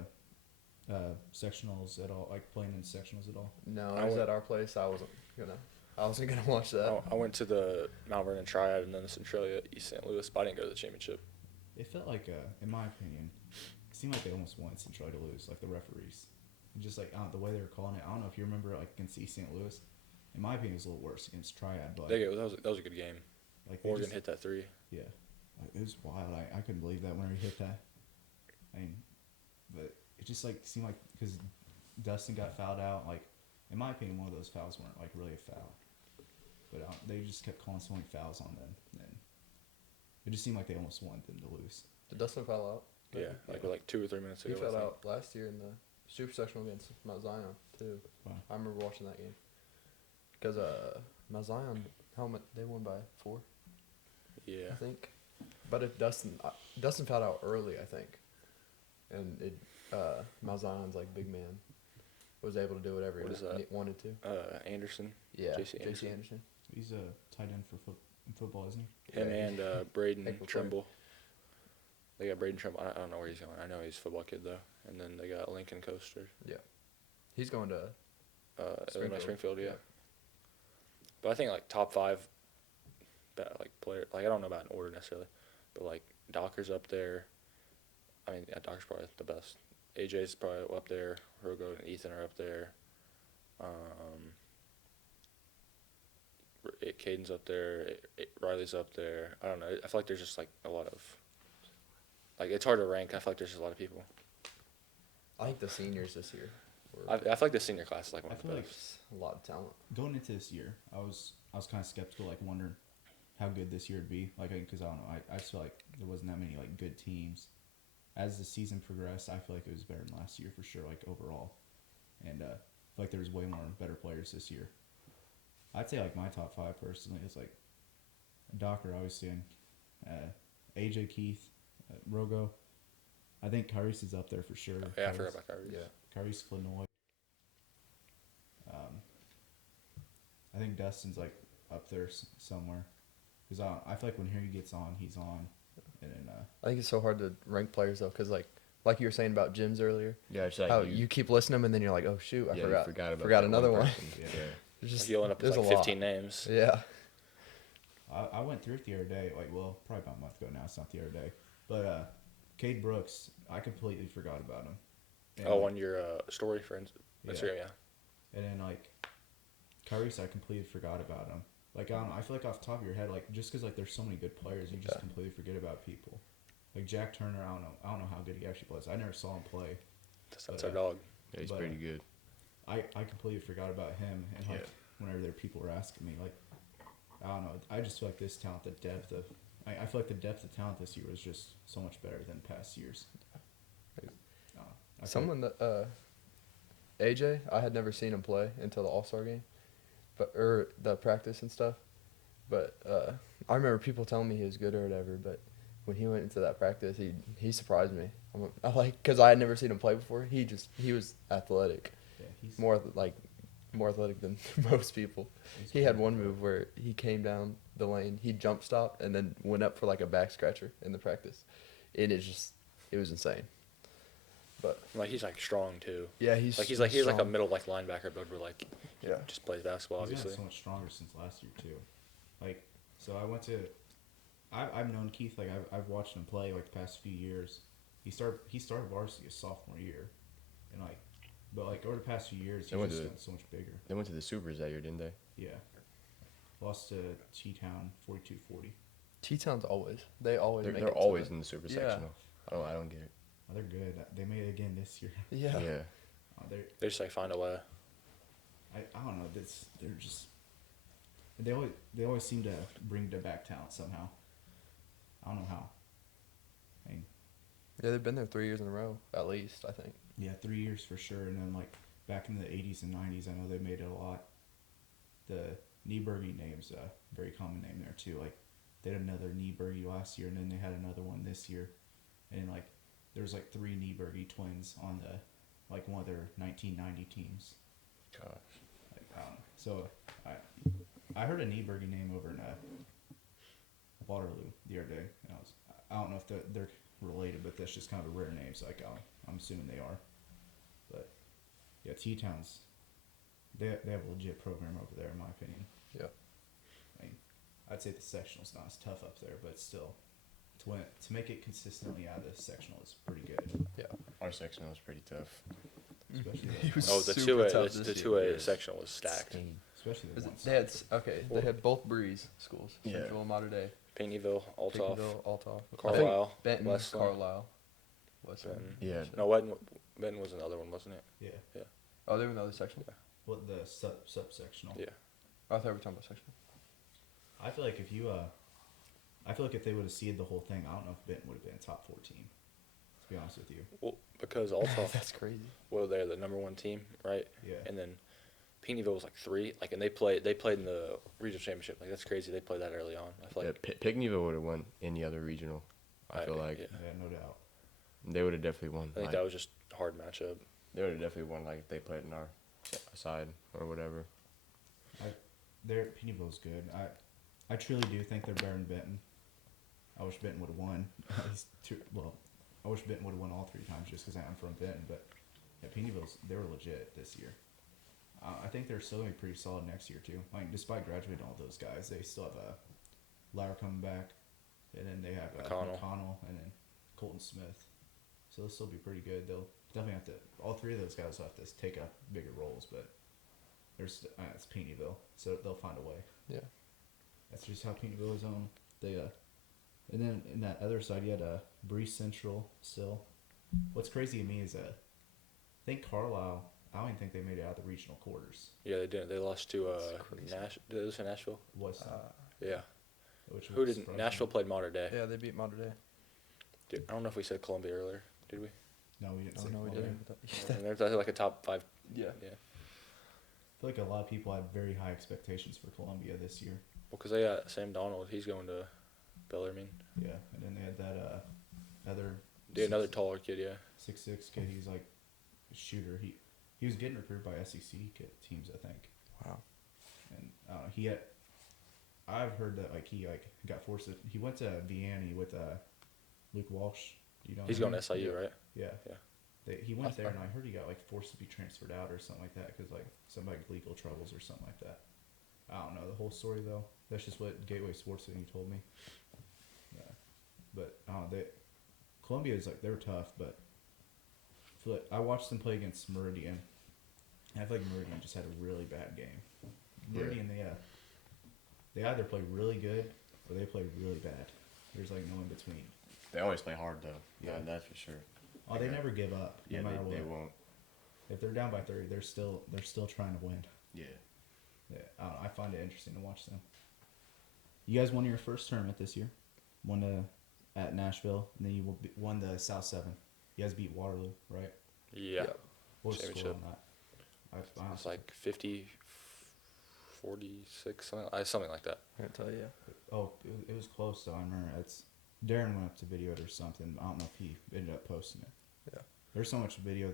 sectionals at all? Like playing in sectionals at all? No, I I was went- at our place. I wasn't gonna watch that. I went to the Mount Vernon Triad and then the Centralia East St. Louis, but I didn't go to the championship. It felt like, in my opinion, it seemed like they almost wanted Centralia to lose, like the referees. Just like the way they were calling it. I don't know if you remember like against East St. Louis. In my opinion, it was a little worse against Triad, but That was a good game. like they Oregon just- hit that 3. Yeah, like, it was wild. I couldn't believe that whenever he hit that. I mean, but it just like seemed like because Dustin got fouled out. Like in my opinion, one of those fouls weren't like really a foul, but they just kept calling so many fouls on them, and it just seemed like they almost wanted them to lose. Did Dustin foul out? Yeah, like 2 or 3 minutes He ago. I fouled think. out last year in the super sectional against Mount Zion too. Wow. I remember watching that game. Because Mount Zion, they won by 4, Yeah. I think. But if Dustin fouled out early, I think, and Mount Zion's like big man was able to do whatever What is he that? wanted to. Anderson. Yeah, J.C. J.C. Anderson. He's a tight end for in football, isn't he? Him Yeah, and Braden heck of a player. Trimble. They got Braden Trimble. I don't know where he's going. I know he's a football kid though. And then they got Lincoln Coaster. Yeah, he's going to Illinois Springfield, yeah. yeah. But I think like top 5, like player. Like I don't know about in order necessarily, but like Docker's up there. I mean, yeah, Docker's probably the best. AJ's probably up there. Rogo and Ethan are up there. Caden's up there. Riley's up there. I don't know. I feel like there's just like a lot of. Like it's hard to rank. I feel like there's just a lot of people. I think the seniors this year I feel like the senior class is like one I of the feel like best. a lot of talent. going into this year, I was kind of skeptical, like wondering how good this year would be. Like, because I don't know, I just feel like there wasn't that many like good teams. As the season progressed, I feel like it was better than last year for sure, like overall. And I feel like there was way more better players this year. I'd say like my top 5 personally is like Docker, obviously, and AJ Keith, Rogo. I think Kyrie's is up there for sure. Yeah, I forgot about Kyrie. Yeah. Kyrie's Flanoy. I think Dustin's like up there somewhere. Because I feel like when Harry gets on, he's on. And then, I think it's so hard to rank players though, because like you were saying about gyms earlier, Yeah, it's like how you keep listening to them and then you're like, oh shoot, I you forgot about that another one. person. Yeah. Yeah. There's just, You'll end up with there's like a lot. 15 names. Yeah. I went through it the other day, like, well, probably about a month ago now, it's not the other day. But Cade Brooks, I completely forgot about him. And, Oh, like, on your story, friends. Instagram, yeah. And then like Kyrie's, I completely forgot about him. Like I don't know. I feel like off the top of your head, like just because like there's so many good players, you just completely forget about people. Like Jack Turner, I don't know how good he actually plays. I never saw him play. That's our dog. Yeah, he's But, pretty good. I completely forgot about him, and like whenever there people were asking me, like I don't know, I just feel like this talent, the depth of, I feel like the depth of talent this year was just so much better than past years. I feel Someone that AJ, I had never seen him play until the All-Star game, or the practice and stuff. But I remember people telling me he was good or whatever. But when he went into that practice, he surprised me. I like, because I had never seen him play before. He was athletic, he's more athletic than most people. He had one move where he came down the lane, he jump stopped, and then went up for like a back scratcher in the practice. It was insane. But Like he's like strong too. yeah, he's He's like a strong. middle like linebacker, but we're like Yeah. just plays basketball He's obviously. gotten so much stronger since last year too. Like, so I went to, I've known Keith, like I've watched him play like the past few years. He started varsity his sophomore year, and like, but like over the past few years, he's just gotten so much bigger. They went to the Supers that year, didn't they? Yeah, lost to T-Town 42-40. T-Town's they're always in the Super sectional. I don't get it. Oh, they're good. They made it again this year. Yeah. They just like find a way. I don't know. They're just they always seem to bring back talent somehow. I don't know how. I mean, Yeah, they've been there 3 years in a row, at least, I think. yeah, 3 years for sure. And then like back in the 80s and 90s, I know they made it a lot. The Nieberge name's a very common name there too. Like they had another Nieberge last year, and then they had another one this year, and like there's like 3 Nieberge twins on the like one of their 1990 teams. Gosh. Like so I heard a Nieberge name over in Waterloo the other day, and I don't know if they're related, but that's just kind of a rare name. So like I'm assuming they are. But yeah, T-Town's they have a legit program over there in my opinion. Yeah. I mean, I'd say the sectional's not as tough up there, but still, to make it consistently out of the sectional is pretty good. Yeah. Our sectional was pretty tough. Especially He was Oh, the super 2A, tough the this 2A year. sectional was stacked. especially the ones. They had both Breeze schools, Yeah. Central and Mater Dei, Paigneyville, Altoff, Pickenville, Altoff, Carlisle, Benton, Westland. Carlisle, Westland. Benton. Yeah. No, Benton was another one, wasn't it? Yeah. Oh, they were in the other section? What the subsectional? Yeah. Oh, I thought we were talking about section. I feel like if they would have seeded the whole thing, I don't know if Benton would have been a top 4 team. To be honest with you. Well, because Altoff, That's crazy. well, they're the number 1 team, right? Yeah. And then Paigneyville was like 3, like, and they played in the regional championship. Like that's crazy. They played that early on. I feel like Pickenville would have won any other regional. I feel like yeah. Yeah, no doubt. they would have definitely won. I think that was just a hard matchup. They would have definitely won. Like if they played in our side or whatever. Paigneyville's good. I truly do think they're better than Benton. I wish Benton would have won. At least I wish Benton would have won all 3 times just because I'm from Benton. But yeah, they were legit this year. I think they're still going to be pretty solid next year too. Like despite graduating all those guys, they still have Lauer coming back, and then they have McConnell, and then Colton Smith. So they'll still be pretty good. They'll definitely have to. All 3 of those guys will have to take up bigger roles, but it's Paigneyville, so they'll find a way. Yeah. That's just how Paigneyville is on. And then in that other side, you had Breeze Central still. What's crazy to me is I think Carlisle. I don't even think they made it out of the regional quarters. Yeah, they didn't. They lost to That's crazy. Did they lose to Nashville? Was Yeah. which Who was didn't? Nashville played Mater Dei. Yeah, they beat Mater Dei. Dude, I don't know if we said Columbia earlier. Did we? No, we didn't. Oh, say no, we Columbia. didn't. They're like a top 5. Yeah. Yeah. I feel like a lot of people had very high expectations for Columbia this year. Well, because they got Sam Donald. He's going to Bellarmine. Yeah, and then they had that other. Yeah, another taller kid. Yeah. 6'6" kid. He's like a shooter. He was getting recruited by SEC teams, I think. Wow. And I've heard that he got forced. He went to Vianney with Luke Walsh. Do you know? He's him? going to SIU, right? Yeah. Yeah. He went there, and I heard he got forced to be transferred out or something like that because some legal troubles or something like that. I don't know the whole story though. That's just what Gateway Sports City told me. Yeah, but Columbia is like, they were tough, but I feel like I watched them play against Meridian. And I feel like Meridian just had a really bad game. Meridian, they either play really good or they play really bad. There's like no in between. They always play hard though. Yeah. Yeah, that's for sure. Oh, they never give up, Yeah, no matter what. they won't. If they're down by 30, they're still trying to win. Yeah. Yeah, I find it interesting to watch them. You guys won your first tournament this year. Won at Nashville, and then you won the South 7. You guys beat Waterloo, right? Yeah. What was the score Championship. on that? It's like 50, 46, something like that. I can't tell you. Oh, it was close though. I remember Darren went up to video it or something. I don't know if he ended up posting it. Yeah. There's so much video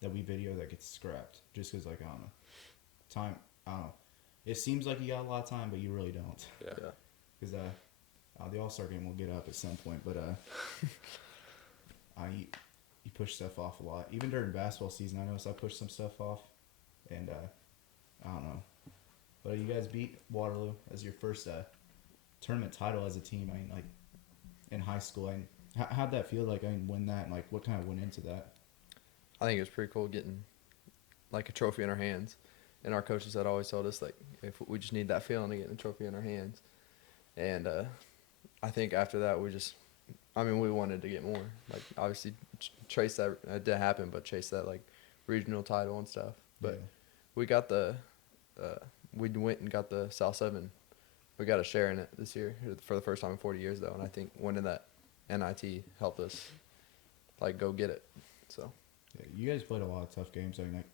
that we video that gets scrapped just because I don't know. Time, I don't know. It seems like you got a lot of time, but you really don't. Yeah. Because the All-Star game will get up at some point, but you push stuff off a lot. Even during basketball season, I noticed I pushed some stuff off, and I don't know. But you guys beat Waterloo as your first tournament title as a team. I mean, like in high school. How'd that feel? Like, win that, and like what kind of went into that? I think it was pretty cool getting like a trophy in our hands. And our coaches had always told us, like, if we just need that feeling of getting a trophy in our hands. And I think after that, we wanted to get more. Like, obviously, chase that. It didn't happen, but chase that, like, regional title and stuff. But we got we went and got the South 7. We got a share in it this year for the first time in 40 years, though. And I think winning that NIT helped us, like, go get it. So. Yeah, you guys played a lot of tough games. I mean, like,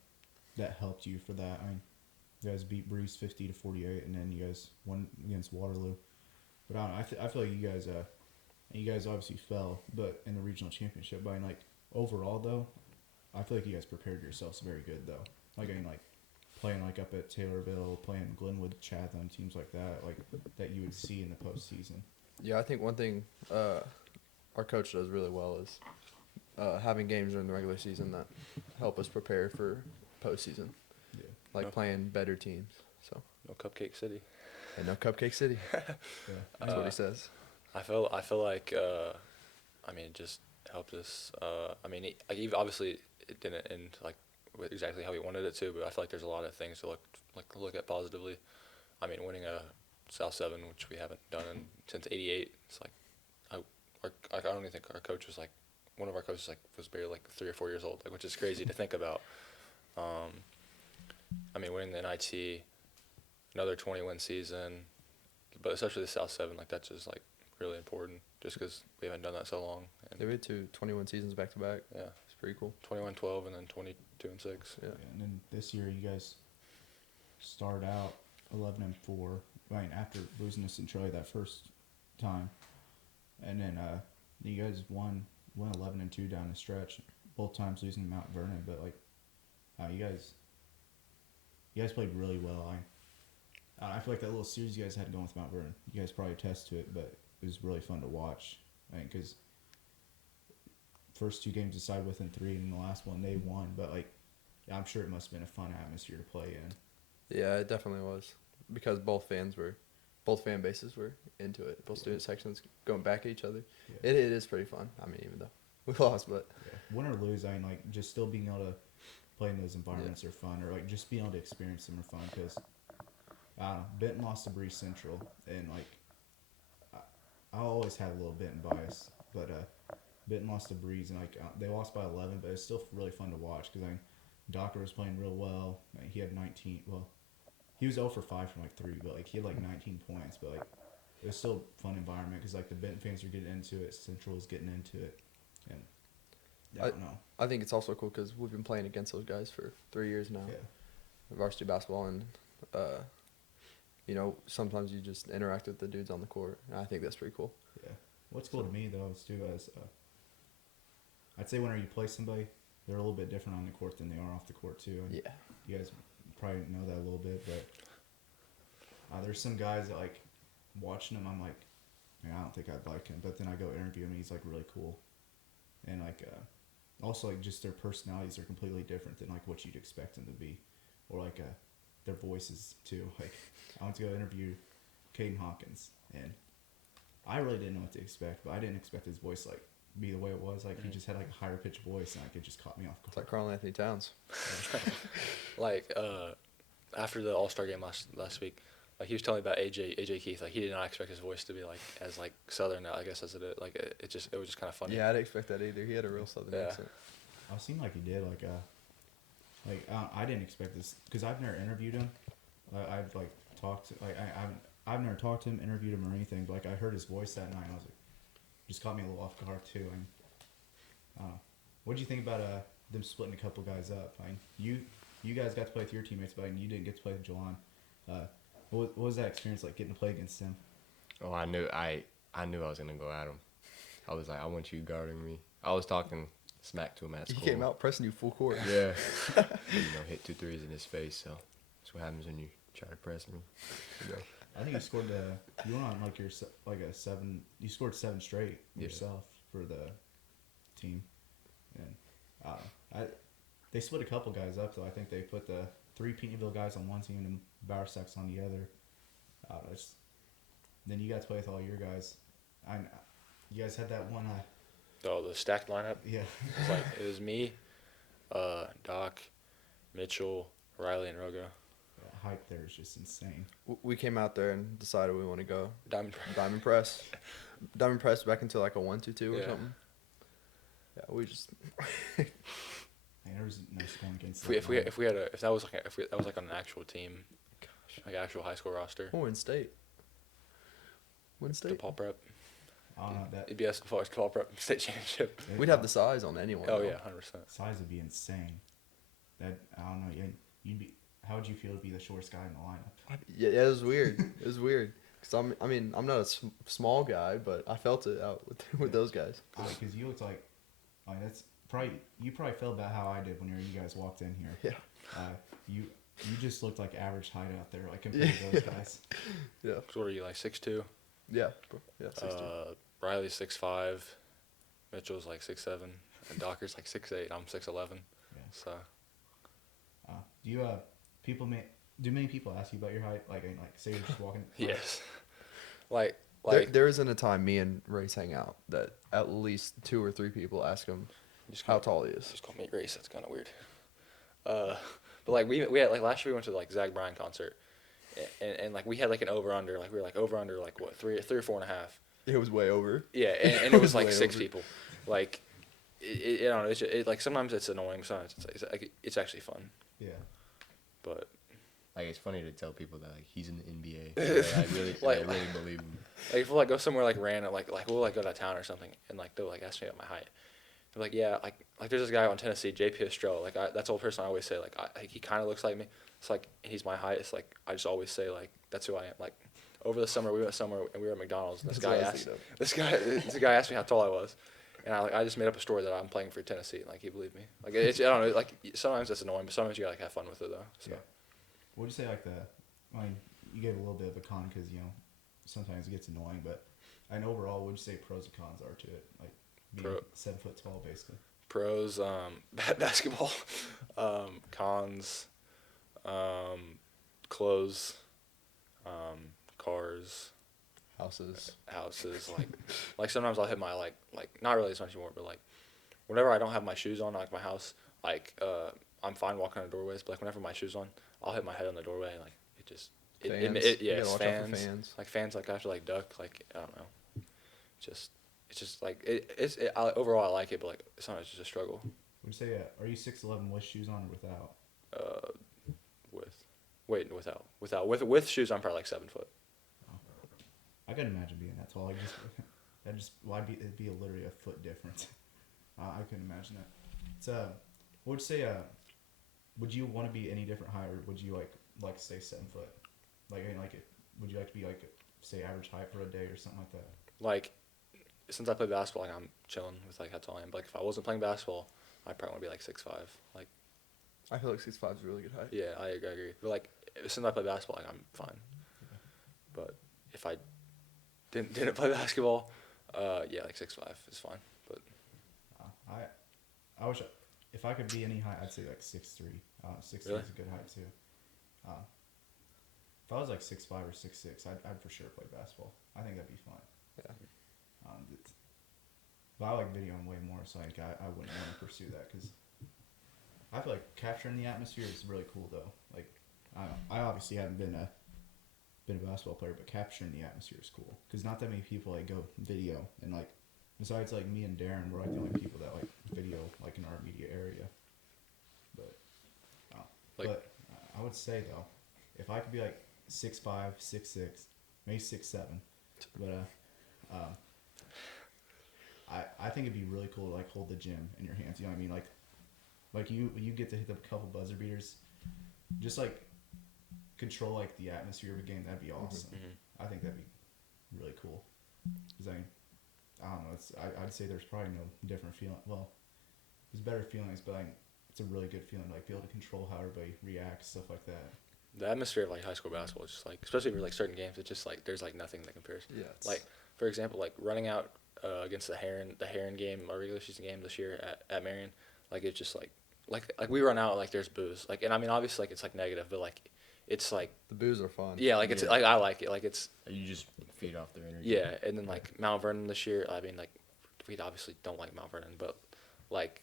that helped you for that. I mean, you guys beat Breeze 50-48, and then you guys won against Waterloo. But I don't know, I feel like you guys obviously fell, but in the regional championship. But I mean, like, overall though, I feel like you guys prepared yourselves very good though. Like, I mean, like playing like up at Taylorville, playing Glenwood, Chatham, teams like that, like that you would see in the postseason. Yeah, I think one thing our coach does really well is having games during the regular season that help us prepare for postseason. Yeah. Like playing better teams. So No Cupcake City. and no Cupcake City. Yeah. That's what he says. I feel like I mean, it just helped us. I mean, obviously it didn't end like with exactly how we wanted it to, but I feel like there's a lot of things to look at positively. I mean, winning a South 7, which we haven't done since '88. It's like I don't even think our coach was like, one of our coaches like was barely like 3 or 4 years old, like, which is crazy to think about. I mean, winning the NIT, another 20-win season, but especially the South 7, like that's just like really important, just because we haven't done that so long. And They had 21 seasons back to back. yeah, It's pretty cool. 21-12 and then 22-6. Yeah. And then this year you guys started out 11-4. I mean, after losing to Centralia that first time, and then you guys won 11-2 down the stretch, both times losing to Mount Vernon. But like, you guys played really well. I feel like that little series you guys had going with Mount Vernon, you guys probably attest to it, but it was really fun to watch. I mean, because first 2 games decided within 3, and the last one they won. But like, I'm sure it must have been a fun atmosphere to play in. Yeah, it definitely was, because both fan bases were into it. Both student sections going back at each other. Yeah. It is pretty fun. I mean, even though we lost, but Yeah. Win or lose, I mean, like, just still being able to play in those environments are fun, or like just being able to experience them are fun. Because I don't know, Benton lost to Breeze Central, and like I always had a little Benton bias, but Benton lost to Breeze, and like they lost by 11, but it's still really fun to watch because Docker was playing real well. Like, he had 19. Well, he was 0 for 5 from like 3, but like he had like 19 points. But like it was still a fun environment because like the Benton fans were getting into it, Central was getting into it, and I don't know. I think it's also cool because we've been playing against those guys for 3 years now. Yeah. Varsity basketball, and sometimes you just interact with the dudes on the court, and I think that's pretty cool. Yeah. What's cool to me though is too I'd say whenever you play somebody, they're a little bit different on the court than they are off the court too. And Yeah. you guys probably know that a little bit, but there's some guys that like watching them, I'm like, man, I don't think I'd like him. But then I go interview him, and he's like really cool, and like also like just their personalities are completely different than like what you'd expect them to be, or like their voices too. Like I went to go interview Caden Hawkins, and I really didn't know what to expect, but I didn't expect his voice like be the way it was. Like he just had like a higher pitched voice, and like it just caught me off It's guard. like Carl Anthony Towns. Like after the All-Star game last week, like he was telling me about AJ Keith. Like he did not expect his voice to be like as like Southern, I guess, as it is. Like it was just kind of funny. Yeah, I didn't expect that either. He had a real Southern Yeah. accent. I seemed like he did. I didn't expect this because I've never interviewed him. I've like talked to, like I've never talked to him, interviewed him or anything. But like I heard his voice that night, and I was like, just caught me a little off guard too. And what do you think about them splitting a couple guys up? I mean, you guys got to play with your teammates, but you didn't get to play with Jelon. What was that experience like getting to play against him? Oh, I knew I was gonna go at him. I was like, I want you guarding me. I was talking smack to him at He school. came out pressing you full court. Yeah. Hit 2 threes in his face. So that's what happens when you try to press me. I think you scored you went on like your like a 7. You scored 7 straight yourself for the team, and they split a couple guys up though. I think they put the 3 Petersville guys on one team and Bowersax on the other. Then you got to play with all your guys. You guys had that one. Oh, the stacked lineup. Yeah. It was me, Doc, Mitchell, Riley, and Rogo. The hype there is just insane. We came out there and decided we want to go Diamond. Diamond Press. Diamond Press back into like a 1-2-2 or Yeah. something. Yeah, we just. Man, there was no scoring against. If that was like on an actual team, like actual high school roster. Oh, win state. Win The state. Paul Prep. I don't know that It'd be us for Paul Prep state championship. We'd have the size on anyone. Oh though. yeah, 100%. size would be insane. That I don't know. You'd be. How would you feel to be the shortest guy in the lineup? Yeah, it was weird. It was weird. Cause I'm not a small guy, but I felt it out with those guys. Because you looked like that's probably you probably felt about how I did when you guys walked in here. Yeah. You just looked like average height out there, like compared to those guys. Yeah. So what are you, like 6'2"? Yeah. Yeah. 16. Riley's 6'5", Mitchell's like 6'7", and Docker's like 6'8". I'm 6'11". Yeah. So Do you do many people ask you about your height? Like say you're just walking. yes, like there isn't a time me and Race hang out that at least 2 or 3 people ask him just how tall he is. Just call me Race. That's kind of weird. But like we had like last year we went to like Zach Bryan concert, and like we had like an over under like we were like over under like what 3 or 4.5. It was way over. Yeah, and it was like Way 6 over. people. Like I don't know. It's like sometimes it's annoying. Sometimes it's actually fun. Yeah. But Like, it's funny to tell people that, like, he's in the NBA. I really believe him. like if we'll like go somewhere like random, like we'll like go to town or something, and like they'll like ask me about my height. They're like, yeah, like there's this guy on Tennessee, JP Estrella. Like that's the old person I always say. Like he kind of looks like me. It's like he's my height. It's like I just always say like that's who I am. Like over the summer we went somewhere and we were at McDonald's and this guy asked me how tall I was, and I just made up a story that I'm playing for Tennessee. And, like he believed me. Like I don't know. Like sometimes that's annoying, but sometimes you gotta like have fun with it though. So. Yeah. What would you say you gave a little bit of a con because sometimes it gets annoying, but overall, what would you say pros and cons are to it? Like being 7 foot tall, basically. Pros, basketball. Cons, clothes, cars, Houses. like sometimes I'll hit my like not really as much anymore, but like whenever I don't have my shoes on, like my house, like I'm fine walking on doorways, but like whenever my shoes on, I'll hit my head on the doorway and like it just Fans. yeah, You gotta watch out for fans. fans. Like fans, like I have to like duck, like I don't know, it's just like overall I like it, but like sometimes it's just a struggle. Would you say are you 6'11" with shoes on or without? With shoes, I'm probably like 7 foot. I couldn't imagine being that tall. It'd be literally a foot difference. I couldn't imagine that. It's what would you say? Would you want to be any different height, or would you like to stay 7 foot? Would you like to be like say average height for a day or something like that? Like, since I play basketball, like I'm chilling with like how tall I am. But like if I wasn't playing basketball, I'd probably want to be like 6'5". Like, I feel like 6'5" is a really good height. yeah, I agree. But like since I play basketball, like I'm fine. But if I didn't play basketball, yeah, like 6'5" is fine. But I wish if I could be any height, I'd say like 6'3". 6'3" Really? is a good height too. If I was like 6'5" or 6'6", I'd for sure play basketball. I think that'd be fun. Yeah. But I like videoing way more, so like I wouldn't want to pursue that because I feel like capturing the atmosphere is really cool though. Like I obviously haven't been a basketball player, but capturing the atmosphere is cool because not that many people like go video and like besides like me and Darren, we're like the only people that like video like in our immediate area. But I would say though, if I could be like 6'5", 6'6", maybe 6'7", but I think it'd be really cool to like hold the gym in your hands. You know what I mean? Like you get to hit a couple buzzer beaters, just like control like the atmosphere of a game. That'd be awesome. Mm-hmm. I think that'd be really cool. Cause I don't know. I'd say there's probably no different feeling. Well, there's better feelings, but it's a really good feeling to like be able to control how everybody reacts, stuff like that. The atmosphere of like high school basketball is just like, especially for like certain games, it's just like there's like nothing that compares. Yeah. Like for example, like running out against the Heron game, our regular season game this year at Marion, like it's just like we run out like there's booze, like, and I mean obviously like it's like negative, but like it's like The boos are fun. yeah, like it's like I like it, like it's You just feed off their energy. yeah, and then like Mount Vernon this year, I mean like we obviously don't like Mount Vernon, but like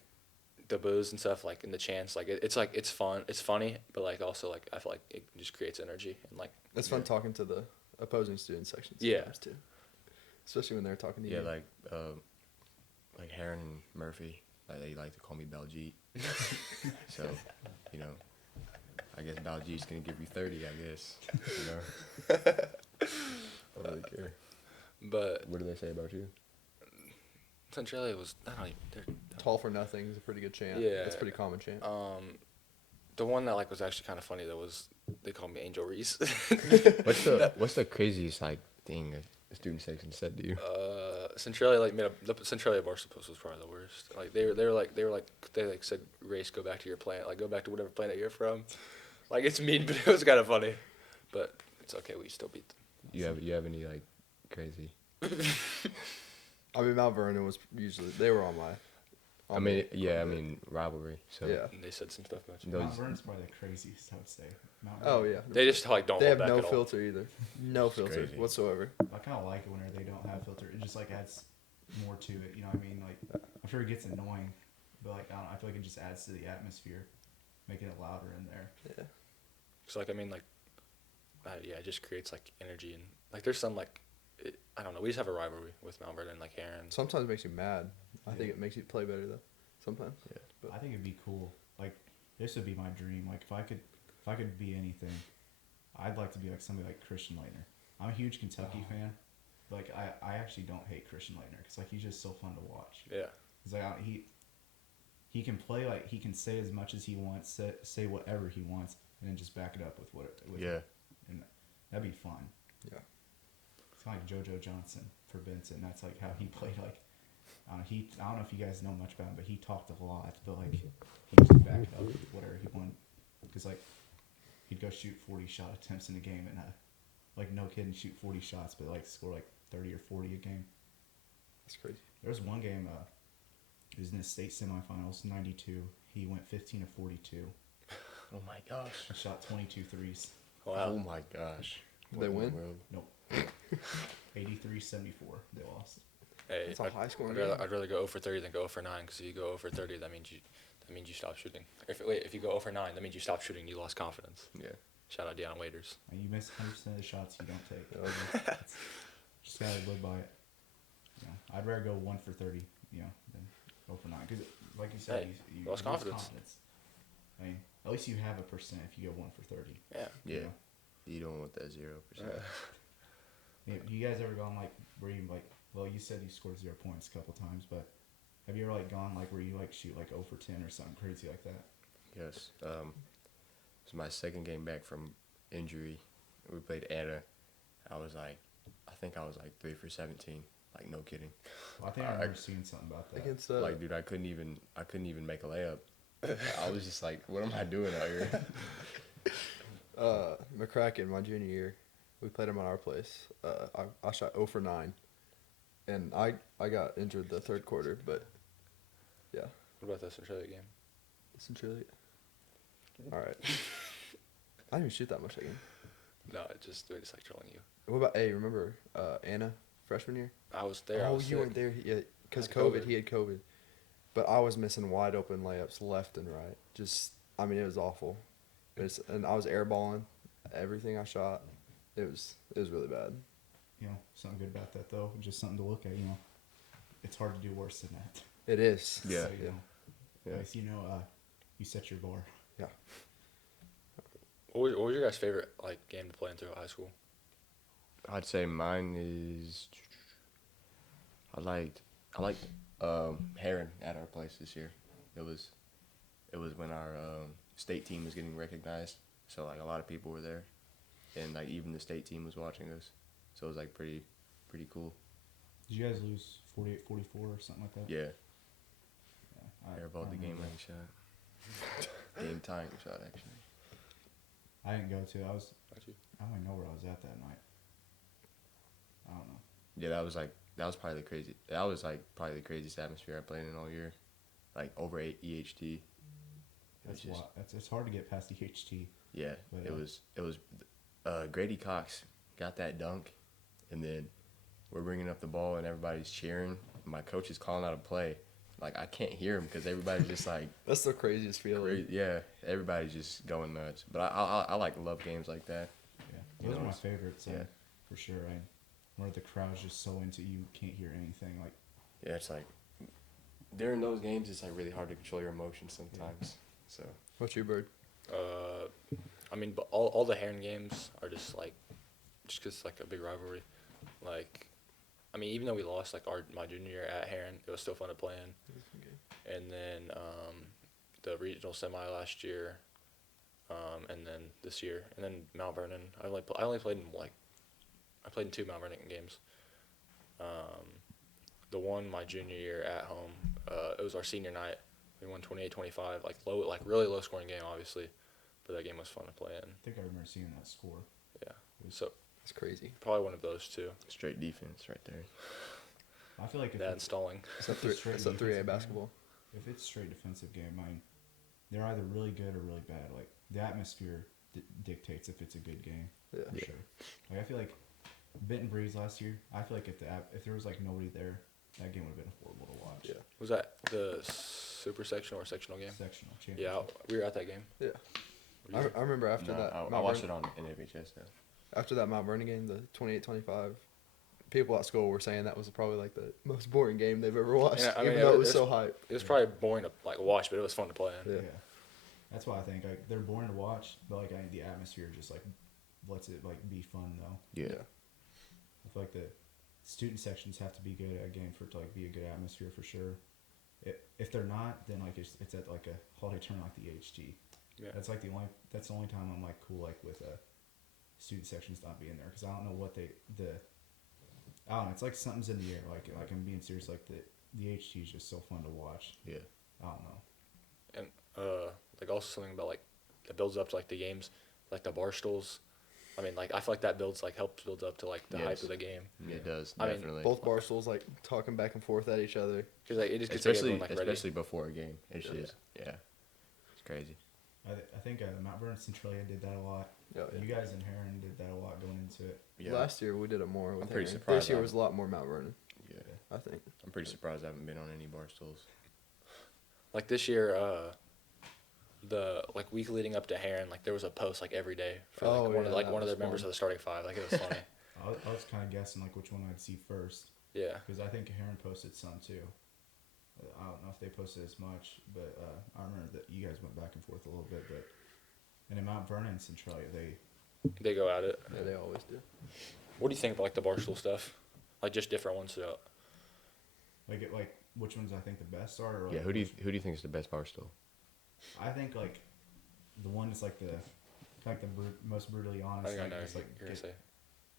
the booze and stuff, like in the chants, like it's like it's fun, it's funny, but like also like I feel like it just creates energy and like It's fun talking to the opposing student sections Yeah. sometimes too. Especially when they're talking to Yeah, you. like Heron and Murphy, like they like to call me Baljeet. So, you know, I guess Baljeet's gonna give you 30. I guess. You know. I don't really care. but What do they say about you? Centralia was I don't even they're Tall for nothing is a pretty good chant. Yeah. That's a pretty common chant. the one that like was actually kind of funny that was they called me Angel Reese. What's the craziest like thing a student section said to you? Centralia like the Centralia Varsity Post was probably the worst. Like they said, Race, go back to your planet, like go back to whatever planet you're from. Like it's mean, but it was kind of funny. But it's okay, we still beat them. You have any like crazy? I mean, Mount Vernon was usually they were on my. I mean rivalry. So Yeah. And they said some stuff about you. Those- Mount Vernon's probably the craziest, I would say. Mount Oh Vernon. yeah. They just like don't They hold have back no at all. filter either. No filter crazy. whatsoever. I kind of like it whenever they don't have filter. It just like adds more to it. You know what I mean? Like I'm sure it gets annoying, but like I feel like it just adds to the atmosphere, making it louder in there. Yeah. So like I mean like, it just creates like energy and like there's some like, I don't know. We just have a rivalry with Mount Vernon and like Heron. Sometimes it makes you mad. I think Yeah. it makes you play better though. Sometimes. Yeah. But I think it'd be cool. Like this would be my dream. Like if I could be anything, I'd like to be like somebody like Christian Leitner. I'm a huge Kentucky fan, but like I actually don't hate Christian Leitner because like he's just so fun to watch. Yeah. Cause like he can play like he can say as much as he wants, say whatever he wants, and then just back it up with Yeah. and that'd be fun. yeah. It's kind of like JoJo Johnson for Benson. That's like how he played. Like I don't know if you guys know much about him, but he talked a lot, but like he just backed it up with whatever he wanted. Cause like he'd go shoot 40 shot attempts in a game and like no kidding shoot 40 shots, but like score like 30 or 40 a game. That's crazy. There was one game. It was in the state semifinals, 92. He went 15 of 42. Oh my gosh. I shot 22 threes. Wow. Oh my gosh. Did they What in win? the world? Nope. 83-74. They lost. Hey, It's a high scoring I'd rather go 0 for 30 than go 0 for 9 because if you go 0 for 30, that means you stop shooting. If you go 0 for 9, that means you stop shooting. You lost confidence. Yeah. Shout out Deanna Waiters. And you miss 100% of the shots you don't take. Yeah. Just gotta live by it. You know, I'd rather go 1 for 30, you know, than 0 for 9. Because, like you said, Hey, you lost lose confidence. I mean, at least you have a percent if you go 1 for 30. Yeah. you Yeah. know? You don't want that 0%. Yeah, you guys ever gone like where you like? Well, you said you scored 0 points a couple times, but have you ever like gone like where you like shoot like 0 for 10 or something crazy like that? Yes. It was my second game back from injury. We played Anna. I think I was like 3 for 17. Like no kidding. Well, I think I remember seeing something about that. Against Like dude, I couldn't even make a layup. I was just like, what am I doing out here? McCracken, my junior year, we played him at our place. I shot 0 for 9, and I got injured the third quarter, but yeah, What about the Centralia game? essentially. All right. I didn't even shoot that much that game. No, we're just like trolling you. What about remember Anna freshman year? I was there. Oh, I was you sick. weren't there. Yeah, because Had COVID. COVID. He had COVID, but I was missing wide open layups left and right. Just, I mean, it was awful. And I was airballing everything I shot. It was really bad. You know, something good about that though, just something to look at. You know, it's hard to do worse than that. It is. Yeah. So, you Yeah. know, Yeah. at least you know, you set your bar. Yeah. What was your guys' favorite like game to play in throughout high school? I'd say mine is. I liked Heron at our place this year. It was when our state team was getting recognized, so like a lot of people were there, and like even the state team was watching us, so it was like pretty cool. Did you guys lose 48-44 or something like that? Yeah, Yeah, I airballed the remember game that. winning shot, game tying shot actually. I didn't go to. Got you. I don't even know where I was at that night. I don't know. Yeah, that was probably the craziest atmosphere I played in all year, like over EHT. That's just- it's hard to get past EHT. Yeah, But, it was. Grady Cox got that dunk, and then we're bringing up the ball and everybody's cheering. My coach is calling out a play, like I can't hear him because everybody's just like, That's the craziest feeling. yeah, everybody's just going nuts. But I like love games like that. Yeah, You those know, are my it's- favorites. yeah. For sure. Where the crowd's just so into you can't hear anything. Like, Yeah, it's like during those games, it's like really hard to control your emotions sometimes. So What's your bird? I mean, but all the Heron games are just like, just 'cause it's like a big rivalry. Like, I mean, even though we lost like my junior year at Heron, it was still fun to play in. And then the regional semi last year, and then this year, and then Mount Vernon. I only played in 2 Mount Vernon games. The one my junior year at home, it was our senior night. We won 28-25, like really low scoring game, obviously, but that game was fun to play in. I think I remember seeing that score. Yeah, so That's crazy. probably one of those two. straight defense right there. I feel like if That and it's, stalling. It's a if it's straight 3A defensive basketball. Game, if it's straight defensive game, they're either really good or really bad. Like the atmosphere dictates if it's a good game. Yeah. For sure. Like I feel like Benton Breeze last year. I feel like if there was like nobody there, that game would have been horrible to watch. Yeah. Was that the super sectional or sectional game? Sectional Yeah, championship. we were at that game. Yeah. Were you- I remember after No, that. I Mount watched Vernon- it on NFHS though. After that Mount Vernon game, the 28-25, people at school were saying that was probably like the most boring game they've ever watched, Yeah, I mean, even though it was it's- so hype. It was probably boring to like watch, but it was fun to play in. Yeah. That's why I think like they're boring to watch, but like the atmosphere just like lets it like be fun though. Yeah. I feel like the student sections have to be good at a game for it to like be a good atmosphere for sure. If they're not, then like it's at like a holiday tournament like the HT. Yeah. That's the only time I'm like cool like with student sections not being there because I don't know what I don't know, it's like something's in the air like I'm being serious, like the HT is just so fun to watch. Yeah. I don't know. And like also something about like that builds up to like the games, like the bar stools. I mean, like I feel like that helps build up to like the hype Yes. of the game. It does I mean, definitely. Both barstools like talking back and forth at each other. Cause like it just gets especially everyone like ready. especially before a game. It's Yeah. just it's crazy. I think Mount Vernon Centralia did that a lot. Yeah, yeah. You guys in Heron did that a lot going into it. Yeah. Last year we did it more. With I'm pretty Heron. surprised This year I'm- was a lot more Mount Vernon, Yeah. I think. I'm pretty surprised I haven't been on any bar stools. Like this year, the like week leading up to Heron, like there was a post like every day for like Oh, one yeah, of like that one of was the members fun. of the starting 5. Like it was funny. I was kind of guessing like which one I'd see first Yeah. because I think Heron posted some too. I don't know if they posted as much, but I remember that you guys went back and forth a little bit. But and in Mount Vernon and Centralia, They go at it. Yeah, they always do. What do you think about like the barstool stuff? Like just different ones throughout. like which ones I think the best are. Or, like, Yeah. Who do you think is the best bar stool? I think like the one that's like the most brutally I honest. think I like, know just, what like you're gonna say.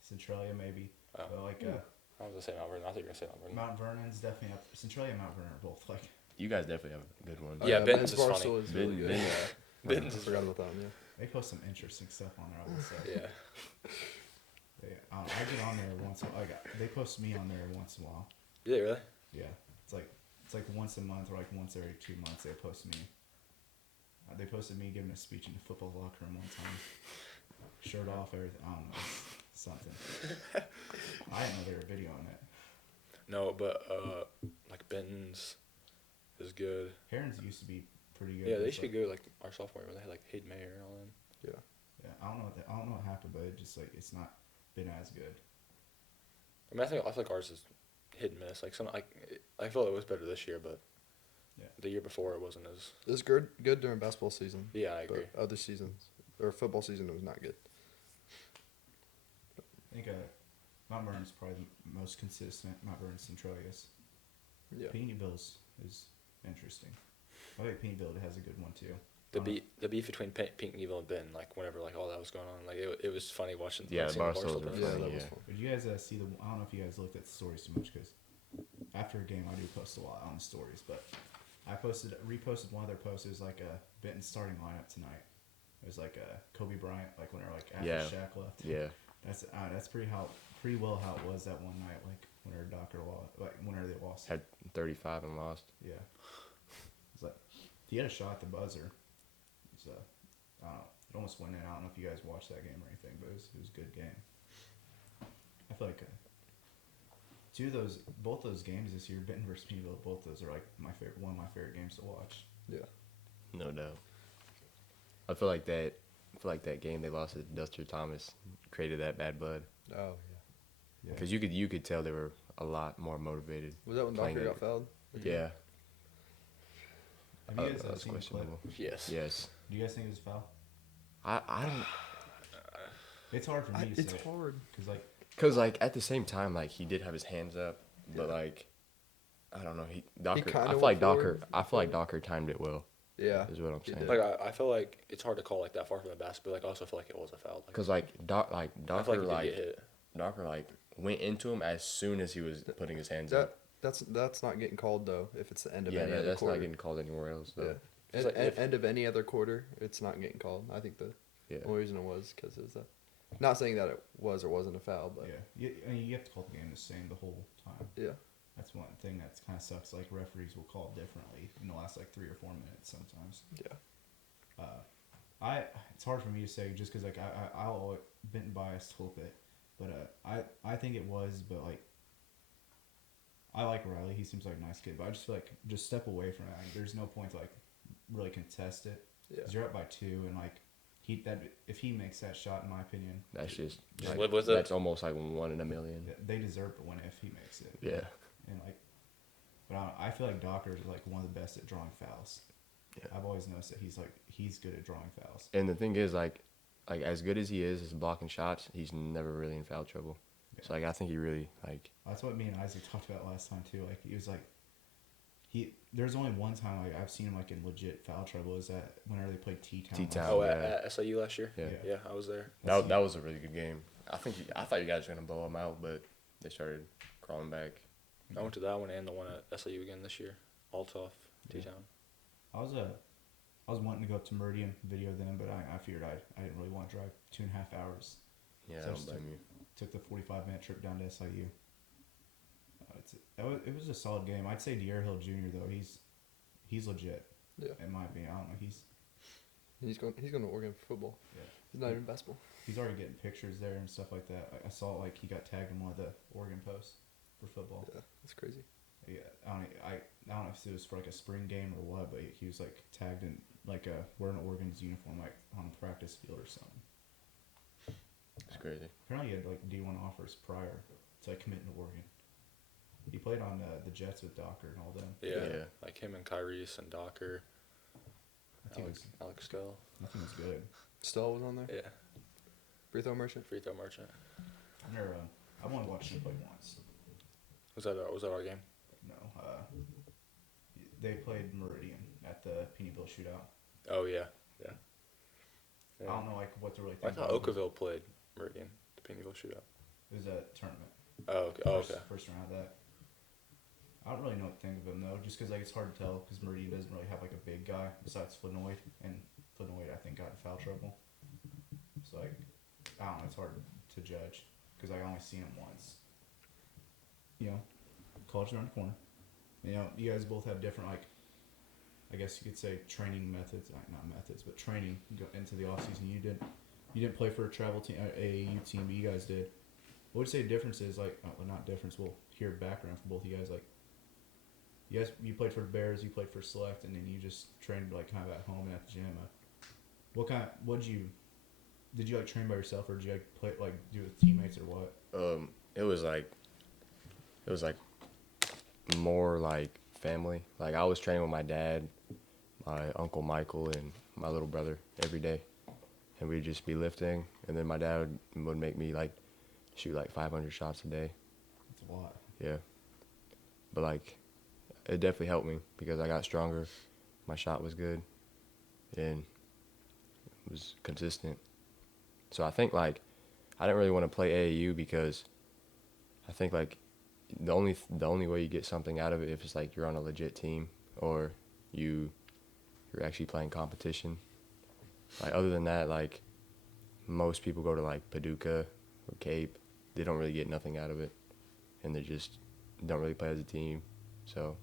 Centralia maybe, Oh. but like I was gonna say Mount Vernon. I thought you were gonna say Mount Vernon. Mount Vernon's definitely up. Centralia and Mount Vernon are both like You guys definitely have a good one. Yeah, Benton's Ben's is funny. barstool is really good. Benton's- Yeah. Benton's I is forgot about that one. Yeah. they post some interesting stuff on there. I will say. Yeah. I get on there once. They post me on there once in a while. Yeah, really? Yeah, it's like once a month or like once every 2 months they post me. They posted me giving a speech in the football locker room one time. Shirt off, everything. I don't know, something. I didn't know they were videoing it. No, but like Benton's is good. Heron's used to be pretty good. Yeah, they It's should be like- good. Like our sophomore year, when they had like Hayden Mayer and all them. Yeah, I don't know what happened, but it just like it's not been as good. I mean, I feel like ours is hit and miss. Like I feel it was better this year, but Yeah. the year before it wasn't as. It was good during basketball season. Yeah, I agree. But other seasons or football season, it was not good. I think Mount Vernon's probably the most consistent. Mount Vernon Centralia's. Yeah. Peeneyville's is interesting. I think Peeneyville has a good one too. The beef between Pinckneyville and Ben, like whenever like all that was going on, like it was funny watching. Yeah, seeing the Barstow's Barstow are post. Yeah, funny, that was yeah. fun. Did you guys see the? I don't know if you guys looked at the stories too much because after a game I do post a lot on the stories, but I reposted one of their posts. It was like a Benton starting lineup tonight. It was like Kobe Bryant, like when after Yeah. Shaq left. Yeah. That's pretty well how it was that one night, like whenever Docker lost, like whenever they lost. Had 35 and lost. Yeah. It's like he had a shot at the buzzer. So I don't know. It almost went in. I don't know if you guys watched that game or anything, but it was a good game. I feel like both those games this year, Benton versus Peeneyville, both those are like one of my favorite games to watch. Yeah. No doubt. I feel like that game they lost to Duster Thomas created that bad blood. Oh yeah. Yeah. Because you could tell they were a lot more motivated. Was that when playing Docker it. got fouled? Yeah. Have you guys That's seen the clip? questionable. Yes. Yes. Do you guys think it was a foul? I don't. It's hard for me to It's say. hard. Because like Cause like at the same time, like he did have his hands up, but like I don't know. Docker. kinda I feel went like forward. Docker timed it well. Yeah. Is what I'm He saying. did. Like I feel like it's hard to call like that far from the basket, but like I also feel like it was a foul. Like, Cause like Docker I feel like he did get hit. Docker like went into him as soon as he was putting his hands up. That's not getting called though. If it's the end of Yeah, any other that's quarter. not getting called anywhere else. Yeah. Though. It's And, like if- end of any other quarter, it's not getting called. I think the Yeah. only reason it was because it was a. Not saying that it was or wasn't a foul, but yeah, I mean, you have to call the game the same the whole time. yeah. That's one thing that's kind of sucks. Like referees will call differently in the last like 3 or 4 minutes sometimes. Yeah. It's hard for me to say just because like I'll been biased a little bit, but I think it was, but like I like Riley. He seems like a nice kid, but I just feel like just step away from it. Like, there's no point to like really contest it. Yeah. 'Cause you're up by 2, and like if he makes that shot, in my opinion, That's just Just like, live with it. That's almost like 1 in a million. they deserve to win it if he makes it. Yeah. And like, but I feel like Docker's like one of the best at drawing fouls. Yeah. I've always noticed that he's good at drawing fouls. And the thing is, like as good as he is blocking shots, he's never really in foul trouble. Yeah. So like I think he really like That's what me and Isaac talked about last time too. Like he was like, there's only one time like I've seen him like in legit foul trouble is that whenever they played T-Town. T-Town. Oh, yeah. at SIU last year. Yeah. Yeah, I was there. that was a really good game. I thought you guys were gonna blow him out, but they started crawling back. I went to that one and the one at SIU again this year. Altoff, Yeah. T-Town. I was wanting to go up to Meridian video them, but I figured I didn't really want to drive 2.5 hours. Yeah, So I don't just blame you. Took the 45-minute trip down to SIU. It was a solid game. I'd say De'Aaron Hill Jr. though he's legit. Yeah. In my opinion, I don't know. He's going to Oregon for football. Yeah. He's not even basketball. He's already getting pictures there and stuff like that. I saw like he got tagged in one of the Oregon posts for football. Yeah, that's crazy. Yeah, I don't know if it was for like a spring game or what, but he was like tagged in like wearing Oregon's uniform like on the practice field or something. It's crazy. Apparently he had like D1 offers prior to like committing to Oregon. He played on the Jets with Docker and all them. Yeah, Yeah. like him and Kyrie's and Docker, I think Alex Skell. I think it was good. Stell was on there. Yeah, Free throw merchant. free throw merchant. I've never I want to watch him play once. Was that our game? No, they played Meridian at the Peeneyville shootout. Oh yeah. I don't know like what to really I think. thought about it. Oakville played Meridian, the Peeneyville shootout. It was a tournament. Oh okay. Oh, okay. First round of that. I don't really know what to think of him though, just because like it's hard to tell because Meridian doesn't really have like a big guy besides Flinoid, and Flinoid I think got in foul trouble. So like, I don't know, it's hard to judge because I only seen him once. You know, college around the corner. You know, you guys both have different like, I guess you could say training methods, not methods, but training into the off season. You didn't play for a travel team, AAU team, but you guys did. What would you say the difference is? Like, well, not difference. We'll hear background from both of you guys. Like, you played for the Bears, you played for Select, and then you just trained like kind of at home and at the gym. Did you like train by yourself, or did you like play like do it with teammates, or what? It was like more like family. Like I was training with my dad, my uncle Michael, and my little brother every day, and we'd just be lifting. And then my dad would make me like shoot like 500 shots a day. That's a lot. Yeah, but like it definitely helped me because I got stronger. My shot was good, and it was consistent. So I think like I didn't really want to play AAU because I think like the only way you get something out of it if it's like you're on a legit team or you're actually playing competition. Like other than that, like most people go to like Paducah or Cape, they don't really get nothing out of it, and they just don't really play as a team. So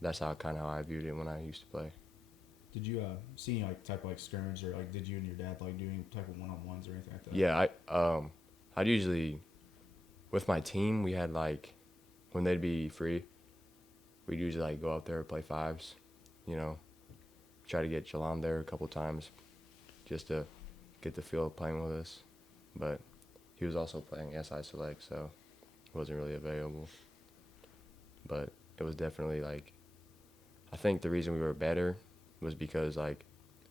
that's how I viewed it when I used to play. Did you see any like type of like scrimmage, or like did you and your dad like do any type of one-on-ones or anything like that? Yeah, I'd usually with my team we had like when they'd be free, we'd usually like go out there and play fives, you know, try to get Jalam there a couple times just to get the feel of playing with us. But he was also playing SI Select, so he wasn't really available. But it was definitely like, I think the reason we were better was because like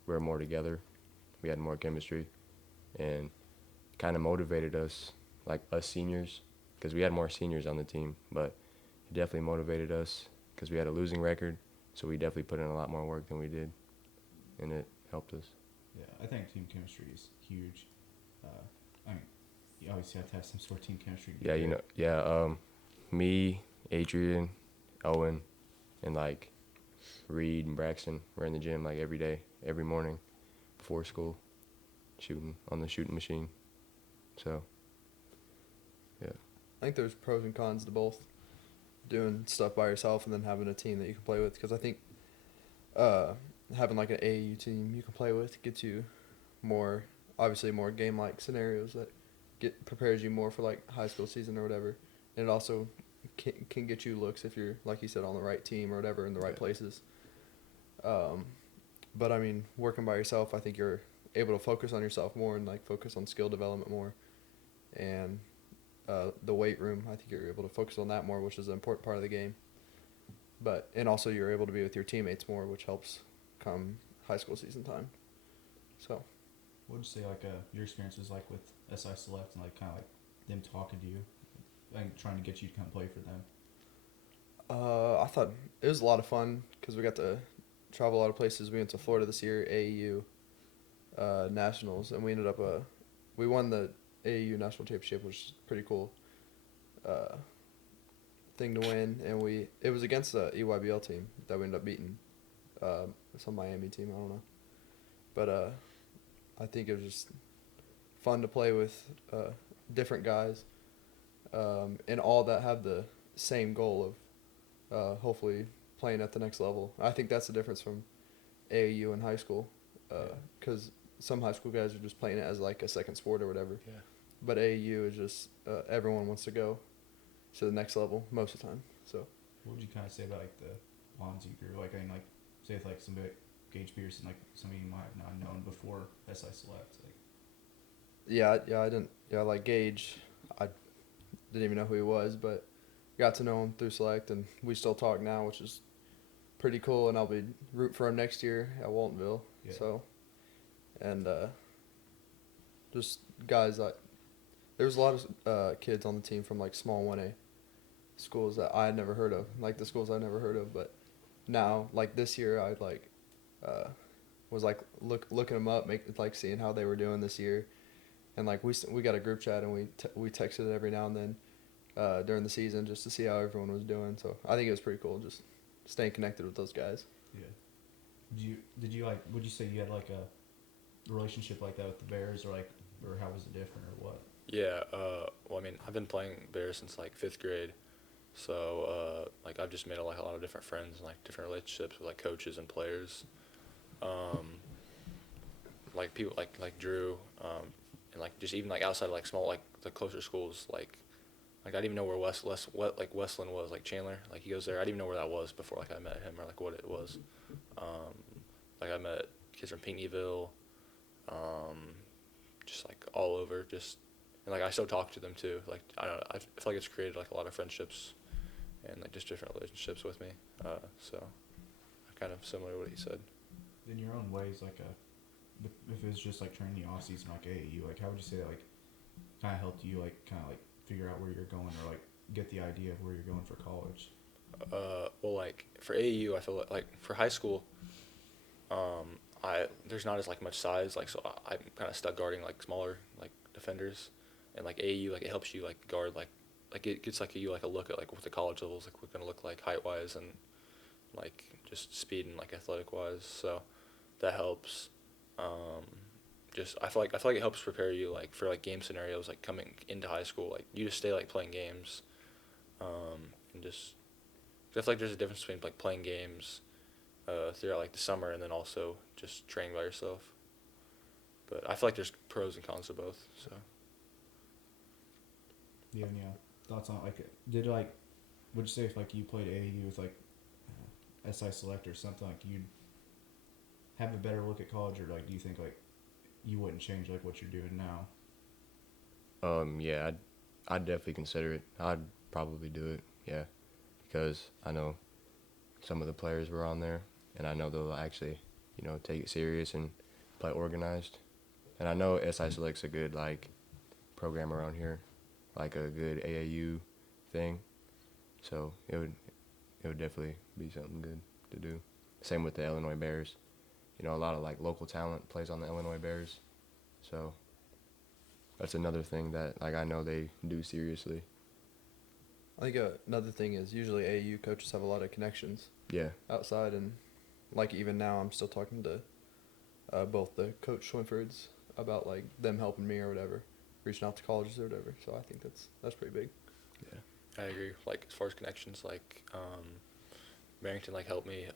we were more together, we had more chemistry, and kind of motivated us, like us seniors, because we had more seniors on the team, but it definitely motivated us because we had a losing record, so we definitely put in a lot more work than we did, and it helped us. Yeah, I think team chemistry is huge. I mean, you obviously have to have some sort of team chemistry. To Yeah, get there. Me, Adrian, Owen, and like Reed and Braxton were in the gym like every day, every morning before school, shooting on the shooting machine. So, yeah. I think there's pros and cons to both doing stuff by yourself and then having a team that you can play with. Because I think having like an AAU team you can play with gets you more game-like scenarios that prepares you more for like high school season or whatever. And it also can get you looks if you're, like you said, on the right team or whatever, in the right places. But I mean, working by yourself, I think you're able to focus on yourself more and like focus on skill development more. And the weight room, I think you're able to focus on that more, which is an important part of the game. And also you're able to be with your teammates more, which helps come high school season time. So, what would you say like your experience was like with SI Select and like kind of like them talking to you, like trying to get you to come play for them? I thought it was a lot of fun because we got to travel a lot of places. We went to Florida this year, AAU nationals, and we ended up we won the AAU national championship, which is pretty cool thing to win. And it was against the EYBL team that we ended up beating, some Miami team, I don't know, but I think it was just fun to play with different guys, and all that have the same goal of hopefully playing at the next level. I think that's the difference from AAU and high school, because some high school guys are just playing it as like a second sport or whatever. Yeah. But AAU is just everyone wants to go to the next level most of the time. So. What would you kind of say about like the Lonzy group? Like I mean, like say if like somebody like Gage Pearson, like somebody you might have not known before SI Select. Like. I didn't. Yeah, like Gage, I didn't even know who he was, but got to know him through Select, and we still talk now, which is pretty cool. And I'll be root for him next year at Waltonville. Yeah. So, and just guys that there was a lot of kids on the team from like small 1A schools that I had never heard of, like the schools I never heard of. But now, like this year, I like was like looking them up, seeing how they were doing this year. And like we got a group chat, and we texted every now and then during the season just to see how everyone was doing. So I think it was pretty cool just staying connected with those guys. Yeah. Did you like? Would you say you had like a relationship like that with the Bears, or how was it different, or what? Yeah. Well, I mean, I've been playing Bears since like 5th grade, so like I've just made like a lot of different friends and like different relationships with like coaches and players. Like people like Drew. and like just even like outside of like small like the closer schools like I didn't even know where Westland was, like Chandler, like he goes there. I didn't even know where that was before like I met him or like what it was. Like I met kids from Pinckneyville, just like all over, just and like I still talk to them too. Like I don't know, I feel like it's created like a lot of friendships and like just different relationships with me. So kind of similar to what he said. In your own ways, like if it was just like training the off season, like AAU, like how would you say that like kind of helped you like kind of like figure out where you're going or like get the idea of where you're going for college? Well, like for AAU, I feel like for high school, there's not as like much size, like so I'm kind of stuck guarding like smaller like defenders, and like AAU like it helps you like guard like it gets like you like a look at like what the college levels like we're gonna look like height wise and like just speed and like athletic wise, so that helps. I feel like it helps prepare you like for like game scenarios like coming into high school, like you just stay like playing games, and just I feel like there's a difference between like playing games throughout like the summer and then also just training by yourself. But I feel like there's pros and cons to both. So. Do you have any thoughts on like would you say if like you played AAU with like SI Select or something, like you'd have a better look at college, or like do you think like you wouldn't change like what you're doing now? Yeah, I'd definitely consider it. I'd probably do it, yeah, because I know some of the players were on there, and I know they'll actually, take it serious and play organized. And I know SI Select's a good like program around here, like a good AAU thing. So it would definitely be something good to do. Same with the Illinois Bears. A lot of like local talent plays on the Illinois Bears. So that's another thing that like I know they do seriously. I think another thing is usually AAU coaches have a lot of connections. Yeah. Outside, and like even now I'm still talking to both the Coach Swinfords about like them helping me or whatever, reaching out to colleges or whatever. So I think that's pretty big. Yeah. I agree. Like as far as connections, like Barrington like helped me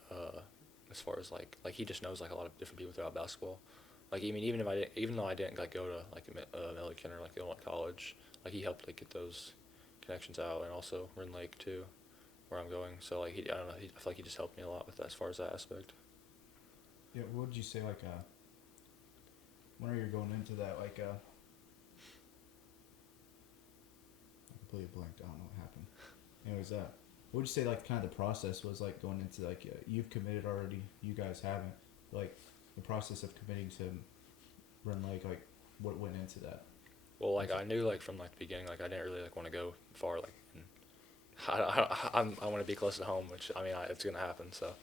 as far as like he just knows like a lot of different people throughout basketball. Like even though I didn't like go to like Milliken or like Illinois College, like he helped like get those connections out, and also Rend Lake too, where I'm going. So like I don't know, I feel like he just helped me a lot with that as far as that aspect. Yeah, what would you say like whenever you're going into that like I completely blanked. I don't know what happened. Anyways, what would you say like kind of the process was like going into like you've committed already, you guys haven't, like the process of committing to Rend Lake, like what went into that? Well, like I knew like from like the beginning, like I didn't really like want to go far, like I want to be close to home, which I mean it's gonna happen. So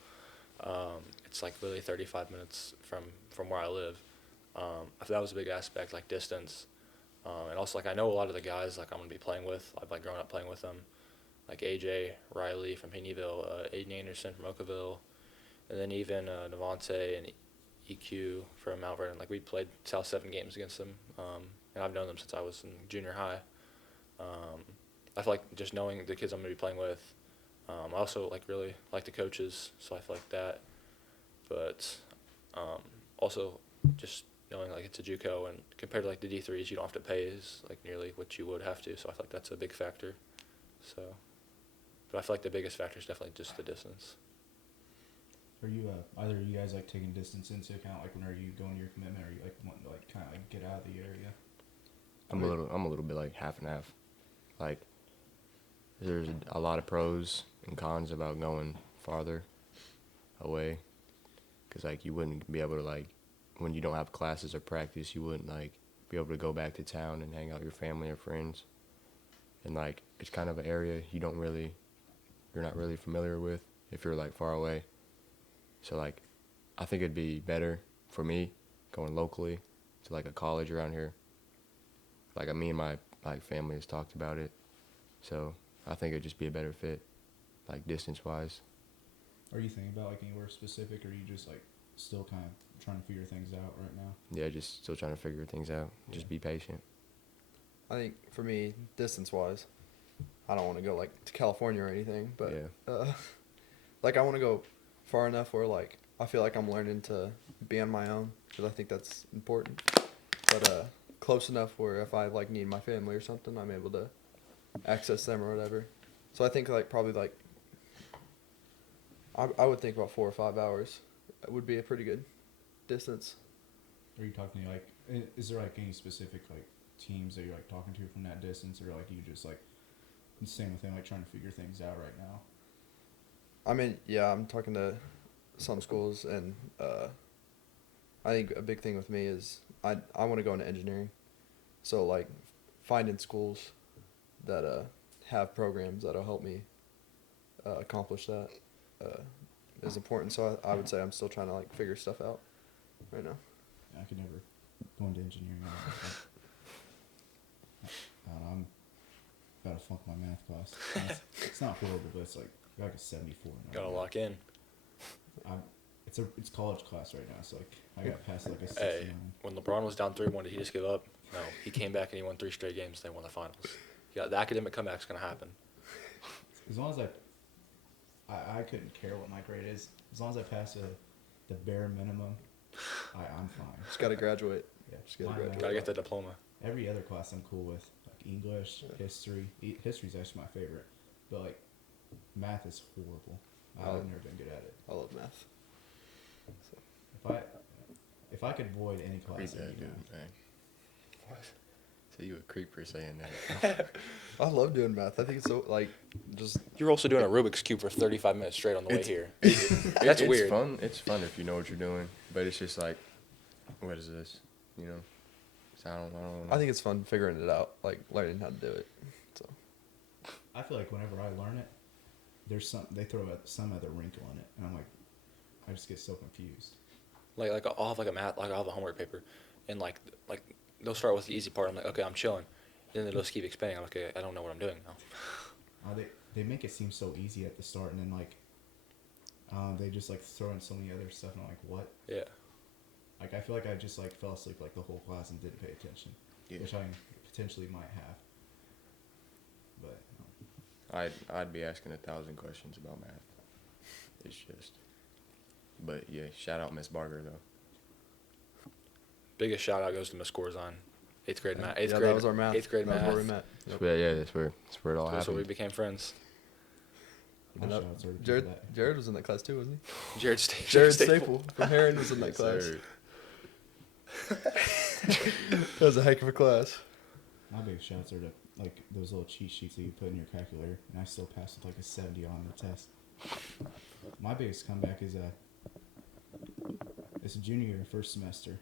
it's like literally 35 minutes from where I live. I thought that was a big aspect, like distance, and also like I know a lot of the guys like I'm gonna be playing with. I've like grown up playing with them, like AJ Riley from Pinckneyville, Aiden Anderson from Oakville, and then even Devontae and EQ from Mount Vernon. Like we played South 7 games against them, and I've known them since I was in junior high. I feel like just knowing the kids I'm gonna be playing with. I also like really like the coaches, so I feel like that. But also just knowing like it's a JUCO, and compared to like the D3s, you don't have to pay is like nearly what you would have to. So I feel like that's a big factor. So, but I feel like the biggest factor is definitely just the distance. Are you either of you guys like taking distance into account, like whenever you go into your commitment, or you like want to like kind of like get out of the area? I'm a little bit like half and half. Like there's a lot of pros and cons about going farther away, because like you wouldn't be able to like when you don't have classes or practice, you wouldn't like be able to go back to town and hang out with your family or friends, and like it's kind of an area you're not really familiar with if you're like far away. So like I think it'd be better for me going locally to like a college around here. Like me and my like family has talked about it, so I think it'd just be a better fit, like distance wise. Are you thinking about like anywhere specific, or are you just like still kind of trying to figure things out right now? Yeah, just still trying to figure things out. Just Yeah. be patient. I think for me, distance wise, I don't want to go like to California or anything, but Yeah. like I want to go far enough where like I feel like I'm learning to be on my own, because I think that's important. But close enough where if I like need my family or something, I'm able to access them or whatever. So I think like probably like I would think about 4 or 5 hours would be a pretty good distance. Are you talking to, like, is there like any specific like teams that you're like talking to from that distance, or like you just like same thing, like trying to figure things out right now? I mean, yeah, I'm talking to some schools, and I think a big thing with me is I want to go into engineering, so like finding schools that have programs that'll help me accomplish that is important. So I would say I'm still trying to like figure stuff out right now. I could never go into engineering. I don't know, I'm about to flunk my math class. It's not horrible, but it's like a 74. Gotta lock in. It's college class right now, so like I got past like a 69. Hey, when LeBron was down 3-1, did he just give up? No, he came back and he won 3 straight games. They won the finals. Yeah, the academic comeback's gonna happen. As long as I couldn't care what my grade is. As long as I pass the bare minimum, I'm fine. Just gotta graduate. Yeah, Just gotta fine, graduate. Gotta get the diploma. Every other class I'm cool with, like English, history. History's actually my favorite, but like math is horrible. I've never been good at it. I love math. If I could avoid any class, Creep I'd that do dude, math. man. What? So you a creep for saying that? I love doing math. I think it's so like just You're also doing a Rubik's Cube for 35 minutes straight on the way It's- here. That's weird. It's fun. It's fun if you know what you're doing, but it's just like, what is this? You know? So I don't know. I think it's fun figuring it out, like learning how to do it. So I feel like whenever I learn it, they throw some other wrinkle in it, and I'm like, I just get so confused. Like I'll have like a math, like I'll have a homework paper, and like they'll start with the easy part. I'm like, okay, I'm chilling. Then they'll just keep expanding. I'm like, okay, I don't know what I'm doing now. They make it seem so easy at the start, and then like, they just like throw in so many other stuff, and I'm like, what? Yeah. Like I feel like I just like fell asleep like the whole class and didn't pay attention, Yeah. which I potentially might have. But I'd be asking 1,000 questions about math. It's just. But yeah, shout out Miss Barger though. Biggest shout out goes to Miss Corzine. 8th grade math. 8th yeah, grade. that was our math. 8th grade That was math. where we met. Yep. Yeah, that's where it all That's where we happened. became friends. my And shout-outs are to people Jared that- Jared was in that class too, wasn't he? Jared Jared Staple from Marion was in that Yes, class. sir. That was a heck of a class. My big shouts are to like those little cheat sheets that you put in your calculator, and I still passed with like a 70 on the test. My biggest comeback is it's a junior year, first semester,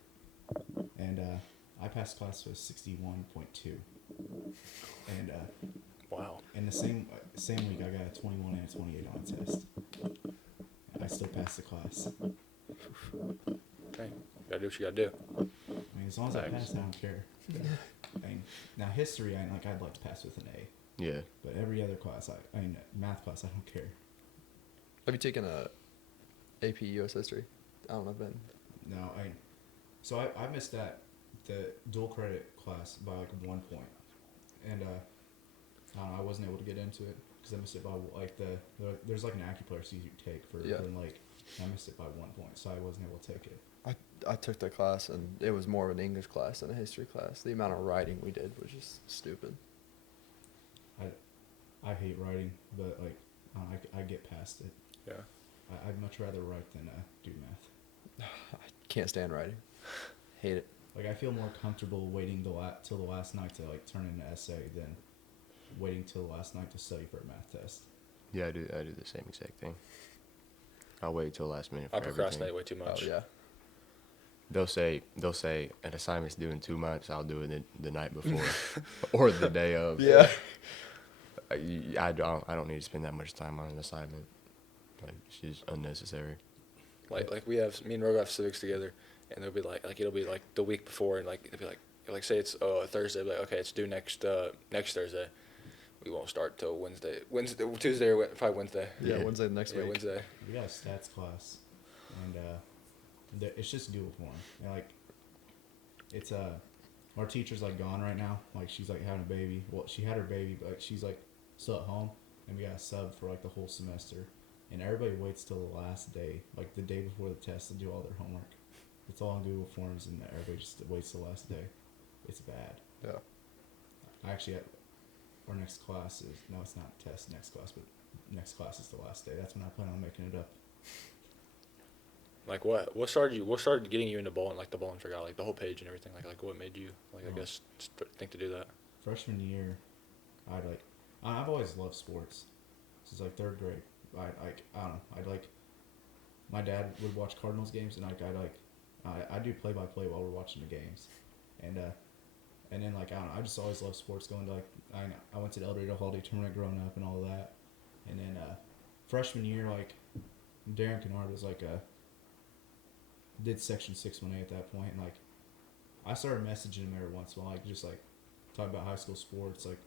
and I passed class with 61.2, and Wow. in the same week I got a 21 and a 28 on the test. I still passed the class. Okay. Gotta do what you gotta do. I mean, as long as I Thanks. pass, I don't care. I mean, now history, I'd like to pass with an A, Yeah. but every other class, I mean, math class, I don't care. Have you taken a AP US history? I don't know, Ben. No, so I missed the dual credit class by like 1 point, and I don't know, I wasn't able to get into it because I missed it by like there's like an acupuncture you take for Yeah. Rend Lake, and I missed it by 1 point, so I wasn't able to take it. I took that class and it was more of an English class than a history class. The amount of writing we did was just stupid. I hate writing, but like I get past it. Yeah. I'd much rather write than do math. I can't stand writing. Hate it. Like I feel more comfortable waiting till the last night to like turn in an essay than waiting till the last night to study for a math test. Yeah, I do the same exact thing. I'll wait till last minute for I procrastinate everything. way too much. Oh yeah. They'll say an assignment's due in 2 months. I'll do it the night before or the day of. Yeah. I don't need to spend that much time on an assignment. Like it's just unnecessary. Like we have, me and Rogo have civics together, and they'll be like it'll be like the week before, and like it'll be like say it's Thursday, be like, okay, it's due next Thursday. We won't start till Tuesday or probably Wednesday. Yeah, Yeah. Wednesday next Yeah, week. Wednesday. We got a stats class, and it's just dual form. And like, it's our teacher's like gone right now. Like she's like having a baby. Well, she had her baby, but she's like still at home, and we got a sub for like the whole semester. And everybody waits till the last day, like the day before the test, to do all their homework. It's all on Google Forms, and everybody just waits till the last day. it's bad. Yeah. I actually, our next class is, no, it's not test next class, but next class is the last day. That's when I plan on making it up. Like what started getting you into bowling, like the Ballin4God, like the whole page and everything, like what made you, like, I guess, think to do that? Freshman year, I've always loved sports since like third grade. I don't know. My dad would watch Cardinals games, and I do play by play while we're watching the games, and then like I don't know. I just always loved sports. Going to like I went to the El Dorado Holiday Tournament growing up and all that, and then freshman year, like Darren Kennard was like did section 618 at that point, and like I started messaging him every once in a while, like just like talk about high school sports, like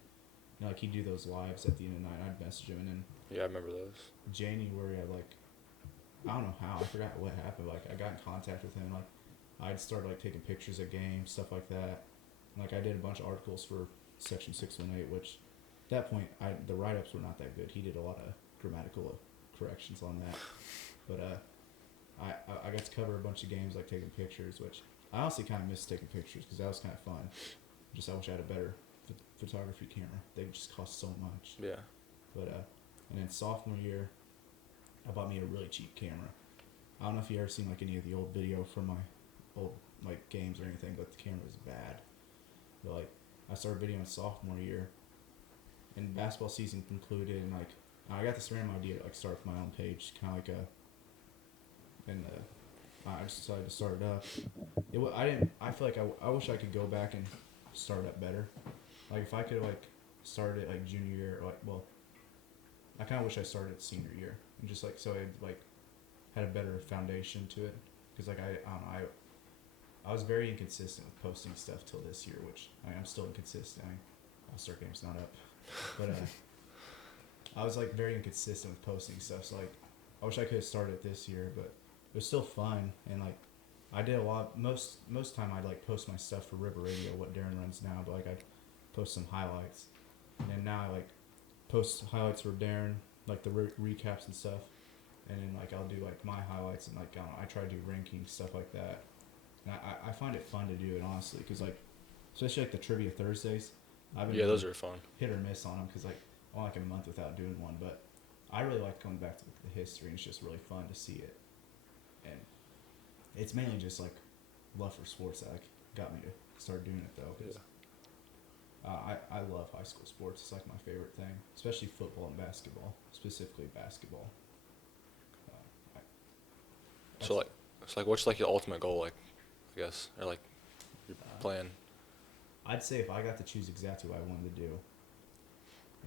you know, like he'd do those lives at the end of the night. I'd message him, and then Yeah, I remember those. January, I don't know how, I forgot what happened. Like I got in contact with him, like I'd start like taking pictures of games, stuff like that. Like I did a bunch of articles for section 618, which at that point the write-ups were not that good. He did a lot of grammatical corrections on that, but I got to cover a bunch of games, like taking pictures, which I honestly kind of miss taking pictures because that was kind of fun. Just I wish I had a better photography camera. They just cost so much. Yeah. But and then sophomore year, I bought me a really cheap camera. I don't know if you ever seen like any of the old video from my old like games or anything, but the camera was bad. But like I started videoing sophomore year, and basketball season concluded, and like I got this random idea to like start my own page, kind of like I just decided to start it up. I feel like I wish I could go back and start up better. Like if I could like started it like junior year, or, like well, I kind of wish I started it senior year, and just like so I like had a better foundation to it. Because like I don't know, I was very inconsistent with posting stuff till this year, which I'm still inconsistent. All-Star game's not up, but I was like very inconsistent with posting stuff. So like I wish I could have started it this year, but it was still fun. And like I did a lot. Most time I'd like post my stuff for River Radio, what Darren runs now, but like I'd post some highlights, and then now I like post highlights for Darren, like the recaps and stuff, and then like I'll do like my highlights, and like I try to do rankings, stuff like that. And I find it fun to do it, honestly, because like especially like the trivia Thursdays, I've been Those are fun. hit or miss on them because like I went like a month without doing one, but I really like coming back to the history, and it's just really fun to see it. And it's mainly just like love for sports that like got me to start doing it though. Cause, I love high school sports. It's like my favorite thing, especially football and basketball, specifically basketball. So what's like your ultimate goal, like, I guess, or like your plan? I'd say if I got to choose exactly what I wanted to do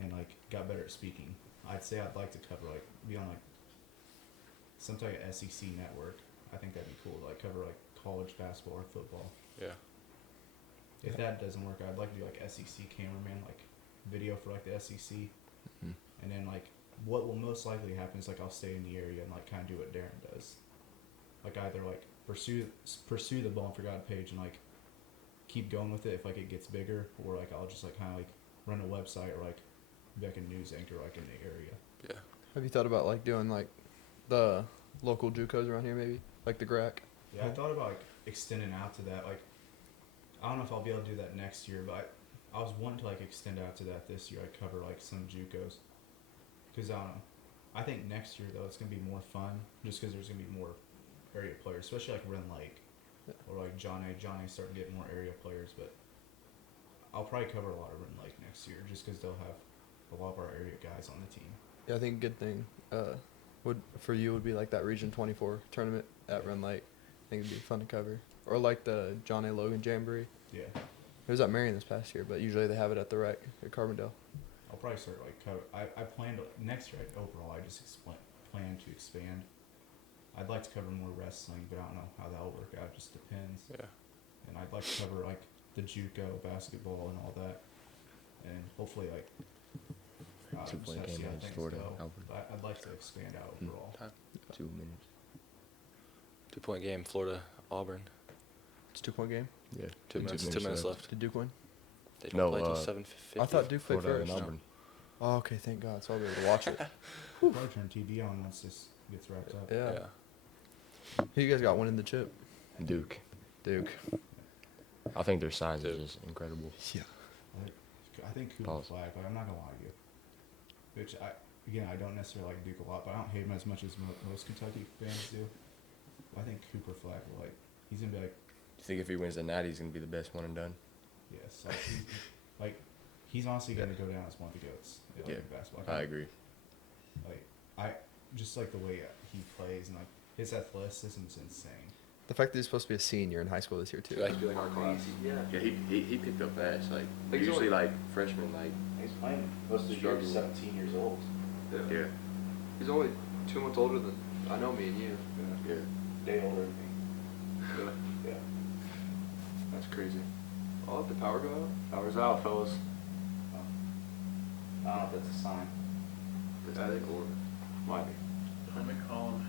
and like got better at speaking, I'd say I'd like to cover like be on like some type of SEC network. I think that'd be cool to like cover like college basketball or football. Yeah. If that doesn't work, I'd like to do like SEC cameraman, like video for like the SEC. Mhm. And then like what will most likely happen is like I'll stay in the area and like kind of do what Darren does. Like either like pursue the Ballin4God page and like keep going with it if like it gets bigger, or like I'll just like kind of like run a website or like be like a news anchor like in the area. Yeah. Have you thought about like doing like the local JUCOs around here, maybe like the GRAC? Yeah, I thought about like extending out to that. Like I don't know if I'll be able to do that next year, but I was wanting to like extend out to that this year. I cover like some JUCOs, because I don't know. I think next year though it's gonna be more fun, just because there's gonna be more area players, especially like Rend Lake or like John A. Starting to get more area players, but I'll probably cover a lot of Rend Lake next year, just because they'll have a lot of our area guys on the team. Yeah, I think a good thing would be like that Region 24 tournament at Rend Lake. I think it'd be fun to cover. Or like the John A. Logan Jamboree. Yeah, It was at Marion this past year, but usually they have it at the rec at Carbondale. I'll probably start like cover. I plan to next year. Overall, I just plan to expand. I'd like to cover more wrestling, but I don't know how that'll work out. It just depends. Yeah. And I'd like to cover like the JUCO basketball and all that, and hopefully like just 2-point have to see game how against things Florida, go. Albert. But I'd like to expand out overall. 2 minutes. 2-point game, Florida, Auburn. It's a 2-point game. Yeah. 2 minutes. 2 minutes left. Did Duke win? They don't No, play till 7:50. I thought Duke played Florida and first. Auburn. Oh, okay, thank God. So I'll be able to watch it. Probably turn TV on once this gets wrapped up. Yeah. Who you guys got winning the chip? Duke. Duke. I think their signs are just incredible. Yeah. I think Cooper Pause. Flag. Like, I'm not gonna lie to you. Which I don't necessarily like Duke a lot, but I don't hate him as much as most Kentucky fans do. I think Cooper Flag will he's gonna be like, You think if he wins the Natty, he's gonna be the best one and done? yes, he's honestly gonna go down as one of the goats. Yeah, in basketball. I agree. Like I just like the way he plays and like his athleticism is insane. The fact that he's supposed to be a senior in high school this year too. Like doing our class. Yeah. Yeah, he picked up fast. Like Like, he's usually only- like freshmen like He's playing most of the year. He's 17 years old. yeah. He's only 2 months older than I know me and you. Yeah. Day older than me. Yeah. That's crazy. I'll let the power go out. Power's out, fellas. I don't know if that's a sign. Static or Might be. Let me call him.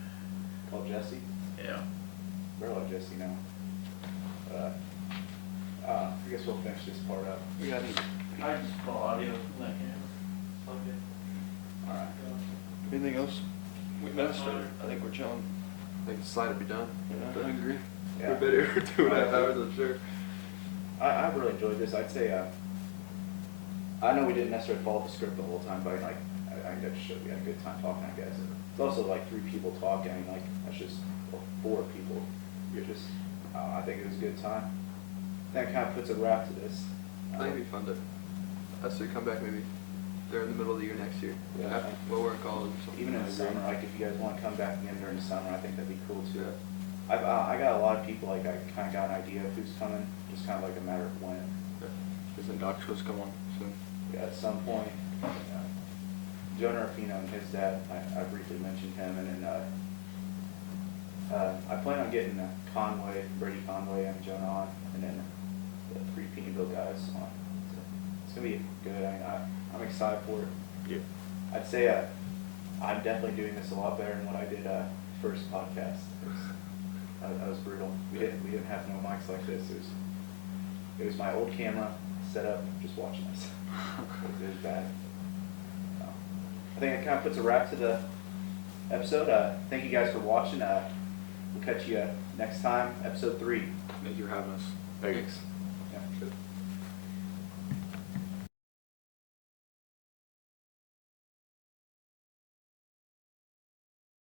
Call Jesse. Yeah. Better let Jesse know. I guess we'll finish this part up. we got any, I just call audio from that camera. Okay. All right. anything else? We messed with it. I think we're chilling. I think the slide would be done. Yeah, I agree. Yeah. We've been here for 2.5 hours, I'm sure. I really enjoyed this. I'd say I know we didn't necessarily follow the script the whole time, but I think that showed we had a good time talking, I guess. It's also like 3 people talking. I mean, like that's just 4 people. You're just I think it was a good time. That kind of puts a wrap to this. I think it'd be fun to us to come back maybe during the middle of the year next year. Yeah. After, while we're in college or something. Even in the summer, like if you guys want to come back again during the summer, I think that'd be cool too. Yeah. I got a lot of people, like I kind of got an idea of who's coming, just kind of like a matter of when. Isn't Doc supposed to come on soon? Yeah, at some point, Jonah Rufino and his dad, I briefly mentioned him, and then I plan on getting Brady Conway and Jonah on, and then the 3 Peterbilt guys on. So it's gonna be good. I'm excited for it. Yeah. I'd say I'm definitely doing this a lot better than what I did first podcast. That was brutal. We didn't have no mics like this. It was my old camera set up, just watching us. It was bad. I think it kind of puts a wrap to the episode. Thank you guys for watching. We'll catch you next time, episode 3. Thank you for having us. Thanks. Yeah. Good.